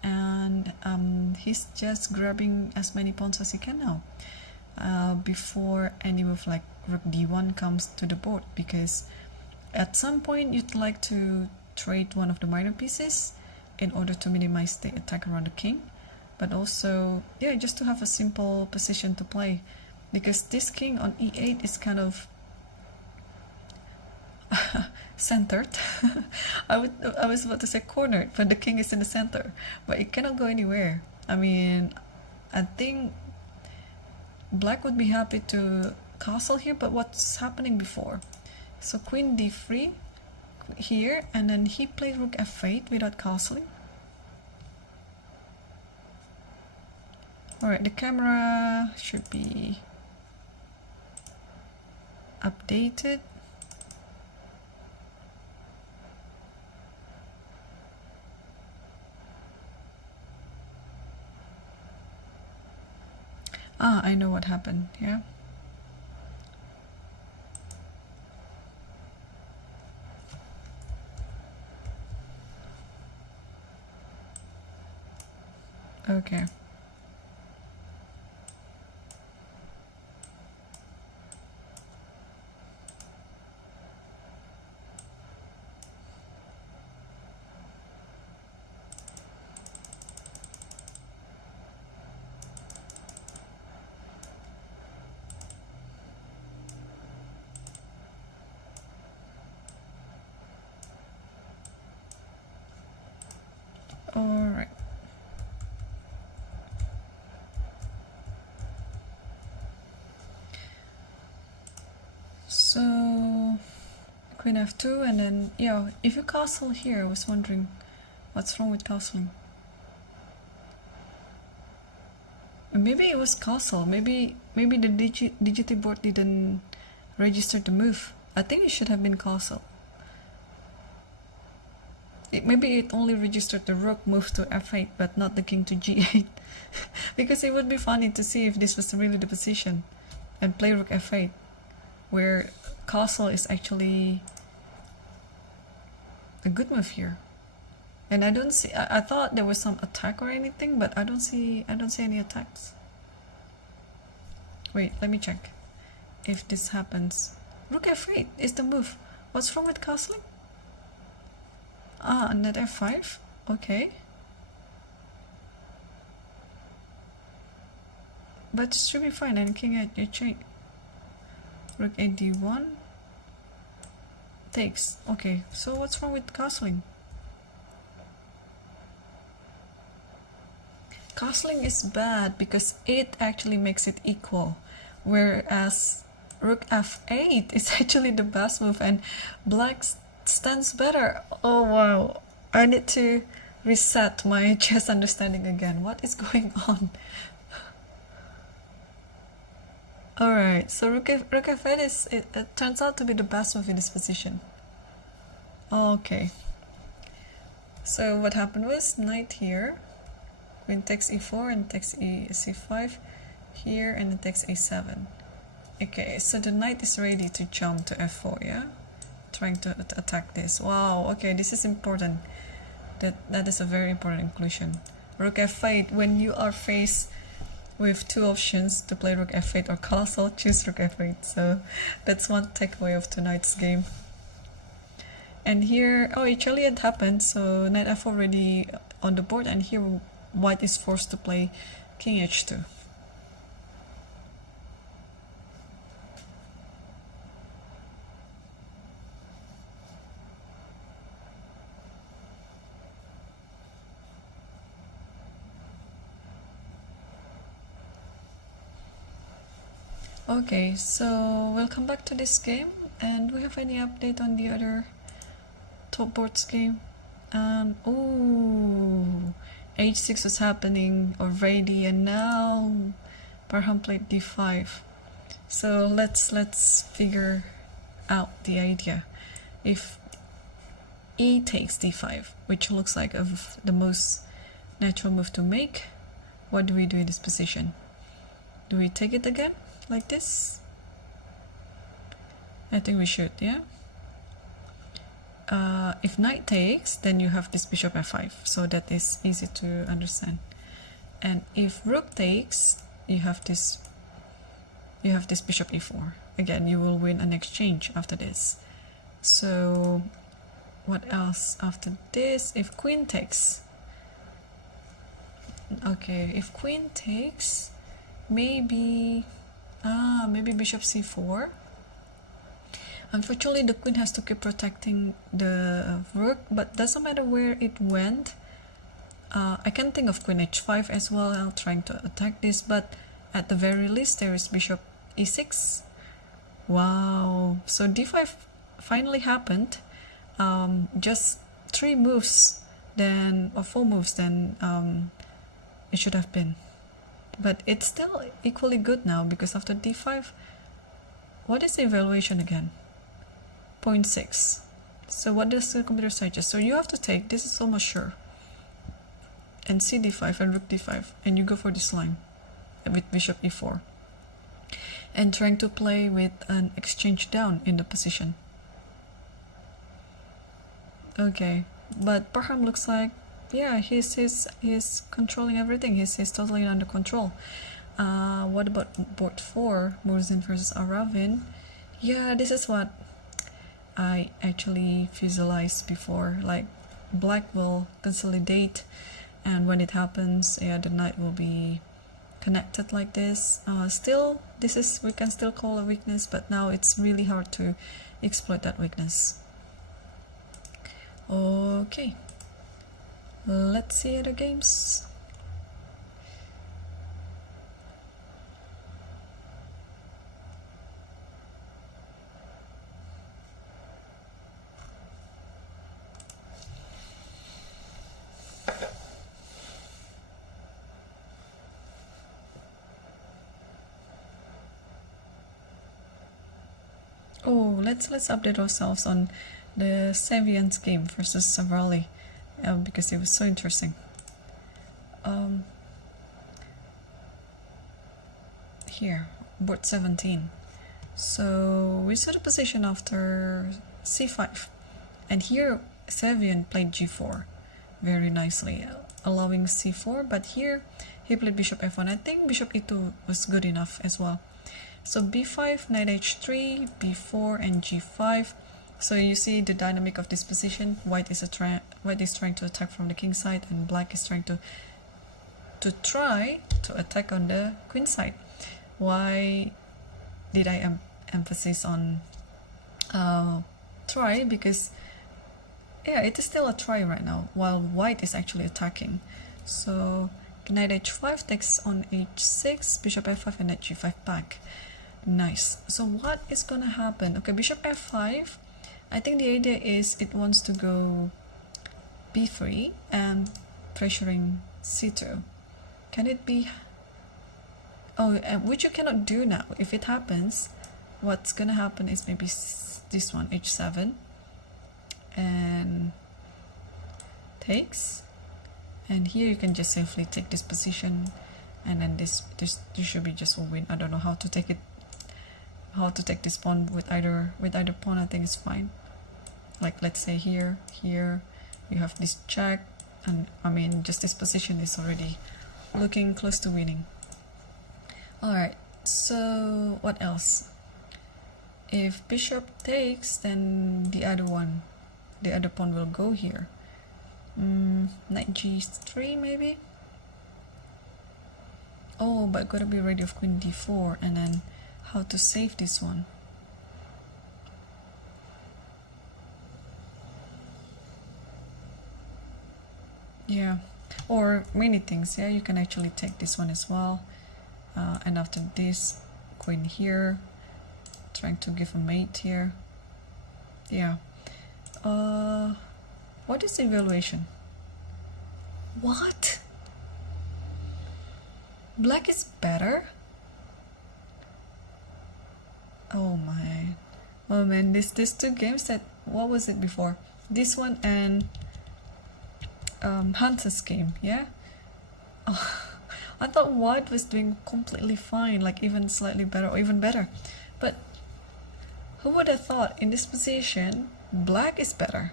and he's just grabbing as many pawns as he can now before any move like rook d1 comes to the board, because at some point you'd like to trade one of the minor pieces in order to minimize the attack around the king, but also, yeah, just to have a simple position to play, because this king on e8 is kind of centered. I was about to say cornered, but the king is in the center, but it cannot go anywhere. I mean, I think black would be happy to castle here, but what's happening before? So queen d3 here, and then he played rook f8 without castling. Alright, the camera should be updated. Ah, I know what happened, yeah. Okay. All right. So queen f2, and then yeah, if you castle here, I was wondering what's wrong with castling. Maybe it was castle. Maybe the DGT board didn't register the move. I think it should have been castle. Maybe it only registered the rook move to f8, but not the king to g8. Because it would be funny to see if this was really the position and play rook f8, where castle is actually a good move here. And I don't see, I thought there was some attack or anything, but I don't see any attacks. Wait, let me check if this happens. Rook f8 is the move. What's wrong with castling? Ah, net f5. Okay. But it should be fine. And king at your chain. Rook a d1. takes. Okay, so what's wrong with castling? Castling is bad because it actually makes it equal, whereas rook f8 is actually the best move and black stands better. Oh wow, I need to reset my chess understanding again. What is going on? Alright, so rook f8 it turns out to be the best move in this position. Okay, so what happened was knight here, queen takes e4 and takes c5 here, and it takes a7. Okay, so the knight is ready to jump to f4, yeah? Trying to attack this. Wow, okay, this is important. That is a very important inclusion. Rook f8, when you are faced with two options to play rook f8 or castle, choose rook f8. So that's one takeaway of tonight's game. And here, oh, actually it happened, so knight f4 already on the board, and here white is forced to play king h2. Okay, so we'll come back to this game, and do we have any update on the other top boards game? And oh, h6 was happening already, and now Parham played d5. So let's figure out the idea. If e takes d5, which looks like the most natural move to make, what do we do in this position? Do we take it again like this? I think we should, yeah. If knight takes, then you have this bishop f5, so that is easy to understand. And if rook takes, you have this bishop e4. Again, you will win an exchange after this. So what else after this? If queen takes, okay, if queen takes, maybe bishop c4. Unfortunately, the queen has to keep protecting the rook, but doesn't matter where it went. I can think of queen h5 as well. I'm trying to attack this, but at the very least there is bishop e6. Wow, so d5 finally happened. Just 3 moves then, or 4 moves then it should have been, but it's still equally good now, because after d5, what is the evaluation again? 0.6. So what does the computer suggest? So you have to take, this is almost sure, and cd5 and rook d5, and you go for this line with bishop e4, and trying to play with an exchange down in the position. Okay, but Parham looks like, yeah, he's controlling everything. He's totally under control. What about board 4, Murzin versus Aravin? Yeah, this is what I actually visualized before. Like, black will consolidate, and when it happens, yeah, the knight will be connected like this. Still, we can still call a weakness, but now it's really hard to exploit that weakness. Okay, let's see other games. Oh, let's update ourselves on the Savian's game versus Savrali, because it was so interesting. Here, board 17. So we saw the position after c5, and here Savian played g4 very nicely, allowing c4, but here he played bishop f1. I think bishop e2 was good enough as well. So b5, knight h3, b4, and g5. So you see the dynamic of this position. White is trying to attack from the king side, and black is trying to attack on the queen side. Why did I emphasize on try, because yeah, it is still a try right now while white is actually attacking. So knight h5 takes on h6, bishop f5, and knight g5 back. Nice. So what is gonna happen? Okay, bishop f5. I think the idea is it wants to go b3 and pressuring c2. Can it be? Oh, which you cannot do now. If it happens, what's gonna happen is maybe this one, h7, and takes, and here you can just safely take this position, and then this should be just a win. I don't know how to take it, how to take this pawn with either pawn. I think it's fine. Like, let's say here you have this check, and I mean, just this position is already looking close to winning. All right, so what else? If bishop takes, then the other pawn will go here. Knight g3 maybe. Oh, but gotta be ready of queen d4, and then how to save this one? Yeah, or many things. Yeah, you can actually take this one as well, and after this, queen here, trying to give a mate here. Yeah. What is the evaluation? What? Black is better? Oh my. Oh man, these two games that, what was it before? This one and Hunter's game, yeah? Oh, I thought white was doing completely fine, like even slightly better or even better. But who would have thought in this position, black is better?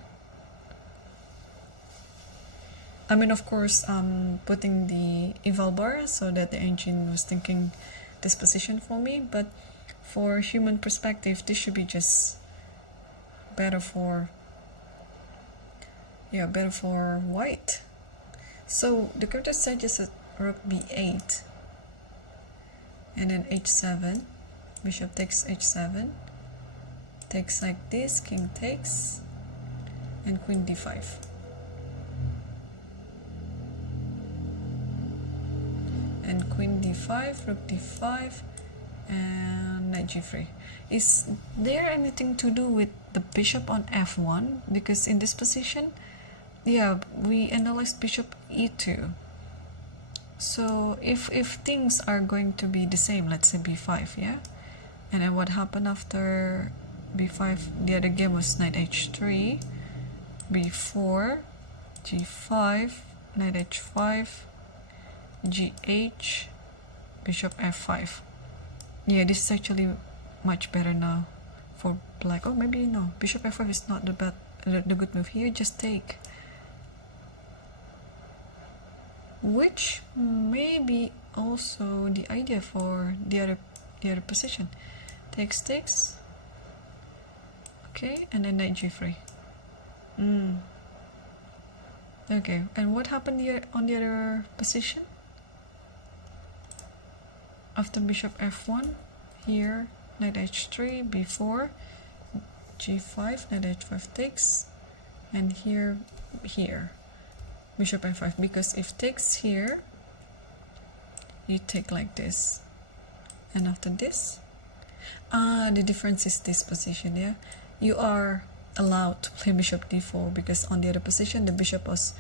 I mean, of course, putting the eval bar so that the engine was thinking this position for me, but for human perspective, this should be just better for, yeah, better for white. So the character suggests a rook b8, and then h7, bishop takes h7, takes like this, king takes, and queen d5. And queen d5, rook d5, and knight g3. Is there anything to do with the bishop on f1? Because in this position, yeah, we analyzed bishop e2. So if things are going to be the same, let's say b5, yeah? And then what happened after b5? The other game was knight h3, b4, g5, knight h5, gh, bishop f5. Yeah, this is actually much better now for black. Oh, maybe no, bishop f5 is not the good move here. Just take, which may be also the idea for the other position. Takes, okay, and then knight g3. Okay, and what happened here on the other position? After bishop f1, here knight h3, b4, g5, knight h5 takes, and here bishop f5, because if takes here, you take like this, and after this, the difference is this position, yeah? You are allowed to play bishop d4, because on the other position the bishop was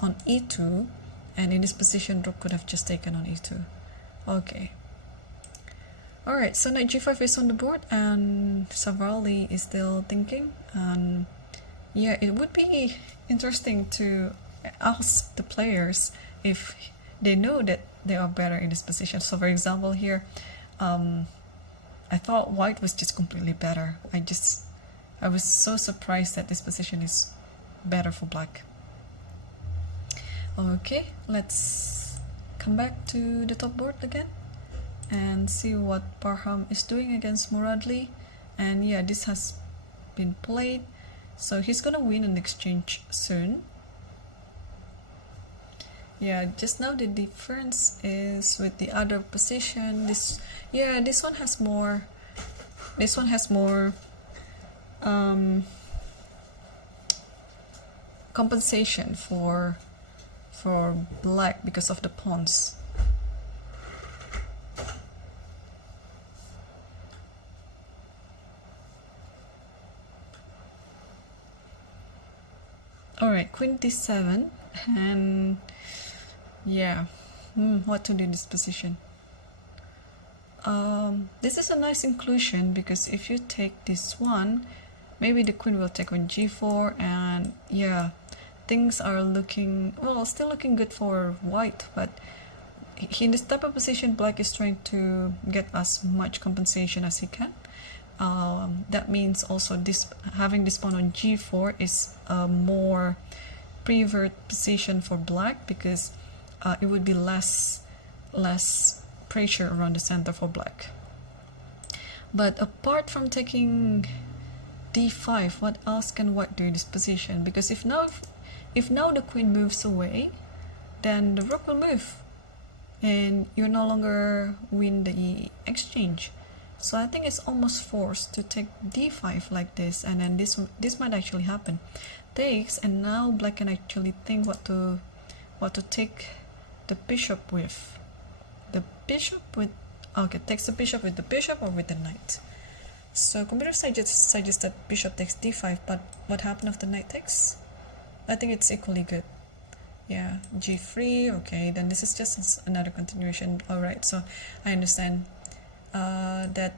on e2, and in this position rook could have just taken on e2. Okay. Alright, so knight g5 is on the board, and Savarli is still thinking. Yeah, it would be interesting to ask the players if they know that they are better in this position. So for example here, I thought white was just completely better. I was so surprised that this position is better for black. Okay, let's come back to the top board again and see what Parham is doing against Muradli. And yeah, this has been played, so he's gonna win an exchange soon. Yeah, just now the difference is with the other position. This one has more compensation for black because of the pawns. Alright, queen d7, and yeah, what to do in this position? This is a nice inclusion, because if you take this one, maybe the queen will take on g4, and yeah, things are looking, well, still looking good for white, but in this type of position, black is trying to get as much compensation as he can. That means also this having this pawn on g4 is a more prevert position for black, because it would be less pressure around the center for black. But apart from taking d5, what else can white do in this position? Because if now the queen moves away, then the rook will move, and you no longer win the exchange. So I think it's almost forced to take d5 like this, and then this might actually happen. Takes, and now black can actually think what to take the bishop with. The bishop with, okay, takes the bishop with the bishop or with the knight. So computer suggests that bishop takes d5, but what happened if the knight takes? I think it's equally good. Yeah, g3, okay, then this is just another continuation. Alright, so I understand that.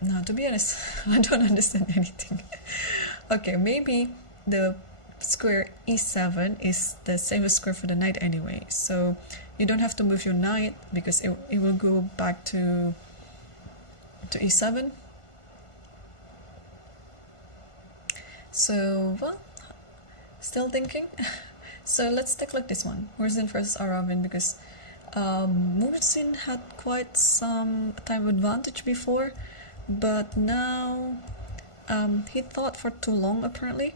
No, to be honest, I don't understand anything. Okay, maybe the square e7 is the same as square for the knight anyway, so you don't have to move your knight, because it will go back to e7. So, well, still thinking. So let's take a look at this one, Murzin versus Aravin, because Murzin had quite some time advantage before, but now he thought for too long apparently.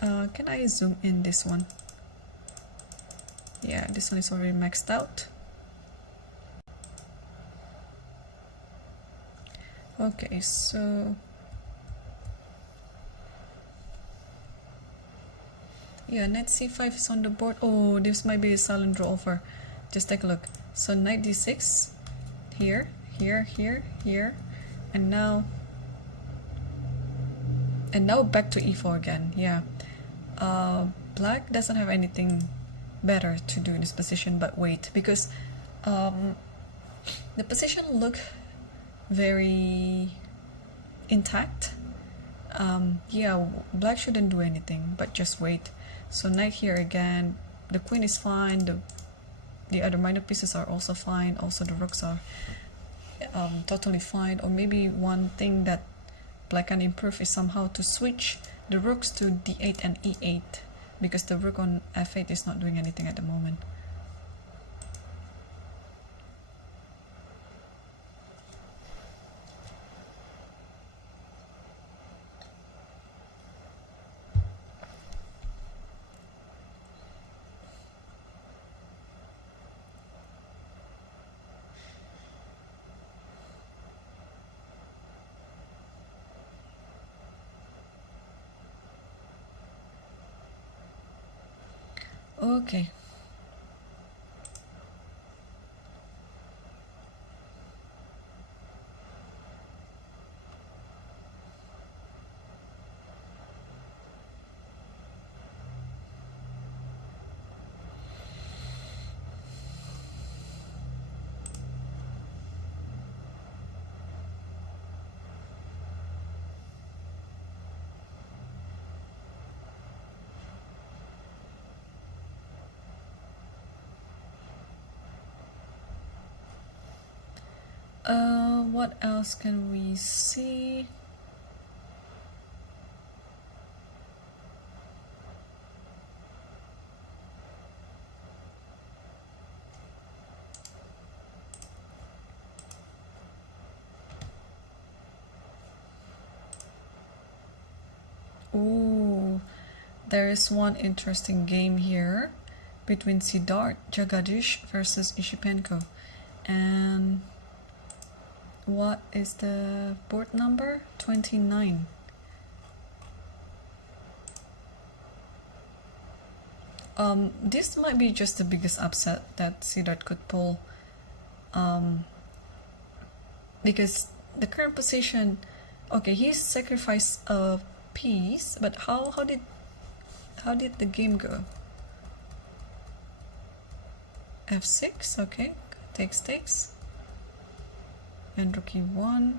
Can I zoom in this one? Yeah, this one is already maxed out. Okay, so yeah, knight c5 is on the board. Oh, this might be a silent draw over. Just take a look. So knight d6, here, and now back to e4 again. Yeah, black doesn't have anything better to do in this position but wait, because the position look very intact. Yeah, black shouldn't do anything but just wait. So knight here again, the queen is fine, the other minor pieces are also fine, also the rooks are totally fine. Or maybe one thing that black can improve is somehow to switch the rooks to d8 and e8, because the rook on f8 is not doing anything at the moment. Okay. What else can we see? Oh, there is one interesting game here between Siddharth Jagadish versus Ishipenko. And what is the board number? 29. This might be just the biggest upset that Siddharth could pull, because the current position, okay, he sacrificed a piece, but how did the game go? F6, okay, takes, and rook e1,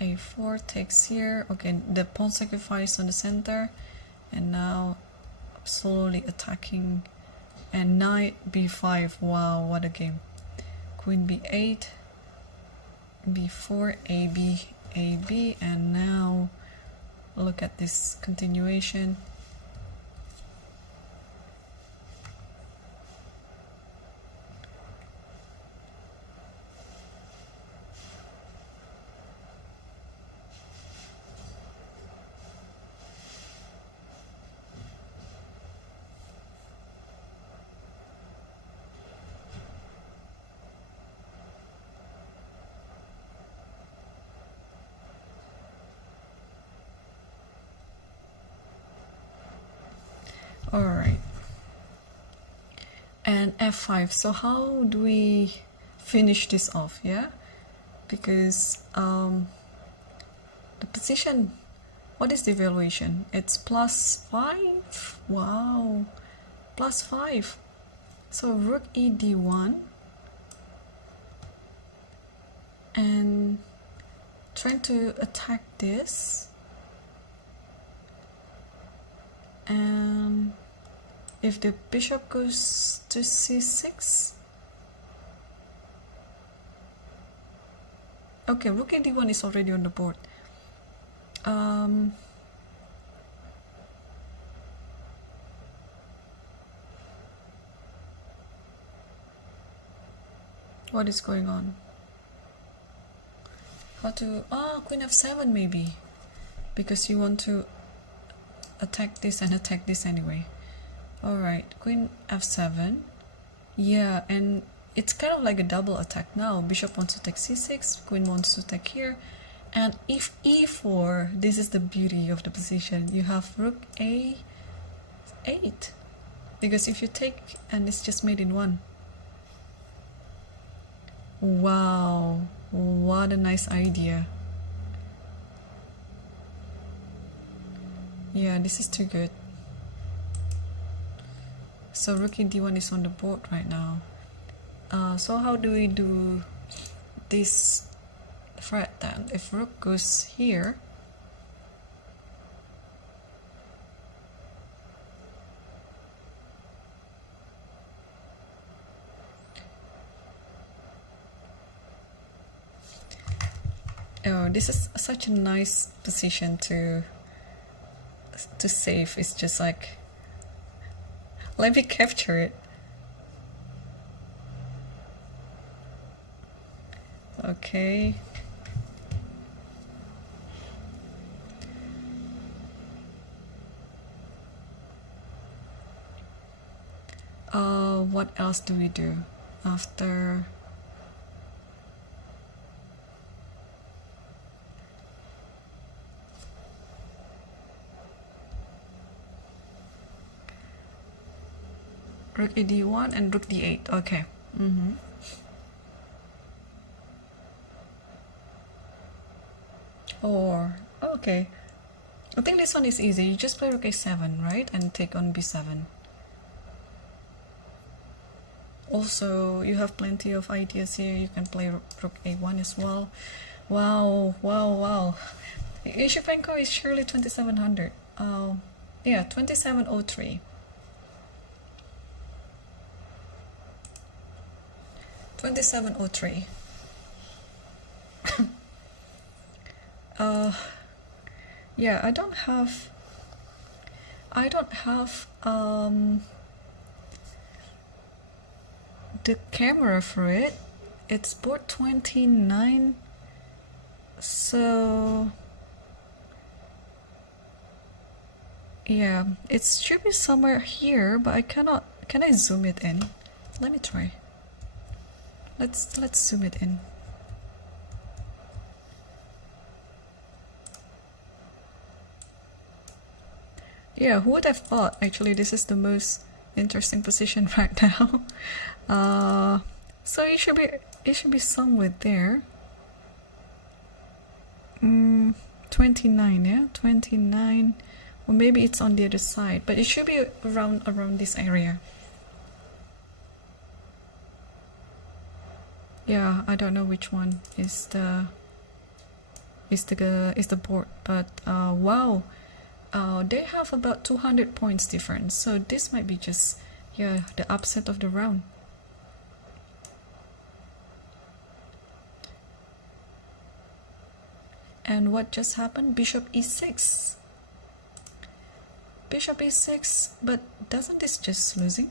a4 takes here, okay, the pawn sacrifice on the center, and now slowly attacking, and knight b5, wow, what a game. Queen b8, b4, ab, and now look at this continuation. All right, and f5. So how do we finish this off? Yeah, because the position, what is the evaluation? It's +5. Wow, +5. So rook e d1, and trying to attack this. And if the bishop goes to c6, okay, rook a d1 is already on the board. What is going on? How to, queen f7 maybe, because you want to attack this and attack this anyway. All right, queen f7. Yeah, and it's kind of like a double attack now. Bishop wants to take c6, queen wants to take here, and if e4, this is the beauty of the position. You have rook a8, because if you take, and it's just made in one. Wow, what a nice idea. Yeah, this is too good. So rook e d1 is on the board right now. So how do we do this threat then? If rook goes here, oh, this is such a nice position to save. It's just like, let me capture it. Okay. What else do we do after? Rook a d1 and rook d8. Okay. Or, okay, I think this one is easy. You just play rook a7, right, and take on b7. Also, you have plenty of ideas here. You can play rook a1 as well. Wow, wow, wow. Yushipenko is surely 2700. Yeah, 2703. 2703. Yeah, I don't have the camera for it. It's board 29, so yeah, it should be somewhere here, but I cannot. Can I zoom it in? Let me try. Let's zoom it in. Yeah, who would have thought? Actually, this is the most interesting position right now. So it should be somewhere there. 29, yeah, 29, or maybe it's on the other side, but it should be around this area. Yeah, I don't know which one is the board, but wow, they have about 200 points difference, so this might be just, yeah, the upset of the round. And what just happened? Bishop e6. Bishop e6, but doesn't this just losing?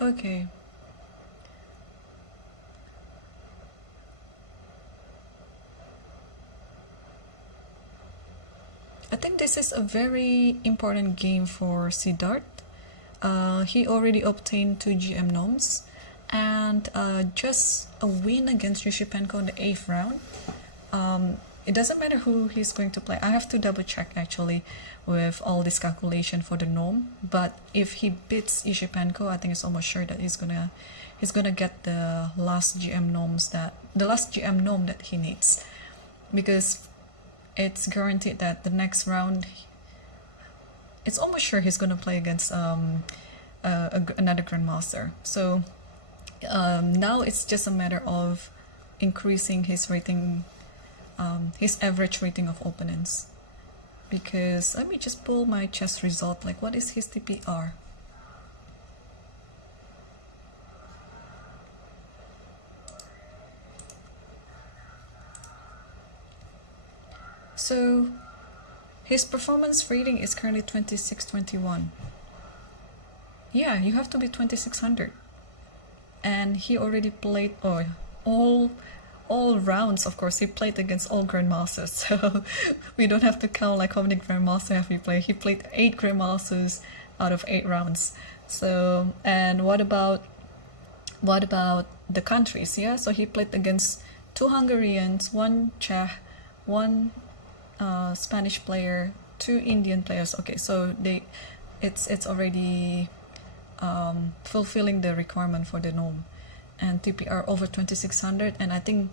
Okay. I think this is a very important game for Siddharth. He already obtained 2 GM noms, and just a win against Yushipenko in the 8th round. It doesn't matter who he's going to play. I have to double check actually with all this calculation for the nom, but if he beats Yushipenko, I think it's almost sure that he's gonna get the last GM nom that he needs, because it's guaranteed that the next round, it's almost sure he's gonna play against another grandmaster. So now it's just a matter of increasing his rating, his average rating of opponents. Because let me just pull my chess result. Like, what is his TPR? So his performance rating is currently 2621. Yeah, you have to be 2600. And he already played all rounds. Of course, he played against all grandmasters, so we don't have to count like how many grandmasters have he played. He played 8 grandmasters out of 8 rounds. So, and what about the countries? Yeah, so he played against 2 Hungarians, 1 Czech, 1 Spanish player, 2 Indian players. Okay, so it's already fulfilling the requirement for the norm, and TPR over 2600. And I think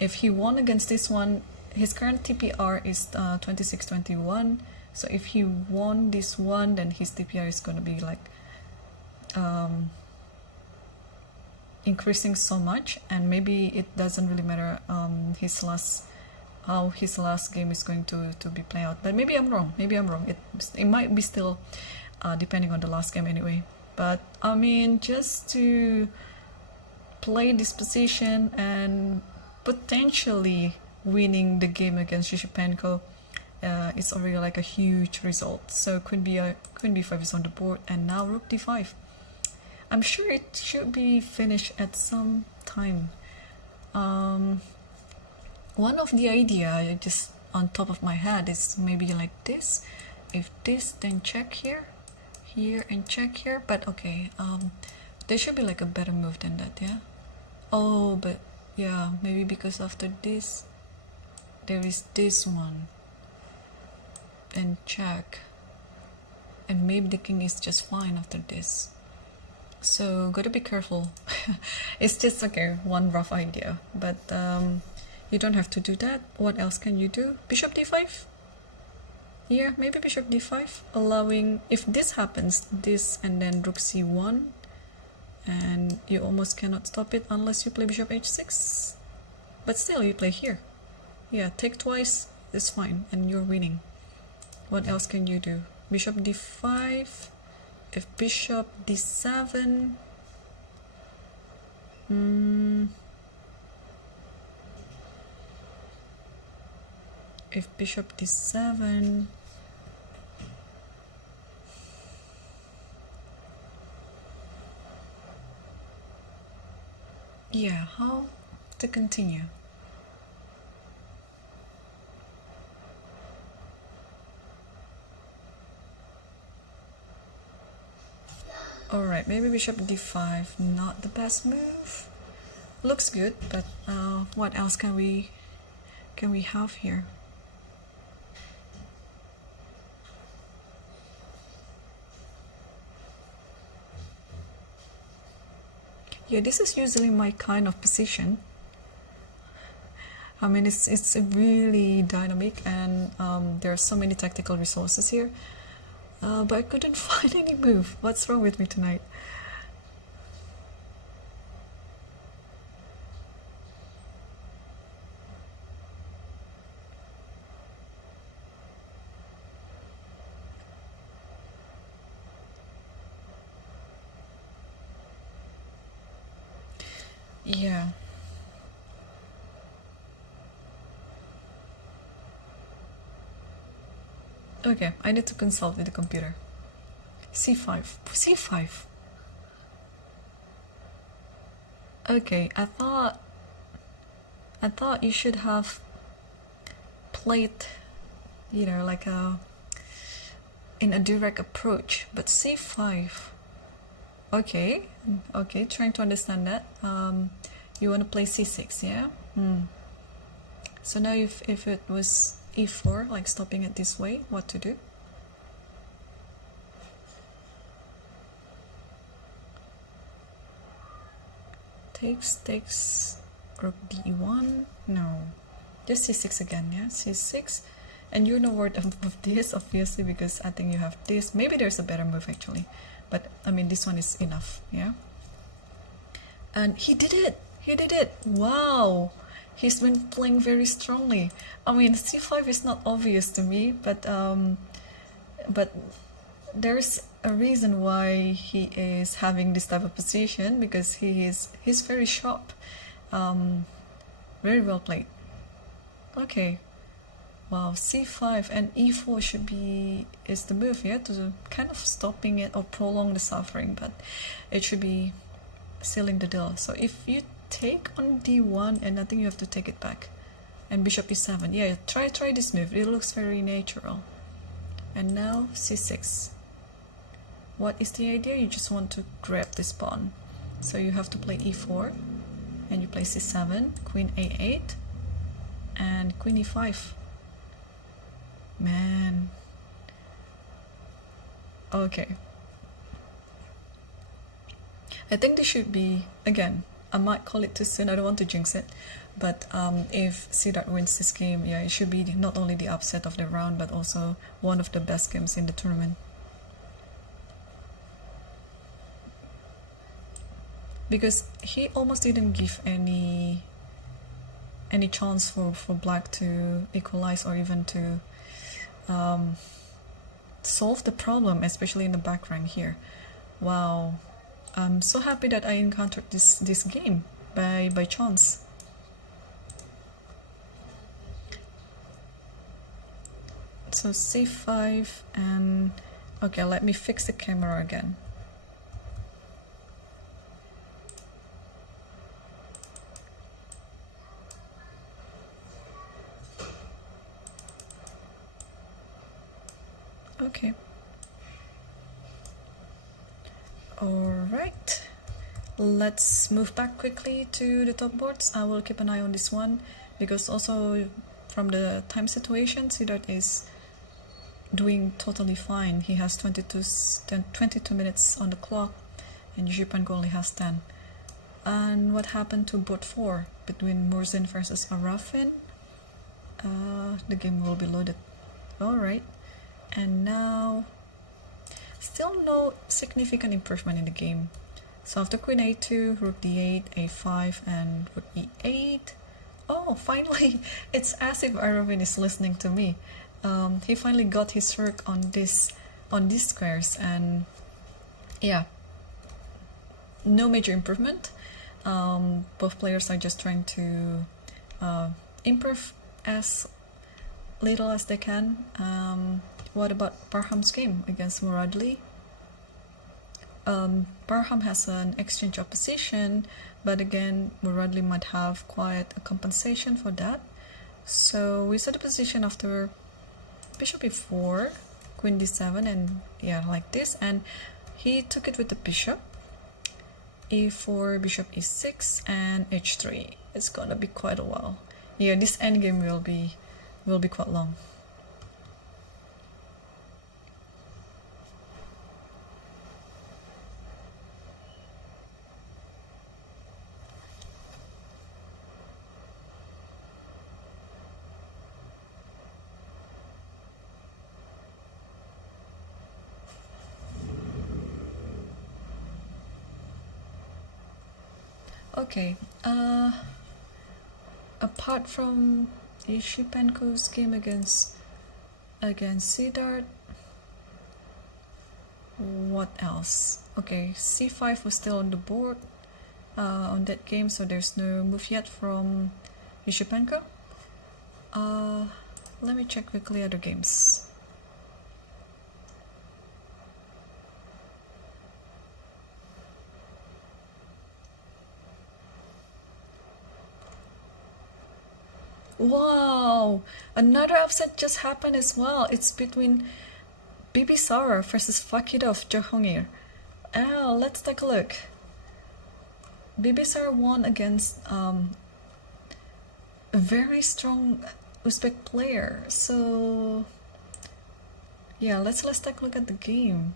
if he won against this one, his current TPR is 2621. So if he won this one, then his TPR is going to be like increasing so much, and maybe it doesn't really matter how his last game is going to be played out. But maybe I'm wrong. It might be still depending on the last game anyway. But I mean, just to play this position and potentially winning the game against Yushipenko, it's already like a huge result. So queen b5 is on the board, and now rook d5. I'm sure it should be finished at some time. One of the idea just on top of my head is maybe like this. If this, then check here, and check here. But okay, there should be like a better move than that, yeah. Oh, but yeah, maybe because after this there is this one, and check, and maybe the king is just fine after this. So gotta be careful. It's just okay, one rough idea, but you don't have to do that. What else can you do? Bishop d5. Yeah, maybe bishop d5, allowing, if this happens, this, and then rook c1, and you almost cannot stop it unless you play bishop h6. But still, you play here. Yeah, take twice is fine, and you're winning. What else can you do? Bishop d5. If bishop d7, if bishop d7, yeah, how to continue? Alright, maybe bishop d5, not the best move. Looks good, but what else can we have here? Yeah, this is usually my kind of position. I mean, it's really dynamic, and there are so many tactical resources here. But I couldn't find any move. What's wrong with me tonight? Yeah. Okay, I need to consult with the computer. c5. c5. Okay, I thought you should have played, you know, like in a direct approach, but c5. Okay, trying to understand that. You want to play c6, yeah? So now if it was e4, like stopping it this way, what to do? Takes rook d1. No, just c6 again. Yeah, c6. And you know what of this, obviously, because I think you have this. Maybe there's a better move actually, but I mean this one is enough. Yeah, and he did it. Wow, he's been playing very strongly. I mean c5 is not obvious to me, but there's a reason why he is having this type of position, because he's very sharp. Very well played. Okay, wow, c5 and e4 is the move, yeah, to kind of stopping it or prolong the suffering, but it should be sealing the deal. So if you take on d1, and I think you have to take it back, and bishop e7, yeah, try this move, it looks very natural. And now c6. What is the idea? You just want to grab this pawn, so you have to play e4, and you play c7, queen a8, and queen e5. Man, okay, I think this should be, again, I might call it too soon, I don't want to jinx it, but if Siddharth wins this game, yeah, it should be not only the upset of the round, but also one of the best games in the tournament. Because he almost didn't give any chance for black to equalize or even to solve the problem, especially in the back rank here. Wow, I'm so happy that I encountered this game by chance. So c5, and okay, let me fix the camera again. Okay. Alright, let's move back quickly to the top boards. I will keep an eye on this one, because also from the time situation, Siddharth is doing totally fine. He has 22 minutes on the clock, and Yusupanko only has 10. And what happened to board 4 between Murzin versus Arafin? The game will be loaded. Alright. And now, still no significant improvement in the game. So after queen a2, rook d8, a5, and rook e8. Oh, finally! It's as if Arafin is listening to me. He finally got his rook on these squares, and yeah, no major improvement. Both players are just trying to improve as little as they can. What about Parham's game against Muradli? Parham has an exchange of position, but again, Muradli might have quite a compensation for that. So we set a position after bishop e4, queen d7, and yeah, like this. And he took it with the bishop. E4, bishop e6, and h3. It's gonna be quite a while. Yeah, this endgame will be quite long. Okay, apart from Ishipenko's game against Siddharth, what else? Okay, c5 was still on the board on that game, so there's no move yet from Ishipenko. Let me check quickly other games. Wow, another upset just happened as well. It's between Bibisara versus Fakidov Jahongir. Let's take a look. Bibisara won against a very strong Uzbek player. So yeah, let's take a look at the game.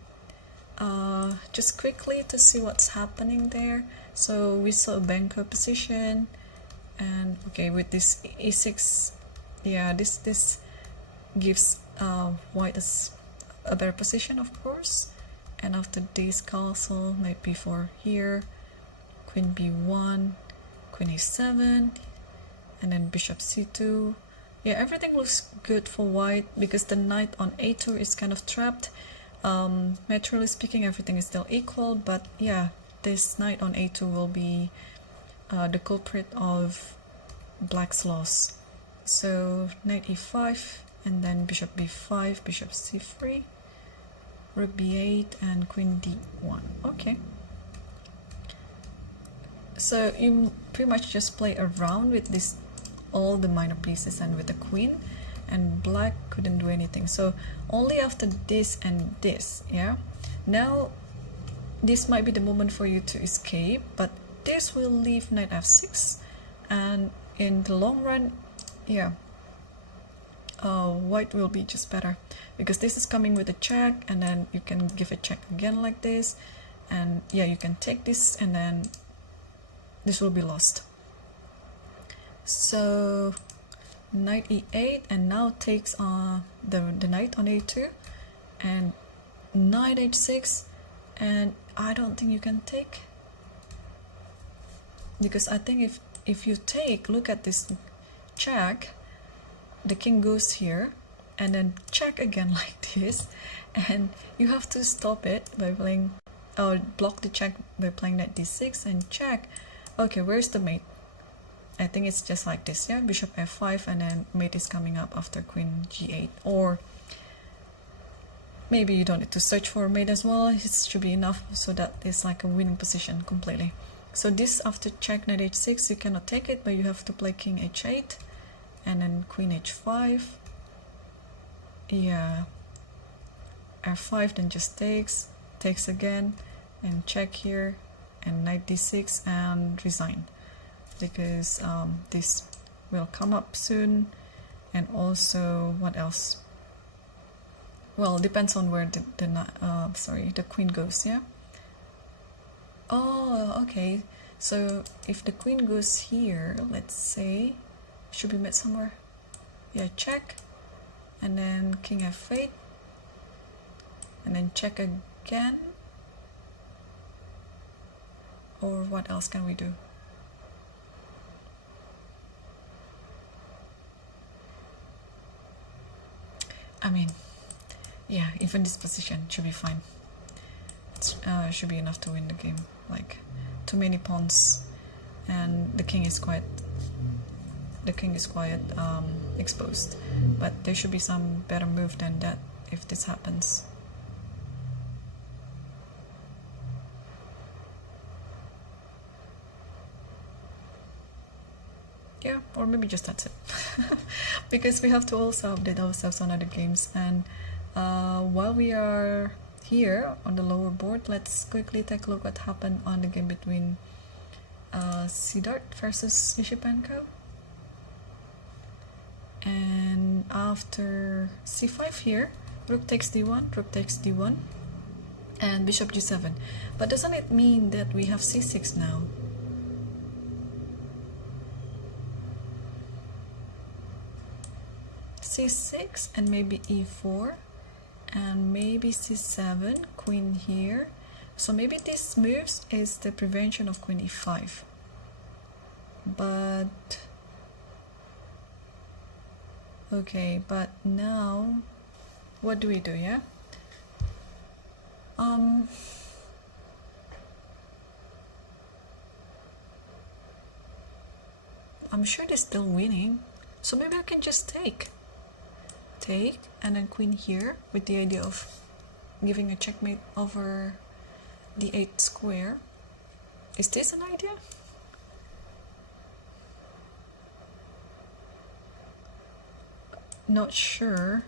Just quickly to see what's happening there. So we saw a Benko position. And okay, with this e6, yeah, this gives white a better position, of course. And after this, castle, knight b4 here, queen b1, queen a7, and then bishop c2. Yeah, everything looks good for white because the knight on a2 is kind of trapped. Materially speaking, everything is still equal, but yeah, this knight on a2 will be the culprit of black's loss. So knight e5, and then bishop b5, bishop c3, rook b8, and queen d1. Okay, so you pretty much just play around with this, all the minor pieces and with the queen, and black couldn't do anything. So only after this and this, yeah, now this might be the moment for you to escape, but this will leave knight f6, and in the long run, yeah, white will be just better because this is coming with a check, and then you can give a check again like this, and yeah, you can take this, and then this will be lost. So knight e8, and now takes the knight on a2, and knight h6, and I don't think you can take, because I think if you take, look at this check, the king goes here, and then check again like this, and you have to stop it by playing, or block the check by playing knight d6 and check. Okay, where's the mate? I think it's just like this, yeah, bishop f5, and then mate is coming up after queen g8, or maybe you don't need to search for a mate as well. It should be enough so that it's like a winning position completely. So this, after check knight h6, you cannot take it, but you have to play king h8, and then queen h5. Yeah, f5, then just takes again, and check here, and knight d6, and resign, because this will come up soon. And also, what else? Well, depends on where the queen goes, yeah. Oh, okay, so if the queen goes here, let's say, should be met somewhere, yeah, check, and then king f8, and then check again, or what else can we do? I mean, yeah, even this position should be fine. Should be enough to win the game. Like, too many pawns, and the king is quite exposed. But there should be some better move than that if this happens. Yeah, or maybe just that's it. Because we have to also update ourselves on other games, and while we are here on the lower board. Let's quickly take a look what happened on the game between Siddharth versus Yushipenko. And after c5 here, rook takes d1, rook takes d1, and bishop g7. But doesn't it mean that we have c6 now? c6 and maybe e4 and maybe c7, queen here. So maybe this moves is the prevention of queen e5. But okay, but now what do we do? Yeah, I'm sure they're still winning, so maybe I can just take and then queen here with the idea of giving a checkmate over the 8 square. Is this an idea? Not sure.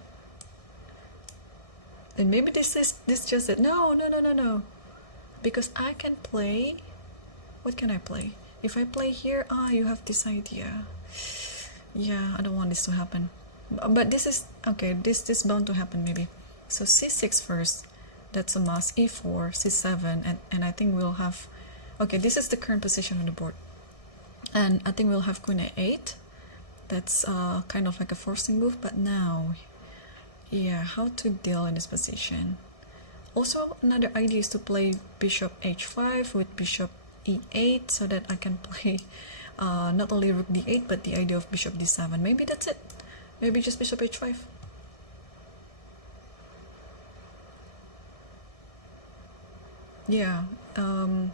And maybe this just it. No, because I can play. What can I play? If I play here, you have this idea. Yeah, I don't want this to happen. But this is okay. This is bound to happen maybe. So c6 first. That's a must. e4, c7, and I think we'll have. Okay, this is the current position on the board, and I think we'll have queen a8. That's kind of like a forcing move. But now, yeah, how to deal in this position? Also, another idea is to play bishop h5 with bishop e8, so that I can play not only rook d8 but the idea of bishop d7. Maybe that's it. Maybe just bishop h5. Yeah. Can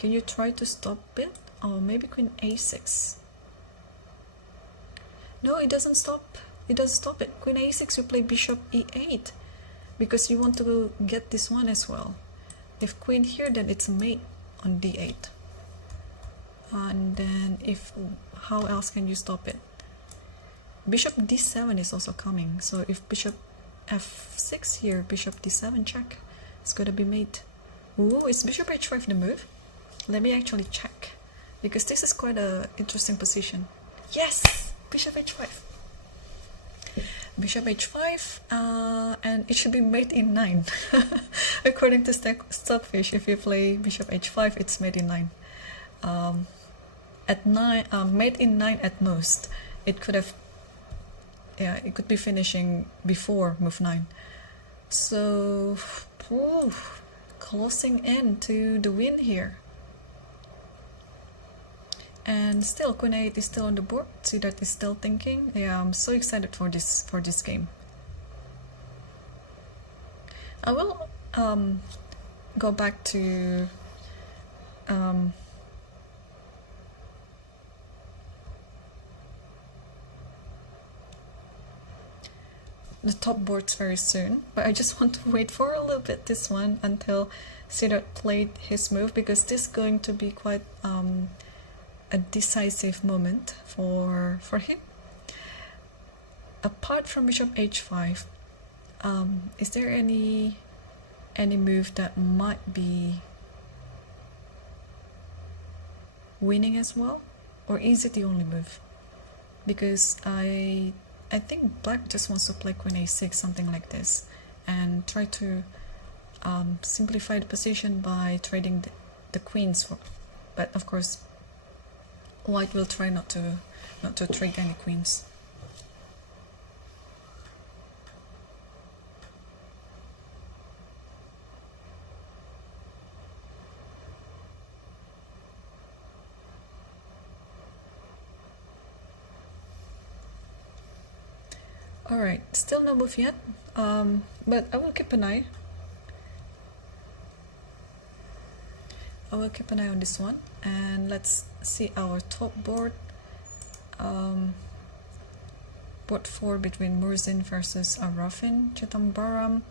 you try to stop it? Or maybe queen a6. No, it doesn't stop. It doesn't stop it. Queen a6, you play bishop e8 because you want to get this one as well. If queen here, then it's a mate on d8. And then if how else can you stop it? Bishop d7 is also coming. So if bishop f6 here, bishop d7 check, it's gonna be mate. Ooh, is bishop h5 the move? Let me actually check, because this is quite a interesting position. Yes, bishop h5. Bishop h5, and it should be mate in 9. According to Stockfish, if you play bishop h5, it's mate in 9. At 9, mate in 9 at most. It could have, yeah, it could be finishing before move 9. So, closing in to the win here. And still, queen a8 is still on the board. Siddharth is still thinking. Yeah, I'm so excited for this game. I will go back to the top boards very soon, but I just want to wait for a little bit this one until Siddharth played his move, because this is going to be quite a decisive moment for him. Apart from bishop h5, is there any move that might be winning as well, or is it the only move? Because I think black just wants to play queen a6, something like this, and try to simplify the position by trading the queens. But of course, white will try not to trade any queens. Alright, still no move yet, but I will keep an eye. I will keep an eye on this one, and let's see our top board. Board 4 between Murzin versus Arafin Chitambaram.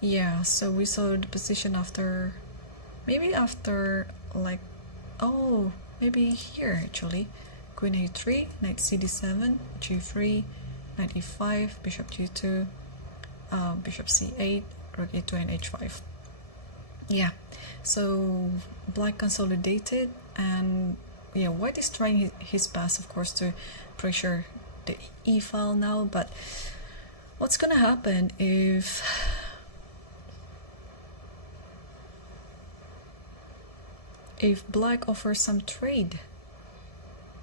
Yeah, so we saw the position after, maybe after like, oh, maybe here actually. Queen a3, knight cd7, g3, knight e5, bishop g2, bishop c8, rook e2 and h5. Yeah, so black consolidated, and yeah, white is trying his best, of course, to pressure the e file now. But what's gonna happen if black offers some trade?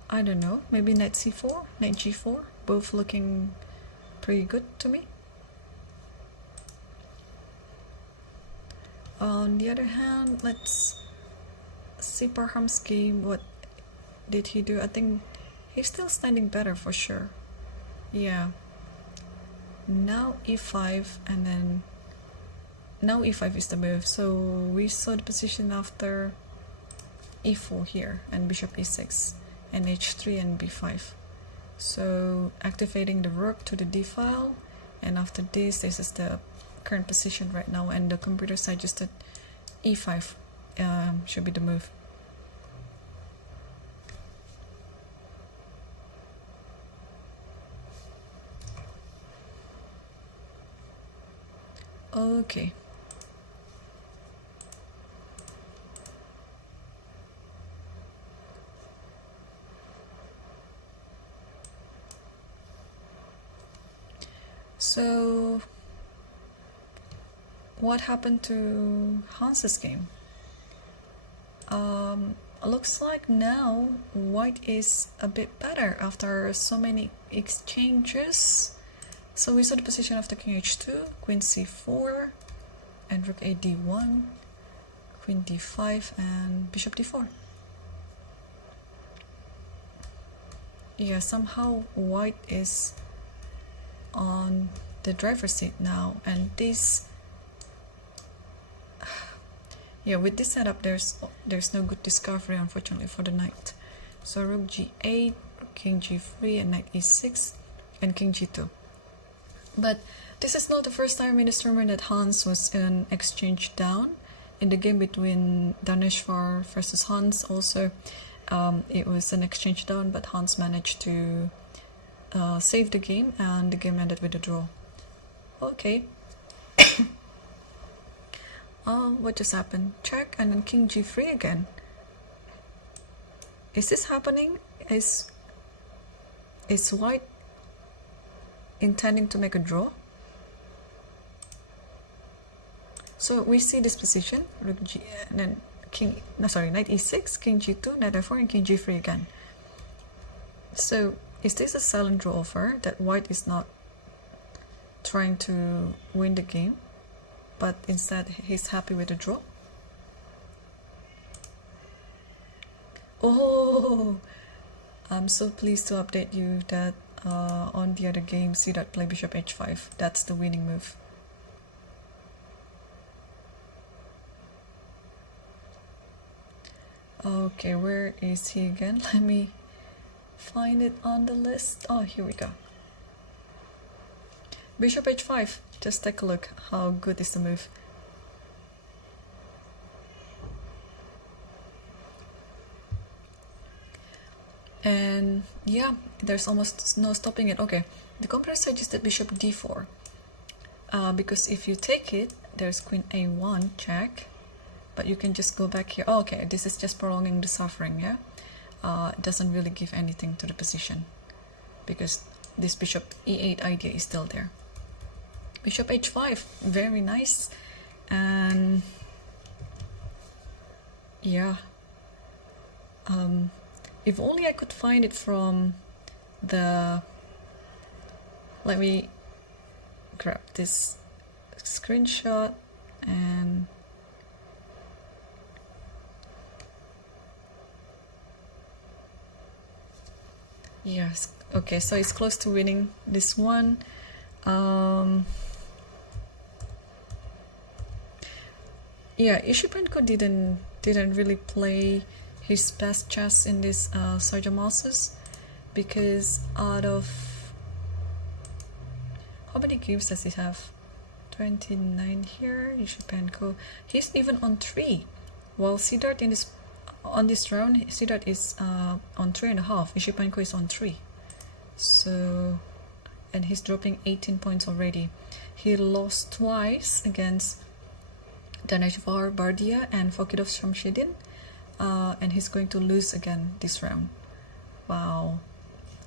I don't know, maybe knight c4, knight g4, both looking pretty good to me. On the other hand, let's see Parham's game. What did he do? I think he's still standing better for sure. Yeah. Now e5, and then now e5 is the move. So we saw the position after e4 here, and bishop e6, and h3 and b5. So activating the rook to the d file, and after this is the current position right now, and the computer suggested e5 should be the move. Okay. So what happened to Hans's game? Looks like now white is a bit better after so many exchanges. So we saw the position of the king h2, queen c4, and rook a d1, queen d5, and bishop d4. Yeah, somehow white is on the driver's seat now, and this, yeah, with this setup there's no good discovery, unfortunately, for the knight. So rook g8, king g3, and knight e6, and king g2. But this is not the first time in this tournament that Hans was in an exchange down. In the game between Daneshvar versus Hans also, it was an exchange down, but Hans managed to save the game, and the game ended with a draw. Okay. Oh, what just happened? Check, and then king g3 again. Is this happening? Is white intending to make a draw? So we see this position, rook g, and then knight e6, king g2, knight f4, and king g3 again. So is this a silent draw offer that white is not trying to win the game, but instead he's happy with the draw? Oh, I'm so pleased to update you that on the other game, c-dot play bishop h5. That's the winning move. Okay, where is he again? Let me find it on the list. Oh, here we go. Bishop h5. Just take a look. How good is the move? And yeah, there's almost no stopping it. Okay, the computer suggested bishop d4 because if you take it, there's queen a1 check, but you can just go back here. Oh, okay, this is just prolonging the suffering. Yeah, it doesn't really give anything to the position because this bishop e8 idea is still there. Bishop h5, very nice. And yeah, if only I could find it from the, let me grab this screenshot, and yes, okay, so it's close to winning this one. Yeah, Ishipenko didn't really play his best chess in this Sharjah Masters, because out of how many games does he have? 29 here. Ishipenko, he's even on 3, while c-dot on this round, c-dot is on 3.5. Ishipenko is on 3. So, and he's dropping 18 points already. He lost twice against Daneshvar Bardia and Fokidov Shamshidin, and he's going to lose again this round. Wow.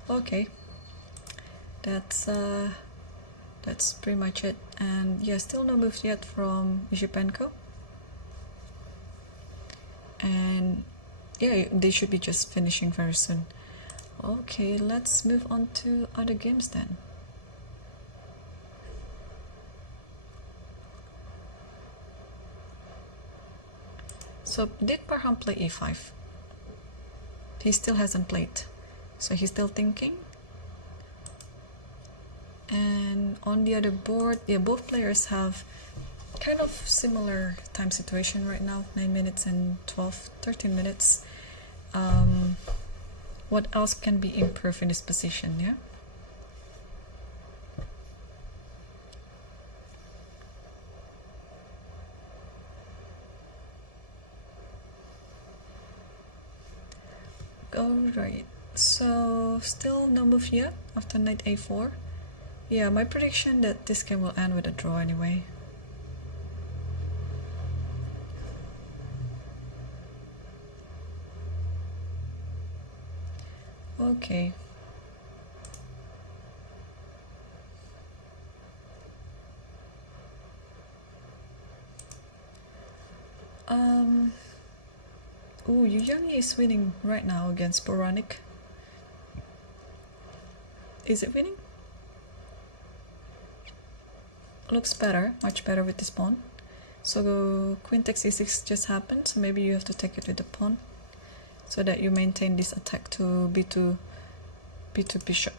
Okay, that's pretty much it. And yeah, still no moves yet from Zhipenko. And yeah, they should be just finishing very soon. Okay, let's move on to other games then. So did Parham play e5? He still hasn't played, so he's still thinking. And on the other board, yeah, both players have kind of similar time situation right now, 9 minutes and 13 minutes. What else can be improved in this position? Yeah. Alright, so still no move yet after knight a4. Yeah, my prediction that this game will end with a draw anyway. Okay. Ooh, Yuyang is winning right now against Boronic. Is it winning? Looks better, much better with this pawn. So queen takes e6 just happened, so maybe you have to take it with the pawn so that you maintain this attack to b2 bishop.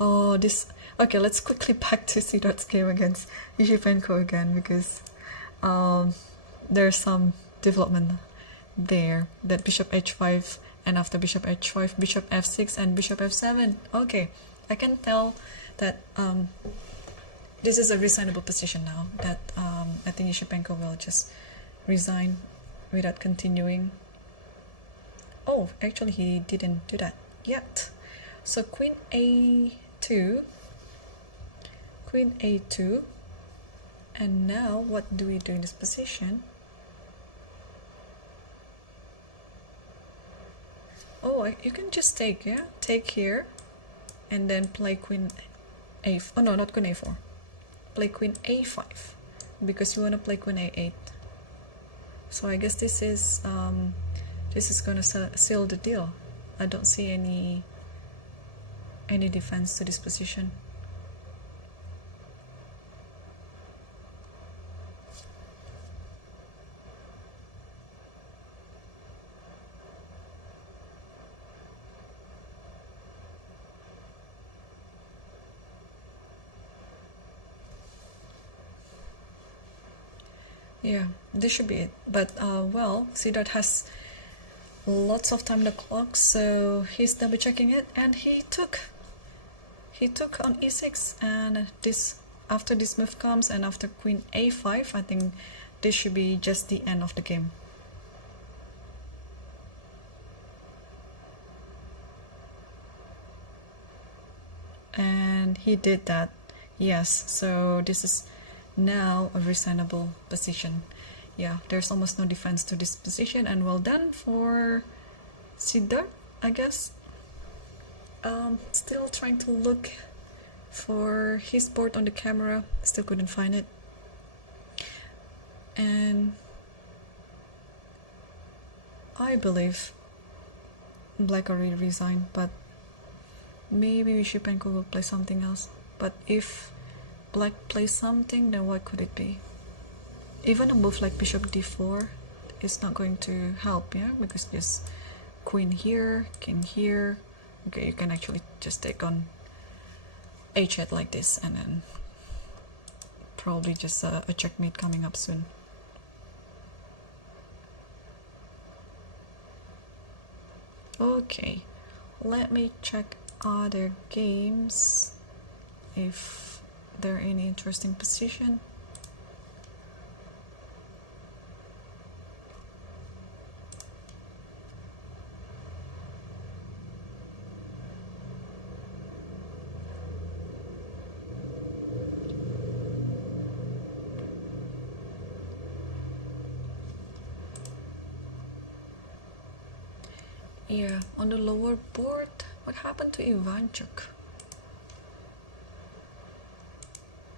Oh, this... Okay, let's quickly back to Sidot's game against Yushipenko again, because there's some development there. That bishop h5, and after bishop h5, bishop f6 and bishop f7. Okay, I can tell that this is a resignable position now, that I think Yushipenko will just resign without continuing. Oh, actually he didn't do that yet. So queen a2, and now what do we do in this position? Oh, you can just take, yeah? Take here, and then play queen a... Oh no, not queen a4. Play queen a5, because you want to play queen a8. So I guess this is gonna seal the deal. I don't see any defense to this position. Yeah, this should be it. But well, Siddharth has lots of time on the clock, so he's double checking it, and he took on e6, and after this move comes, and after queen a5, I think this should be just the end of the game. And he did that, yes. So this is now a reasonable position. Yeah, there's almost no defense to this position, and well done for Siddharth, I guess. Still trying to look for his board on the camera, still couldn't find it. And I believe Black already resigned, but maybe Yushipenko will play something else. But if Black plays something, then what could it be? Even a move like bishop d4 is not going to help, yeah, because there's queen here, king here. Okay, you can actually just take on h8 like this, and then probably just a checkmate coming up soon. Okay, let me check other games if there are any interesting position. Yeah, on the lower board, what happened to Ivanchuk?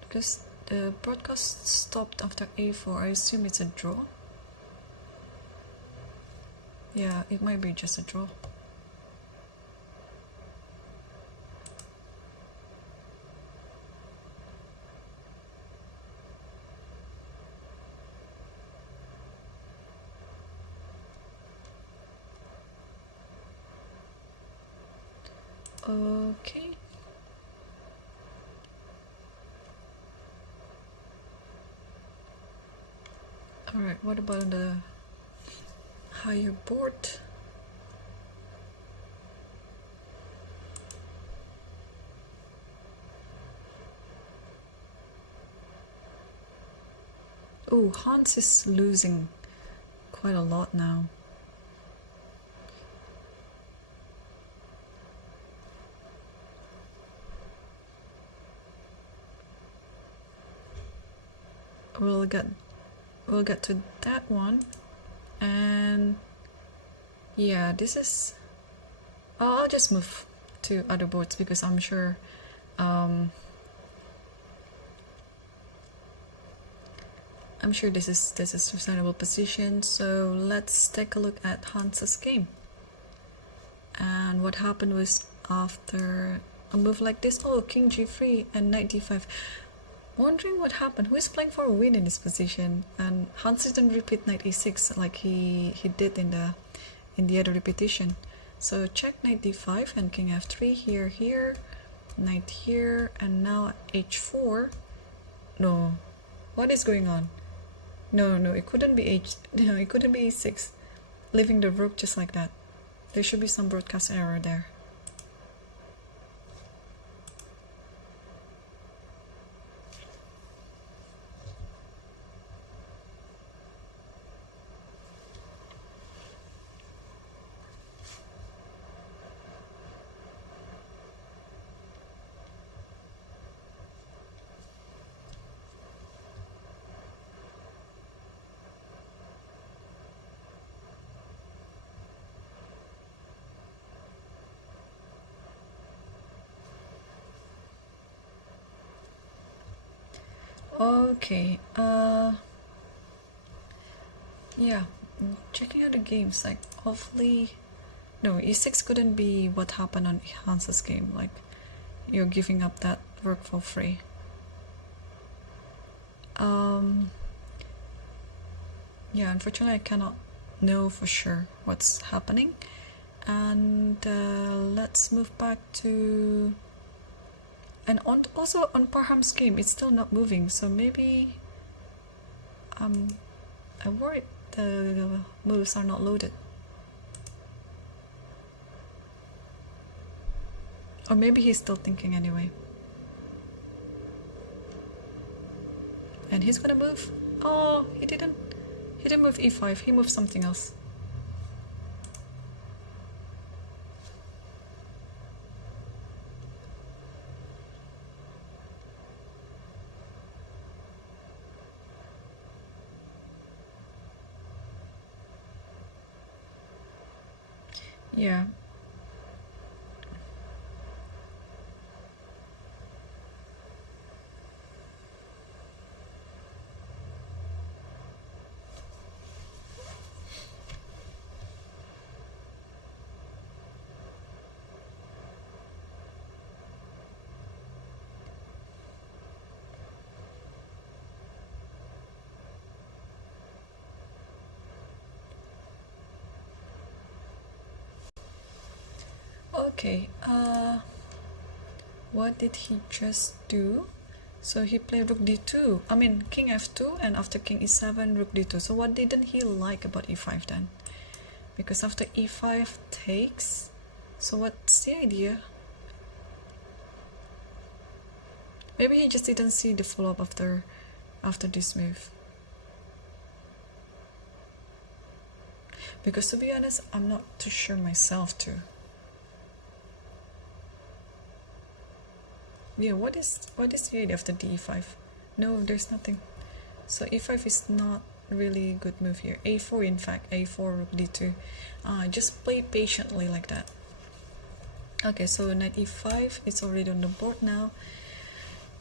Because the broadcast stopped after a4. I assume it's a draw. Yeah, it might be just a draw. Okay. Alright, what about the higher board? Oh, Hans is losing quite a lot now. We'll get to that one. And yeah, this is I'll just move to other boards because I'm sure this is a reasonable position. So let's take a look at Hans's game. And what happened was, after a move like this, oh, king g3 and knight d5. Wondering what happened. Who is playing for a win in this position? And Hans didn't repeat knight e6 like he did in the other repetition. So check knight d5 and king f3 here, knight here, and now h4. No, what is going on? No, it couldn't be it couldn't be e6. Leaving the rook just like that. There should be some broadcast error there. Okay, yeah, checking out the games, like, hopefully, no, e6 couldn't be what happened on Hans's game, like, you're giving up that rook for free. Yeah, unfortunately I cannot know for sure what's happening. And let's move back to... And also on Parham's game, it's still not moving, so maybe I'm worried the moves are not loaded. Or maybe he's still thinking anyway. And he's gonna move. Oh, he didn't move e5, he moved something else. Yeah. Okay, what did he just do? So he played rook d2, I mean king f2, and after king e7, rook d2. So what didn't he like about e5 then? Because after e5 takes, so what's the idea? Maybe he just didn't see the follow-up after this move. Because to be honest, I'm not too sure myself too. Yeah, what is the idea after d5? No, there's nothing. So e5 is not really good move here. A4, in fact, A4, rook D2. Just play patiently like that. Okay, so knight E5 is already on the board now.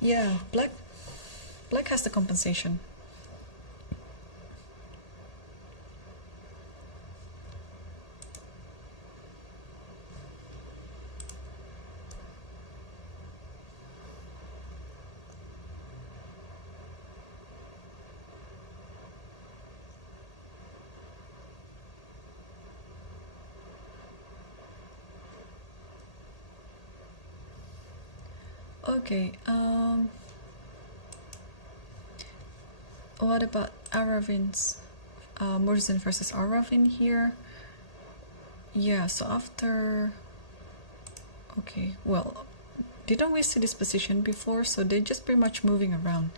Yeah, black has the compensation. Okay, what about Aravin's Murzin versus Aravin here? Yeah, so after, okay, well, didn't we see this position before? So they're just pretty much moving around.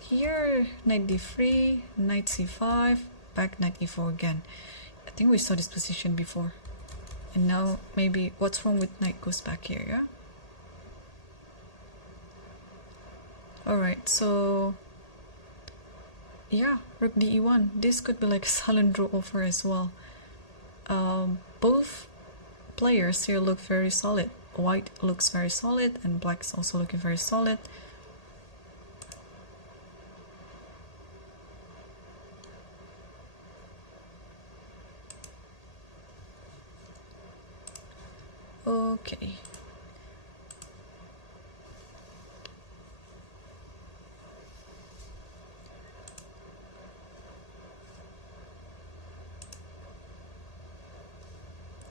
Here, knight d3, knight c5, back knight e4 again. I think we saw this position before. And now maybe what's wrong with knight goes back here, yeah? Alright, so yeah, rook de1. This could be like a silent draw offer as well. Both players here look very solid. White looks very solid and black is also looking very solid. Okay.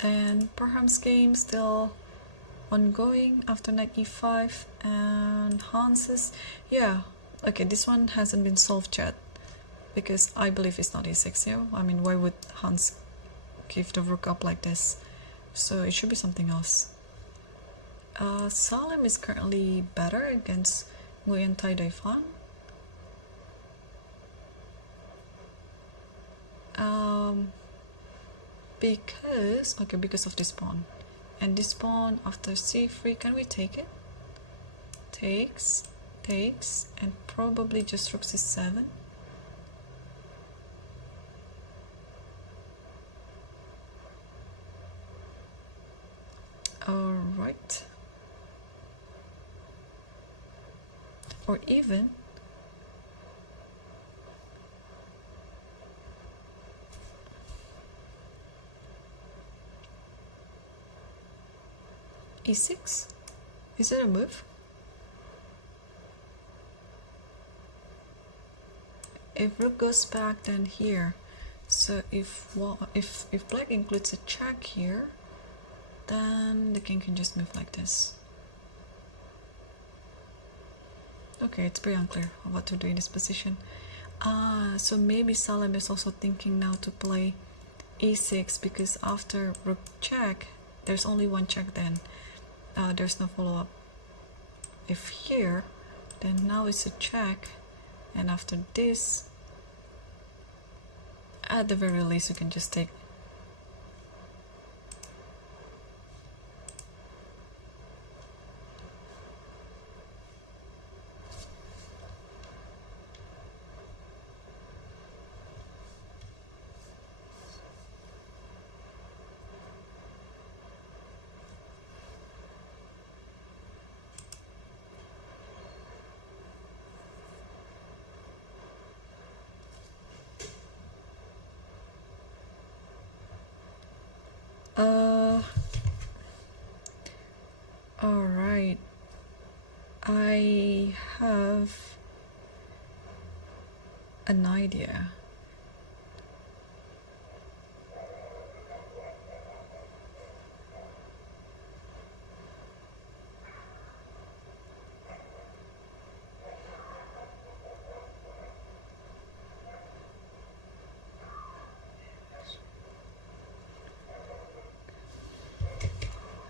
And Parham's game still ongoing after knight e5, and Hans's, yeah, okay, this one hasn't been solved yet because I believe it's not e6. Yeah, I mean, why would Hans give the rook up like this? So it should be something else. Salim is currently better against Nguyen Tai Daifan. Because of this pawn. And this pawn after c3, can we take it? Takes, and probably just rook c7. Alright. Or even e6? Is it a move? If rook goes back, then here. So if black includes a check here, then the king can just move like this. Okay, it's pretty unclear what to do in this position. So maybe Salim is also thinking now to play e6 because after rook check, there's only one check then. There's no follow-up. If here, then now it's a check, and after this, at the very least, you can just take. Alright, I have an idea.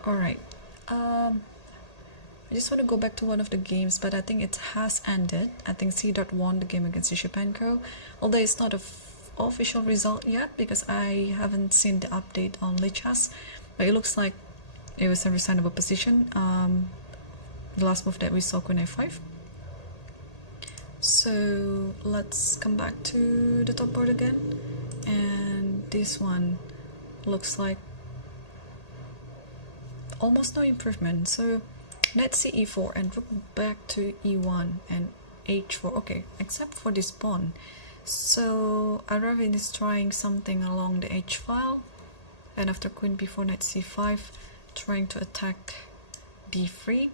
Alright, I just want to go back to one of the games, but I think it has ended. I think C. won the game against Yushipenko, although it's not an official result yet because I haven't seen the update on Lichess, but it looks like it was a reasonable position. The last move that we saw, Queen A5. So let's come back to the top board again, and this one looks like almost no improvement. So knight c e4 and rook back to e1 and h4. Okay, except for this pawn. So Irene is trying something along the h file, and after queen b4 knight c5, trying to attack d3.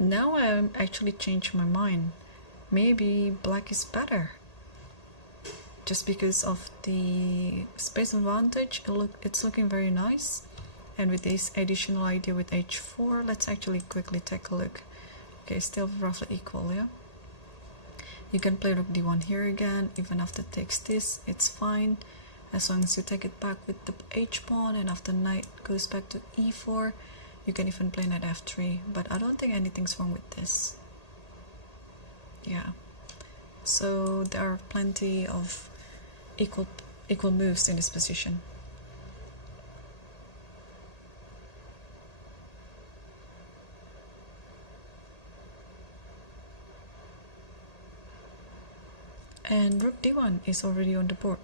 Now I actually changed my mind. Maybe black is better, just because of the space advantage. It's looking very nice, and with this additional idea with h4, let's actually quickly take a look. Okay, still roughly equal, yeah. You can play rook d1 here again, even after takes this, it's fine, as long as you take it back with the h pawn, and after knight goes back to e4, you can even play knight f3, but I don't think anything's wrong with this. Yeah, so there are plenty of equal moves in this position. And rook d1 is already on the board.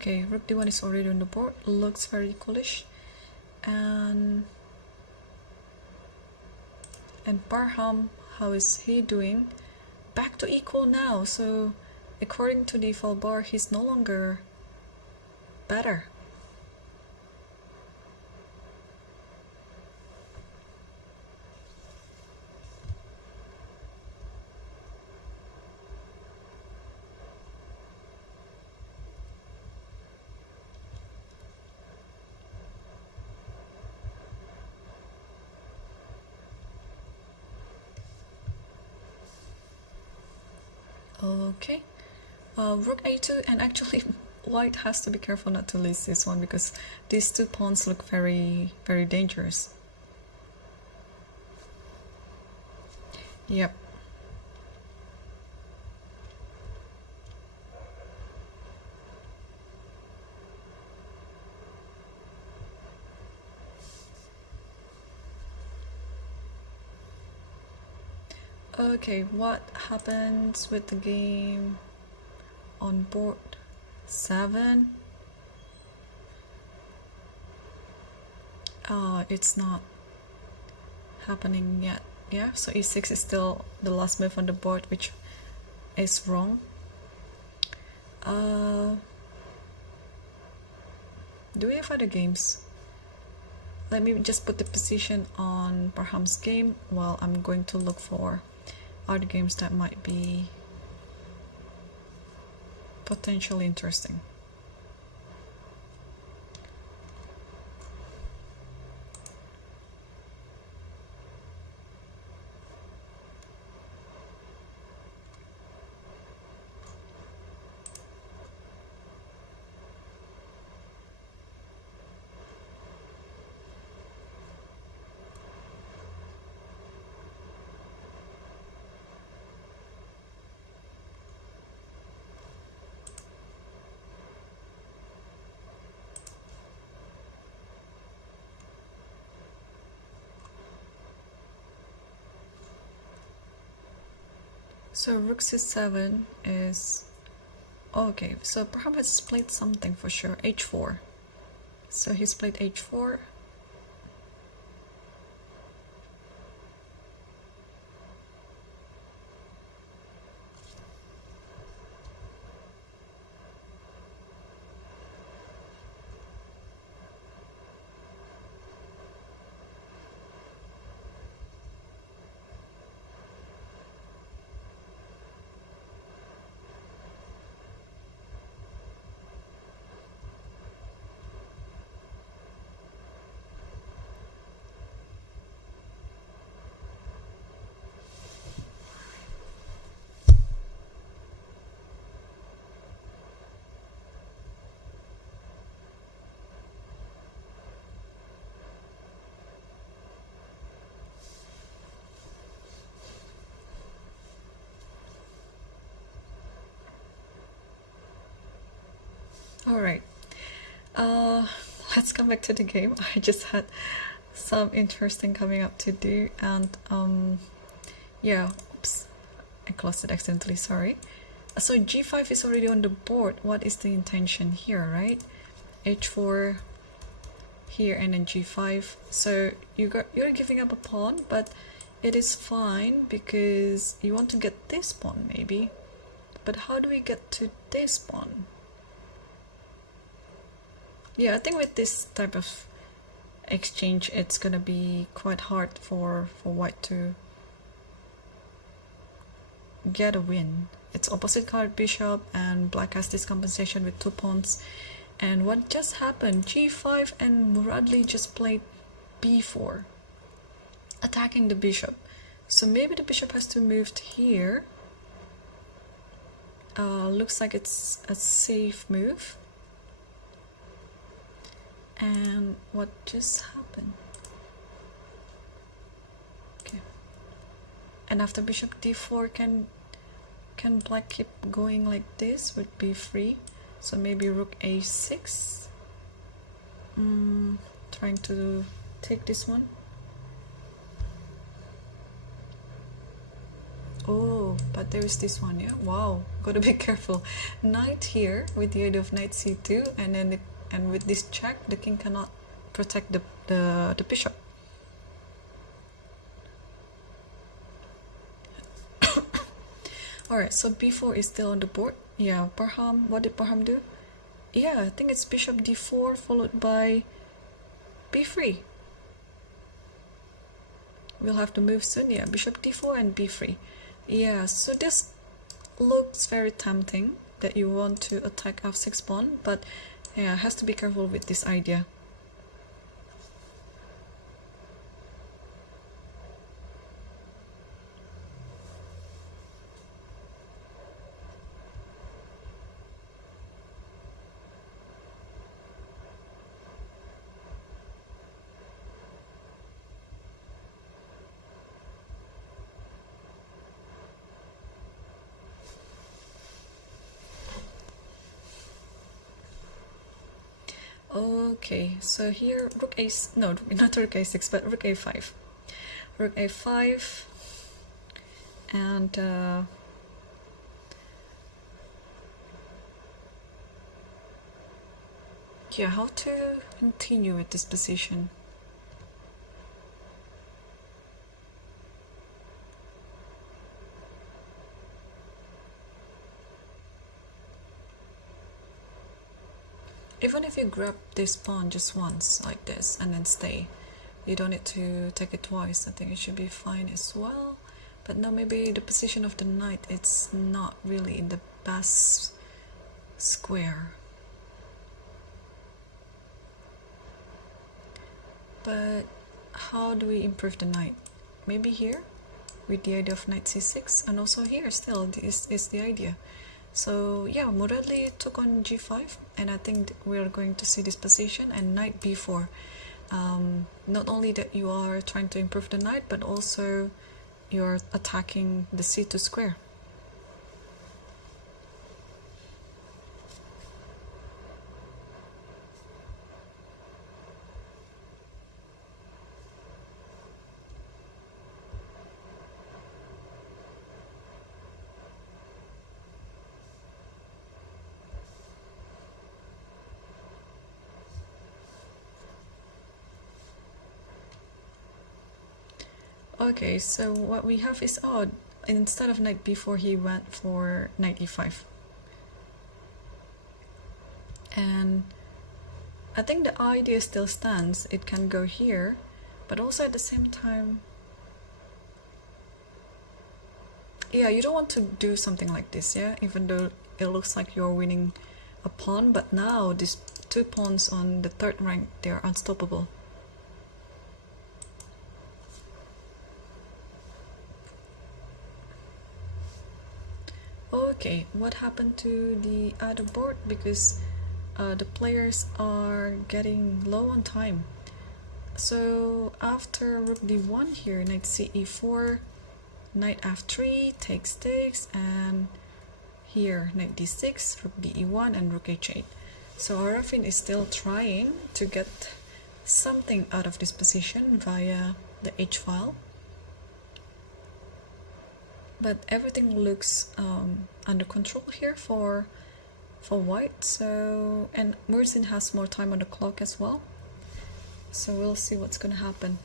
Okay, rook d1 is already on the board, looks very coolish. And Parham, how is he doing? Back to equal now, so according to the default bar, he's no longer better. Okay, rook a2, and actually white has to be careful not to lose this one, because these two pawns look very, very dangerous. Yep. Okay, what happens with the game on board 7? It's not happening yet. Yeah, so e6 is still the last move on the board, which is wrong. Do we have other games? Let me just put the position on Parham's game while I'm going to look for other games that might be potentially interesting. So rook c7 is okay. So perhaps he's played something for sure. h4. So he's played h4. Let's come back to the game. I just had some interesting coming up to do, and yeah, oops, I closed it accidentally, sorry. So g5 is already on the board. What is the intention here, right? h4 here and then g5. So you're giving up a pawn, but it is fine because you want to get this pawn maybe. But how do we get to this pawn? Yeah, I think with this type of exchange it's gonna be quite hard for white to get a win. It's opposite colored bishop and black has this compensation with 2 pawns. And what just happened? g5 and Muradli just played b4, attacking the bishop. So maybe the bishop has to move here. Looks like it's a safe move. And what just happened? Okay. And after bishop d4, can black keep going like this with b3? So maybe rook a6. Trying to take this one. Oh, but there is this one, yeah. Wow, gotta be careful. Knight here with the idea of knight c2, and then and with this check, the king cannot protect the bishop. Alright, so b4 is still on the board. Yeah, Parham, what did Parham do? Yeah, I think it's bishop d4 followed by b3. We'll have to move soon. Yeah, bishop d4 and b3. Yeah, so this looks very tempting that you want to attack f6 pawn, but yeah, has to be careful with this idea. Okay, so here rook a, no, not rook a6, but rook a5. Rook a5, and yeah, how to continue with this position? Even if you grab this pawn just once like this and then stay, you don't need to take it twice. I think it should be fine as well. But no, maybe the position of the knight, it's not really in the best square. But how do we improve the knight? Maybe here with the idea of knight c6, and also here still this is the idea. So yeah, Muradli took on g5, and I think we're going to see this position, and knight b4. Not only that you are trying to improve the knight, but also you're attacking the c2 square. Okay, so what we have is, oh, instead of knight b4, he went for knight e5. And I think the idea still stands. It can go here, but also at the same time, yeah, you don't want to do something like this, yeah, even though it looks like you're winning a pawn, but now these 2 pawns on the 3rd rank, they are unstoppable. Okay, what happened to the other board? Because the players are getting low on time. So after rook d1 here, knight ce4, knight f3, takes, and here knight d6, rook de1, and rook h8. So Arafin is still trying to get something out of this position via the H file, but everything looks under control here for white. So, and Murzin has more time on the clock as well, so we'll see what's gonna happen.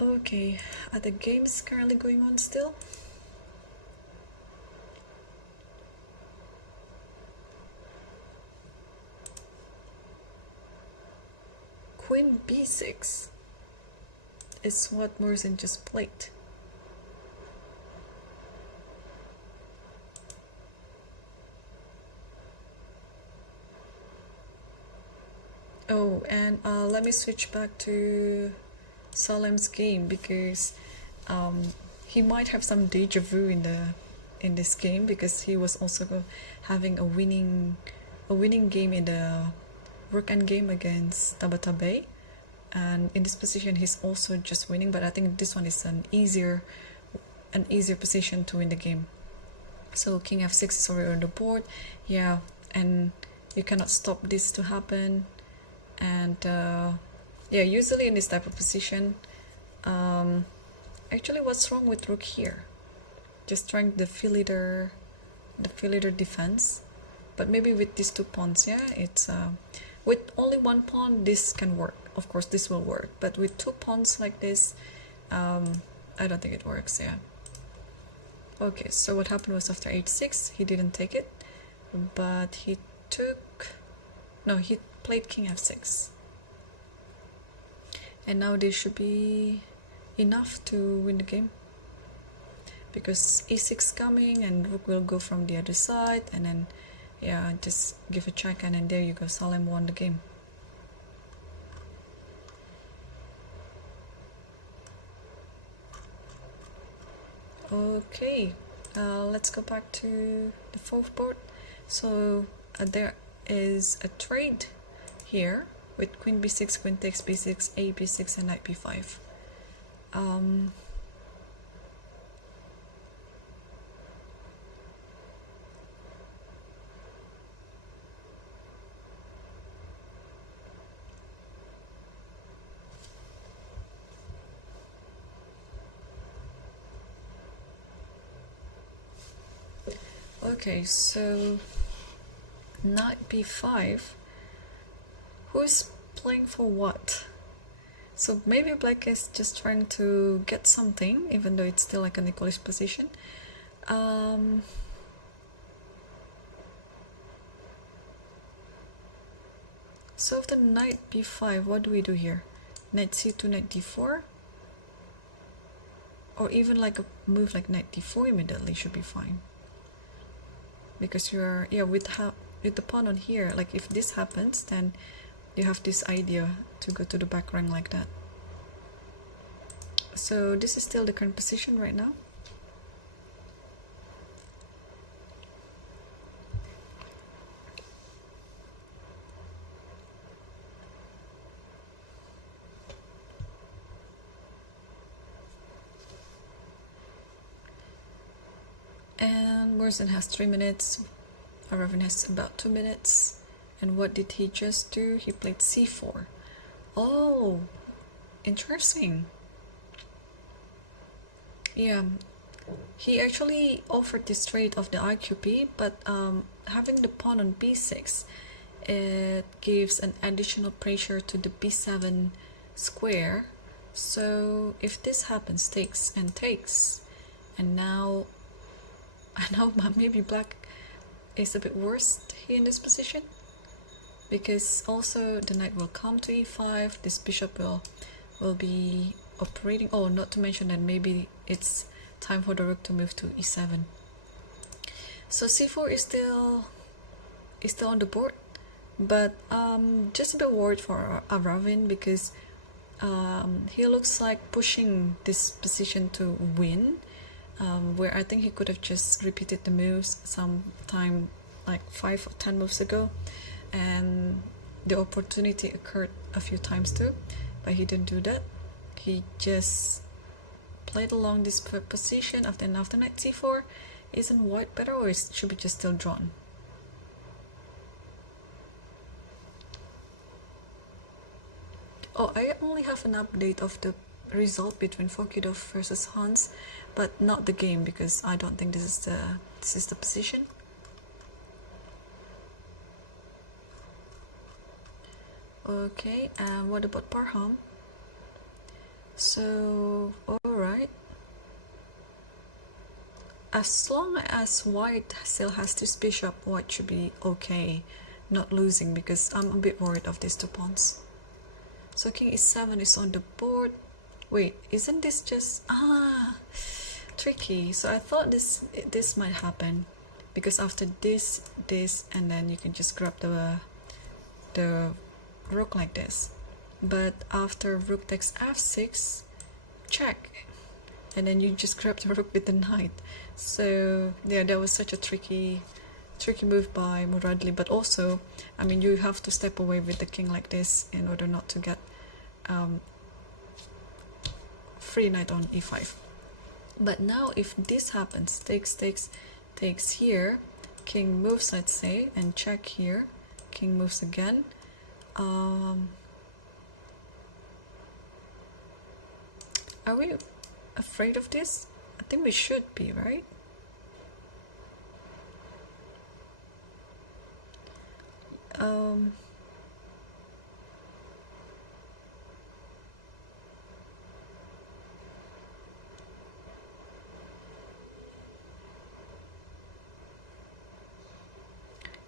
Okay, are the games currently going on still? Queen b6 is what Murzin just played. Oh, and let me switch back to Salem's game, because he might have some deja vu in this game, because he was also having a winning game in the rook endgame against Tabata Bey, and in this position he's also just winning, but I think this one is an easier position to win the game. So king f6 is already on the board, yeah, and you cannot stop this to happen. And yeah, usually in this type of position, actually what's wrong with rook here? Just trying the fill-leader defense, but maybe with these 2 pawns, yeah, it's with only 1 pawn this can work. Of course this will work, but with 2 pawns like this, I don't think it works. Yeah. Okay, so what happened was after h6 he didn't take it, but he played king f6, and now this should be enough to win the game, because e6 coming and rook will go from the other side, and then yeah, just give a check, and then there you go, Salem won the game. Okay, let's go back to the 4th board. So there is a trade here with queen b6, queen takes b6, a b6, and knight b5. Okay, so knight b5. Who's playing for what? So maybe black is just trying to get something, even though it's still like an equalish position. So after knight b5, what do we do here? Knight c2, knight d4, or even like a move like knight d4 immediately should be fine, because you're, yeah, with the pawn on here, like if this happens, then you have this idea to go to the back rank like that. So this is still the current position right now. And Murzin has 3 minutes, Aravin has about 2 minutes. And what did he just do? He played c4. Oh, interesting. Yeah, he actually offered this trade of the IQP, but having the pawn on b6, it gives an additional pressure to the b7 square. So if this happens, takes and takes, and now maybe black is a bit worse here in this position, because also the knight will come to e5, this bishop will be operating. Oh, not to mention that maybe it's time for the rook to move to e7. So c4 is still on the board, but just a bit worried for Aravin, because he looks like pushing this position to win, where I think he could have just repeated the moves sometime like 5 or 10 moves ago, and the opportunity occurred a few times too, but he didn't do that. He just played along this position. After knight c4, Isn't white better, or should be just still drawn? Oh, I only have an update of the result between Fokidov versus Hans, but not the game, because I don't think this is the position. Okay, and what about Parham? So, alright. As long as white still has this bishop, white should be okay, not losing, because I'm a bit worried of these two pawns. So king e7 is on the board. Wait, isn't this just tricky? So I thought this might happen, because after this, and then you can just grab the rook like this. But after rook takes f6, check, and then you just grab the rook with the knight. So yeah, that was such a tricky move by Muradli. But also, I mean, you have to step away with the king like this in order not to get free knight on e5. But now if this happens, takes here, king moves, let's say, and check here, king moves again. Are we afraid of this? I think we should be, right?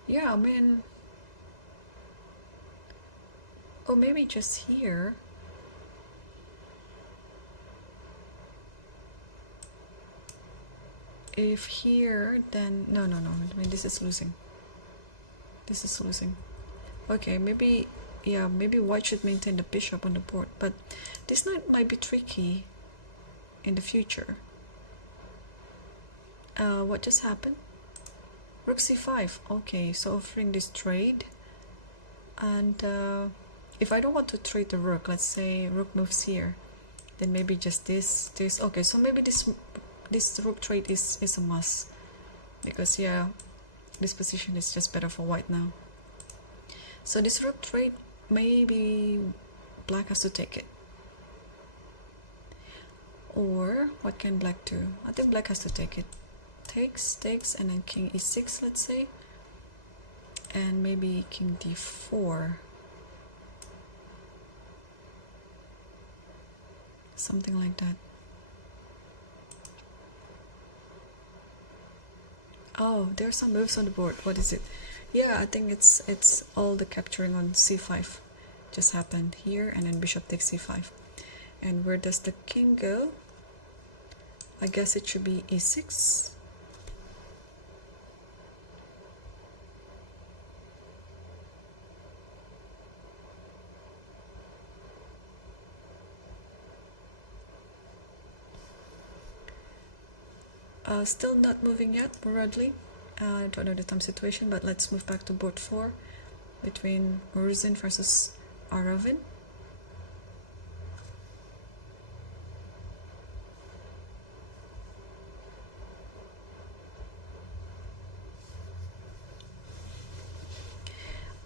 Yeah, I mean, or maybe just here. If here, then no, I mean, this is losing. Okay, maybe, yeah, maybe white should maintain the bishop on the board, but this knight might be tricky in the future. What just happened? Rook c5. Okay, so offering this trade, and if I don't want to trade the rook, let's say rook moves here, then maybe just this. Okay, so maybe this rook trade is a must, because yeah, this position is just better for white now. So this rook trade, maybe black has to take it. Or what can black do? I think black has to take it. Takes, and then king e6, let's say, and maybe king d4, something like that. Oh, there are some moves on the board. What is it? Yeah, I think it's all the capturing on c5 just happened here, and then bishop takes c5. And where does the king go? I guess it should be e6. Still not moving yet, Muradli. I don't know the time situation, but let's move back to board 4 between Muruzin versus Aravin.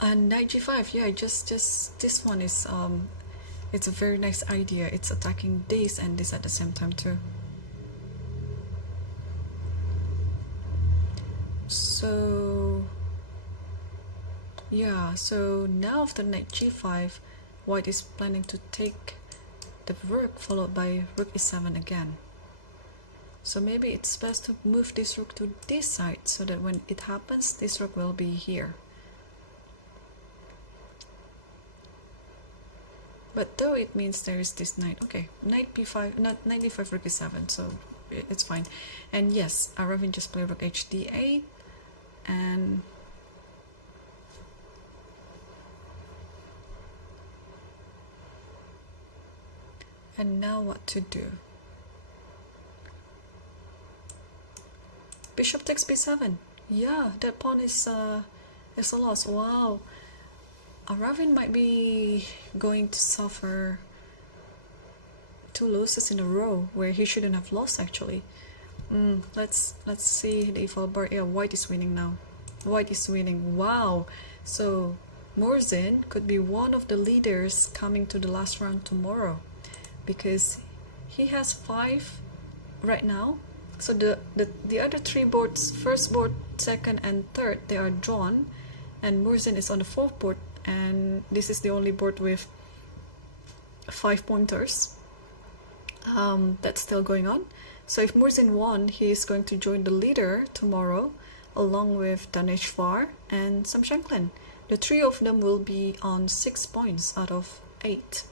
And knight g5, yeah, just this one is it's a very nice idea. It's attacking this and this at the same time too. So yeah, so now after knight g5, white is planning to take the rook followed by rook e7 again. So maybe it's best to move this rook to this side, so that when it happens, this rook will be here. But though it means there is this knight. Okay, knight b5, not knight d5, rook e7, so it's fine. And yes, Aravin just played rook hd8, and now what to do? Bishop takes b7. Yeah, that pawn is a loss. Wow, Aravin might be going to suffer 2 losses in a row where he shouldn't have lost actually. Let's see the eval bar. Yeah, white is winning now. White is winning. Wow. So Murzin could be one of the leaders coming to the last round tomorrow, because he has 5 right now. So the other 3 boards, first board, second and third, they are drawn, and Murzin is on the 4th board, and this is the only board with 5 pointers. That's still going on. So if Murzin won, he is going to join the leader tomorrow, along with Daneshvar and Sam Shanklin. The 3 of them will be on 6 points out of 8.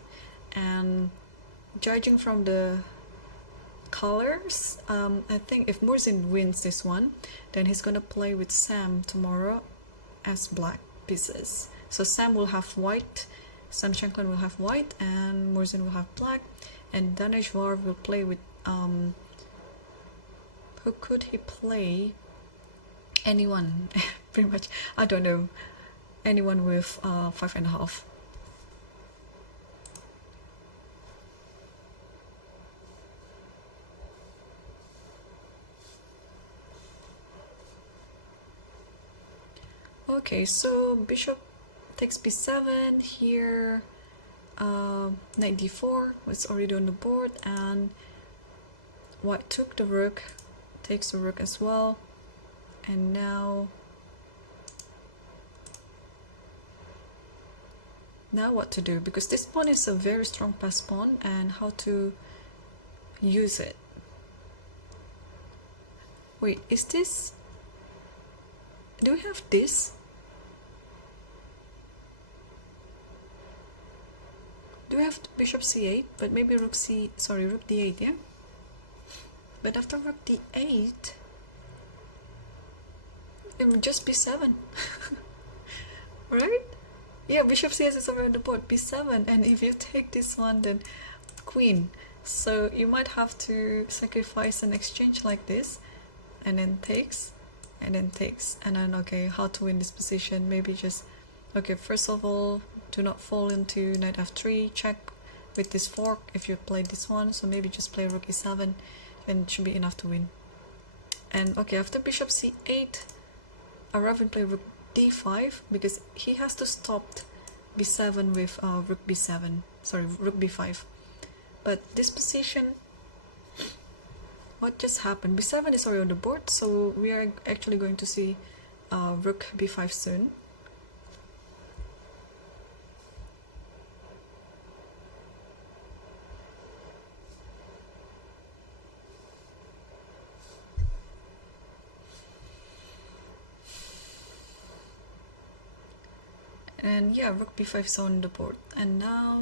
And judging from the colors, I think if Murzin wins this one, then he's gonna play with Sam tomorrow as black pieces. So Sam will have white, Sam Shanklin will have white, and Murzin will have black, and Daneshvar will play with who could he play? Anyone, pretty much. I don't know. Anyone with 5.5. Okay, so bishop takes b7 here. Knight d4 was already on the board, and white took the rook, takes the rook as well, and now what to do, because this pawn is a very strong pass pawn, and how to use it. Wait, is this, do we have this? Do we have bishop c8? But maybe rook d8, yeah? But after rook d8, it would just b7. Right? Yeah, bishop c8 is over on the board, b7, and if you take this one, then queen. So you might have to sacrifice an exchange like this, and then takes, and then takes, and then okay, how to win this position? Maybe just, okay, first of all, do not fall into knight f3, check with this fork if you play this one, so maybe just play rook e7, and it should be enough to win. And okay, after bishop c8, I rather play rook d5, because he has to stop b7 with rook b7, sorry, rook b5. But this position, what just happened? b7 is already on the board, so we are actually going to see rook b5 soon. And yeah, rook b5 is on the board, and now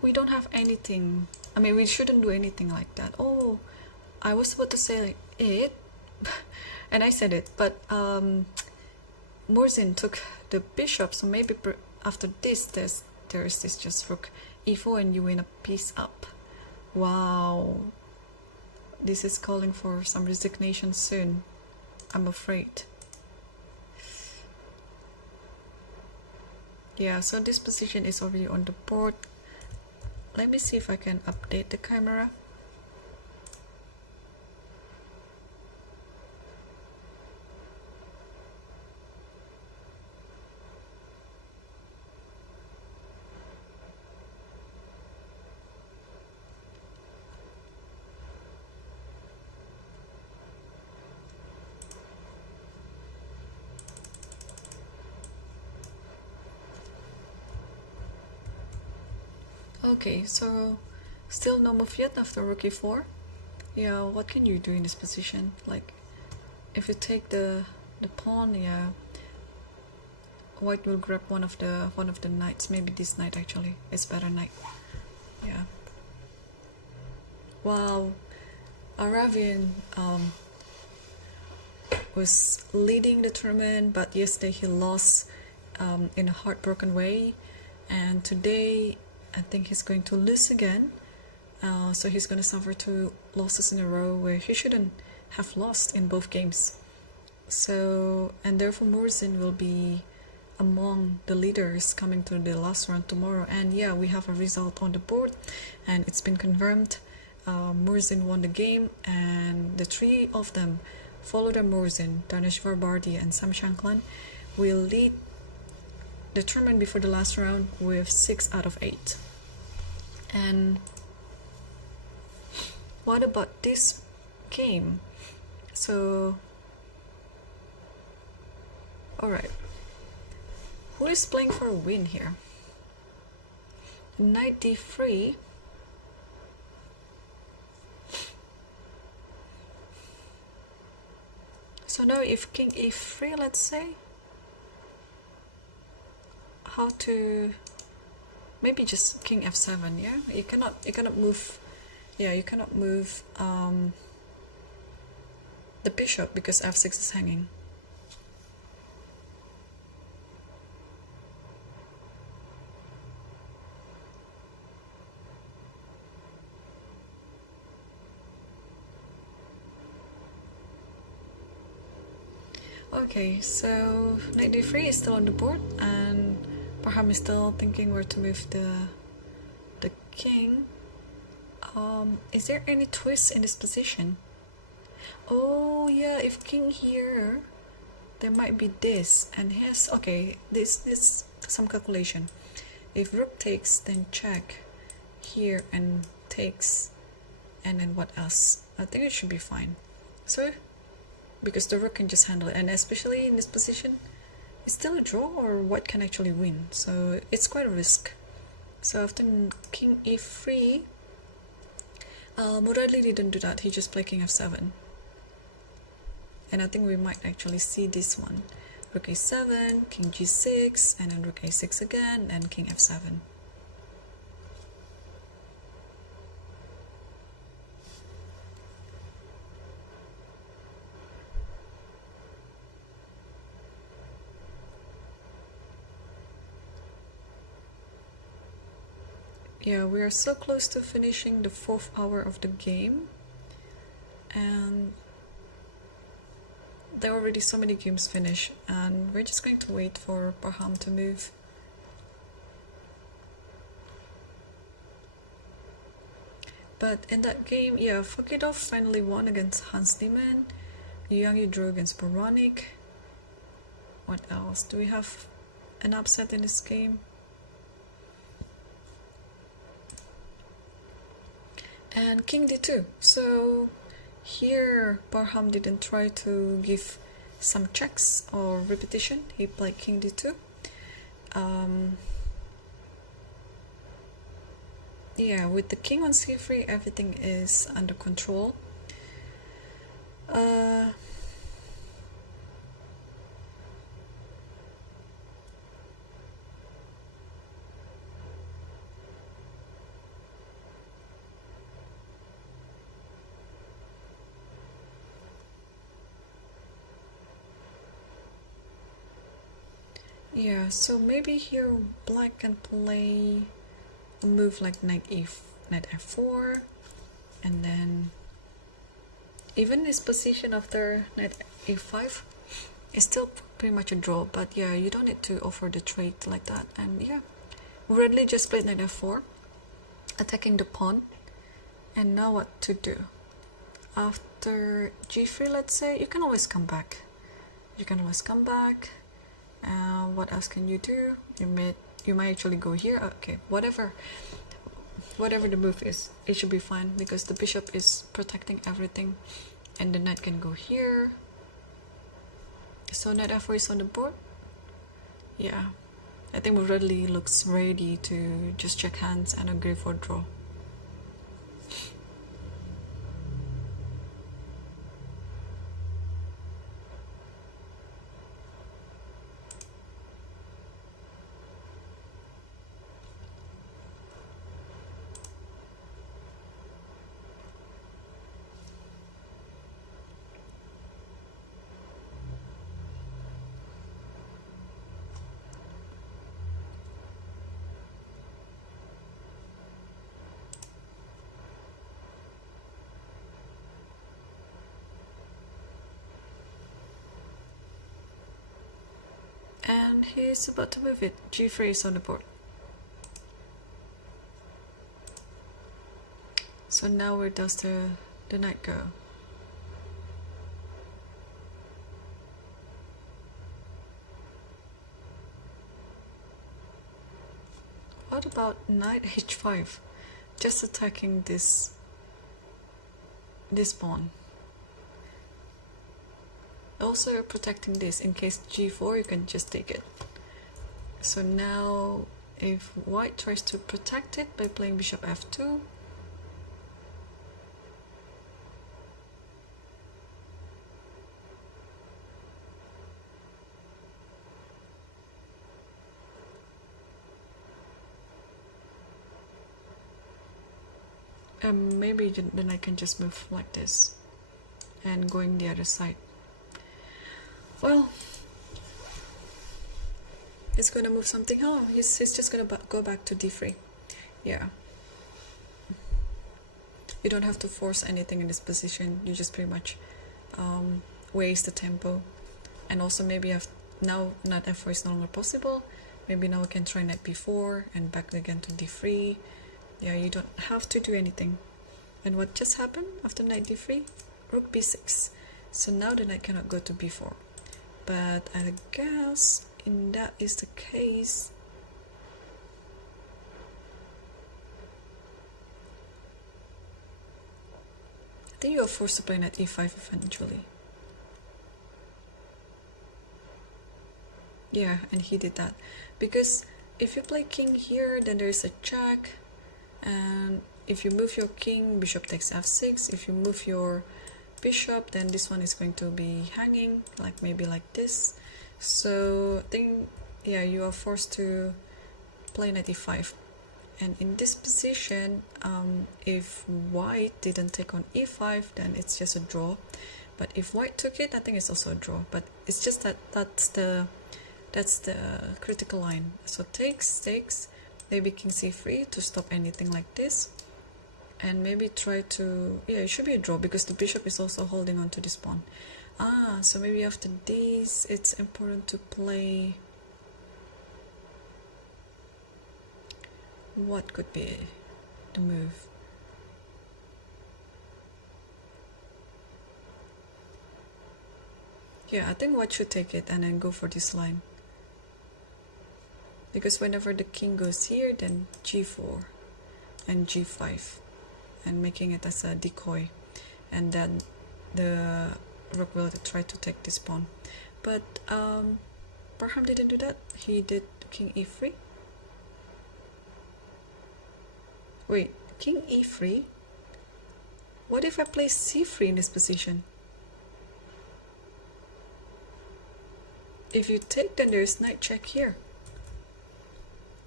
we don't have anything. I mean, we shouldn't do anything like that. Oh, I was about to say it and I said it, but Murzin took the bishop, so maybe after this there is this just rook e4 and you win a piece up. Wow, this is calling for some resignation soon, I'm afraid. Yeah, so this position is already on the board. Let me see if I can update the camera. Okay, so still no move yet after rook e4. Yeah, what can you do in this position? Like, if you take the pawn, yeah, white will grab one of the knights. Maybe this knight actually is better knight. Yeah. Wow, Aravian was leading the tournament, but yesterday he lost in a heartbroken way, and today I think he's going to lose again. So he's going to suffer 2 losses in a row where he shouldn't have lost in both games. So, and therefore Murzin will be among the leaders coming to the last round tomorrow. And yeah, we have a result on the board. and it's been confirmed. Murzin won the game, and the three of them, Volodar Murzin, Daneshvar Bardia, and Sam Shankland, will lead the tournament before the last round with 6 out of 8. And what about this game? So, alright, who is playing for a win here? Knight d3. So now if king e3, let's say, how to, maybe just king f7, yeah? You cannot move, yeah, you cannot move the bishop because f6 is hanging. Okay, so knight d3 is still on the board, and Parham is still thinking where to move the king. Is there any twist in this position? Oh yeah, if king here, there might be this, and his, okay, this some calculation. If rook takes, then check here and takes, and then what else? I think it should be fine. So, because the rook can just handle it, and especially in this position, it's still a draw, or white can actually win, so it's quite a risk. So after king e3, Muradli didn't do that, he just played king f7. And I think we might actually see this one. Rook a7, king g6, and then rook a6 again, and king f7. Yeah, we are so close to finishing the 4th hour of the game, and there are already so many games finished, and we're just going to wait for Parham to move. But in that game, yeah, Fakidov finally won against Hans Niemann. Yang drew against Boronik. What else? Do we have an upset in this game? And king d2. So here Parham didn't try to give some checks or repetition. He played king d2. Yeah, with the king on c3, everything is under control. Yeah, so maybe here black can play a move like knight f4, and then even this position after knight a5 is still pretty much a draw. But yeah, you don't need to offer the trade like that. And yeah, Redley just played knight f4, attacking the pawn. And now what to do? After g3, let's say, you can always come back. You can always come back. What else can you do? You might actually go here. Okay, whatever the move is, it should be fine because the bishop is protecting everything, and the knight can go here. So knight f4 is on the board. Yeah, I think Muradli looks ready to just check hands and agree for draw. And he's about to move it. g3 is on the board. So now where does the knight go? What about knight h5? Just attacking this pawn. Also you're protecting this in case g4, you can just take it. So now if white tries to protect it by playing bishop f2, maybe then I can just move like this and going the other side. Well, he's gonna move something. Oh, he's just gonna go back to d3. Yeah, you don't have to force anything in this position. You just pretty much waste the tempo. And also maybe now knight f4 is no longer possible. Maybe now we can try knight b4 and back again to d3. Yeah, you don't have to do anything. And what just happened after knight d3? Rook b6. So now the knight cannot go to b4. But I guess in that is the case, I think you are forced to play knight e5 eventually. Yeah, and he did that. Because if you play king here, then there is a check. And if you move your king, bishop takes f6. If you move your bishop, then this one is going to be hanging, like maybe like this. So I think, yeah, you are forced to play knight e5. And in this position, if white didn't take on e5, then it's just a draw. But if white took it, I think it's also a draw. But it's just that that's the critical line. So takes, maybe king c3 to stop anything like this, and maybe try to, yeah, it should be a draw because the bishop is also holding on to this pawn. So maybe after this it's important to play, what could be the move? Yeah, I think white should take it and then go for this line. Because whenever the king goes here, then g4 and g5, and making it as a decoy, and then the rook will try to take this pawn. But Parham didn't do that. He did king e3. Wait, king e3? What if I play c3 in this position? If you take, then there's knight check here.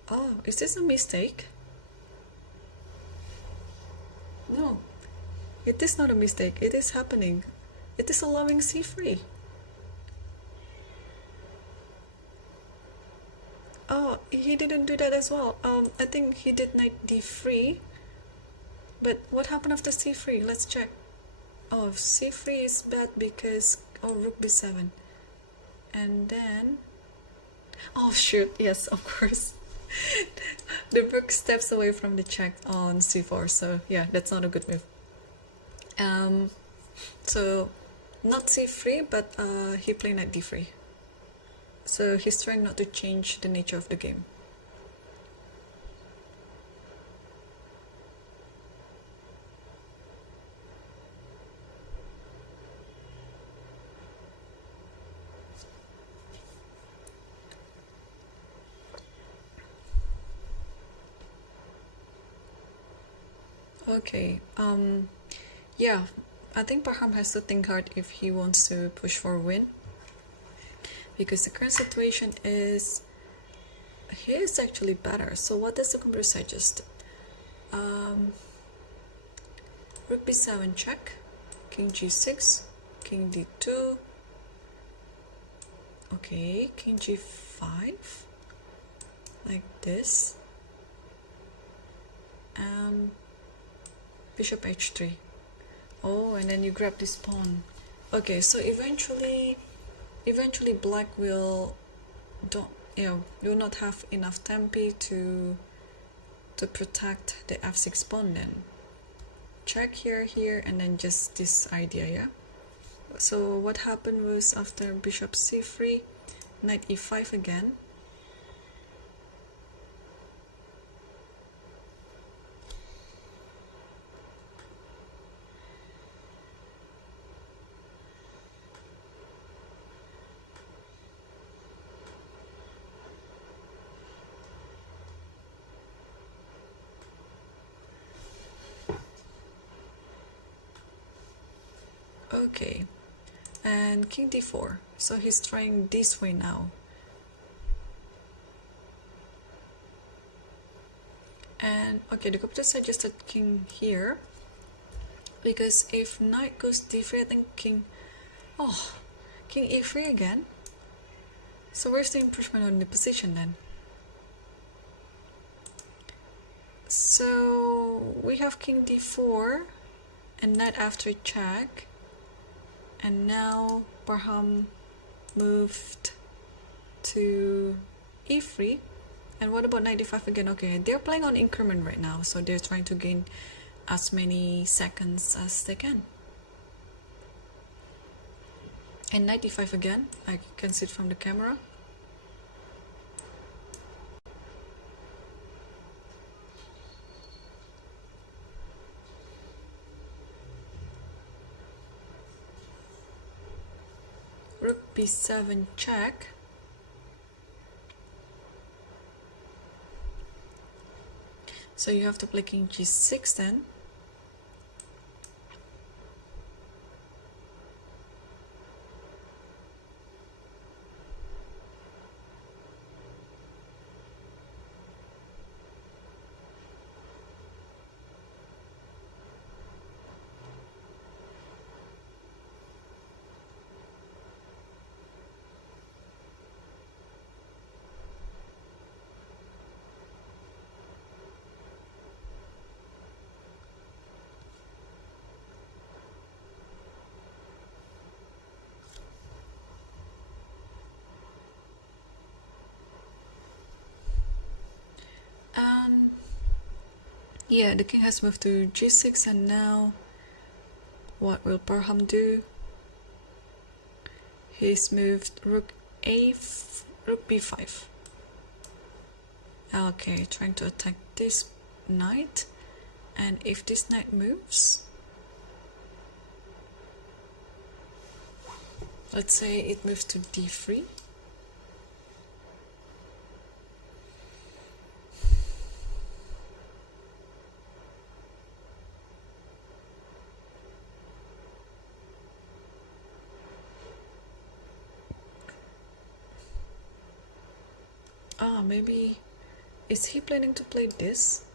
Oh, is this a mistake? No, it is not a mistake. It is happening. It is allowing c3. Oh, he didn't do that as well. I think he did knight d3. But what happened after c3? Let's check. Oh, c3 is bad because, oh, rook b7. And then, oh shoot, yes, of course. The rook steps away from the check on c4, so yeah, that's not a good move. So not c3, but he played knight d3. So he's trying not to change the nature of the game. Okay, yeah, I think Parham has to think hard if he wants to push for a win, because the current situation is he is actually better. So what does the computer suggest? Rook b7 check, king g6, king d2, okay, king g5, like this, bishop h3. Oh, and then you grab this pawn. Okay, so eventually black will will not have enough tempi to protect the f6 pawn then. check here, and then just this idea, yeah? So what happened was after bishop c3, knight e5 again. Okay, and king d4, so he's trying this way now. And okay, the computer suggested king here, because if knight goes d3, I think king e3 again. So where's the improvement on the position then? So we have king d4 and knight after check, and now Parham moved to e3. And what about knight d5 again? Okay, they're playing on increment right now, so they're trying to gain as many seconds as they can. And knight d5 again, I can see it from the camera. Rook b7 check. So you have to play king g6 then. Yeah, the king has moved to g6, and now what will Parham do? He's moved rook b5. Okay, trying to attack this knight, and if this knight moves, let's say it moves to d3. Maybe, is he planning to play this?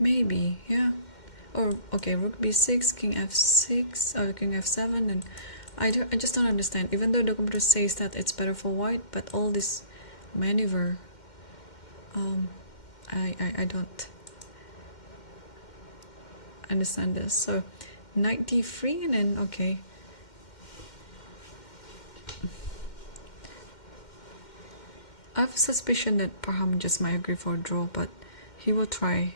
Maybe, yeah. Or, okay, rook b6, king f6, or king f7, and I just don't understand. Even though the computer says that it's better for white, but all this maneuver, I don't understand this. So, knight d3, and then, okay. I have a suspicion that Parham just might agree for a draw, but he will try.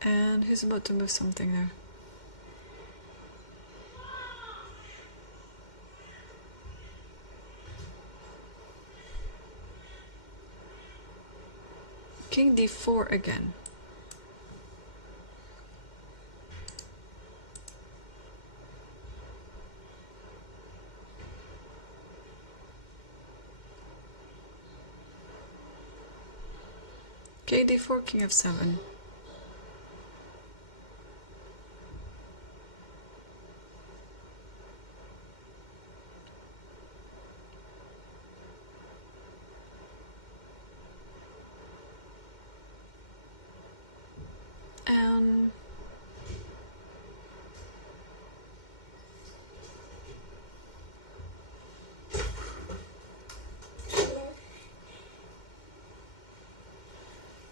And he's about to move something there. King d4 again. K d4, king f7.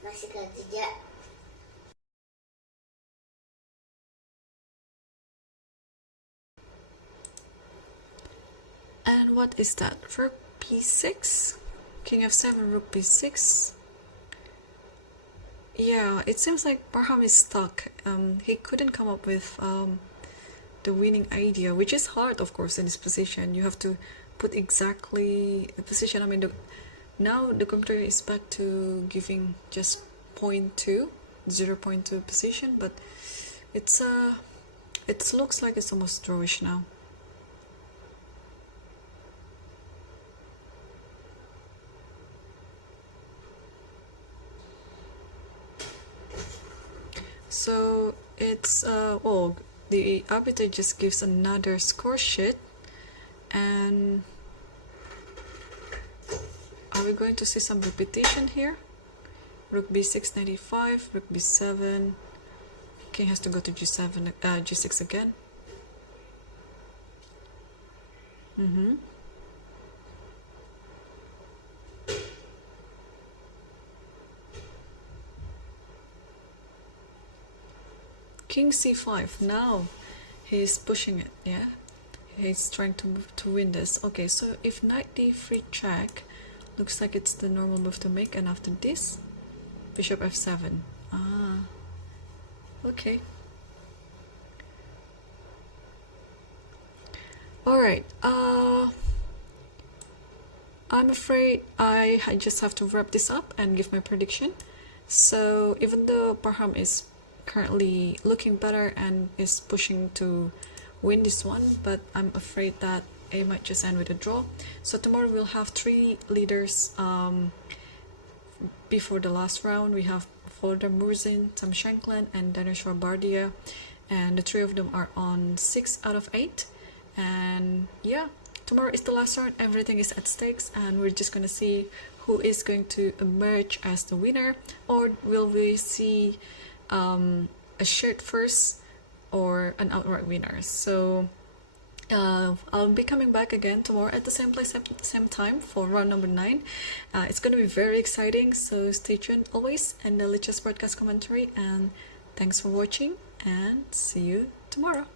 Masih kerja. And what is that? Rook b6? King f7, rook b6. Yeah, it seems like Barham is stuck. He couldn't come up with the winning idea, which is hard, of course, in this position. You have to put exactly the position. I mean, now the computer is back to giving just 0.2 position, but it looks like it's almost drawish now. So it's well, the arbiter just gives another score sheet, and are we going to see some repetition here? Rook b6 95, rook b7, king has to go to g7, g6 again. King c5. Now he's pushing it. Yeah, he's trying to win this. Okay, so if knight d3 check, looks like it's the normal move to make, and after this, bishop f7. Okay. Alright, I'm afraid I just have to wrap this up and give my prediction. So even though Parham is currently looking better and is pushing to win this one, but I'm afraid that it might just end with a draw. So tomorrow we'll have 3 leaders before the last round. We have Volodar Murzin, Sam Shankland, and Daneshwar Bardia, and the 3 of them are on 6 out of 8. And yeah, tomorrow is the last round. Everything is at stakes, and we're just gonna see who is going to emerge as the winner, or will we see a shirt first or an outright winner. So I'll be coming back again tomorrow at the same place at the same time for round number 9. It's going to be very exciting, so stay tuned always, and the Lichess broadcast commentary. And thanks for watching, and see you tomorrow.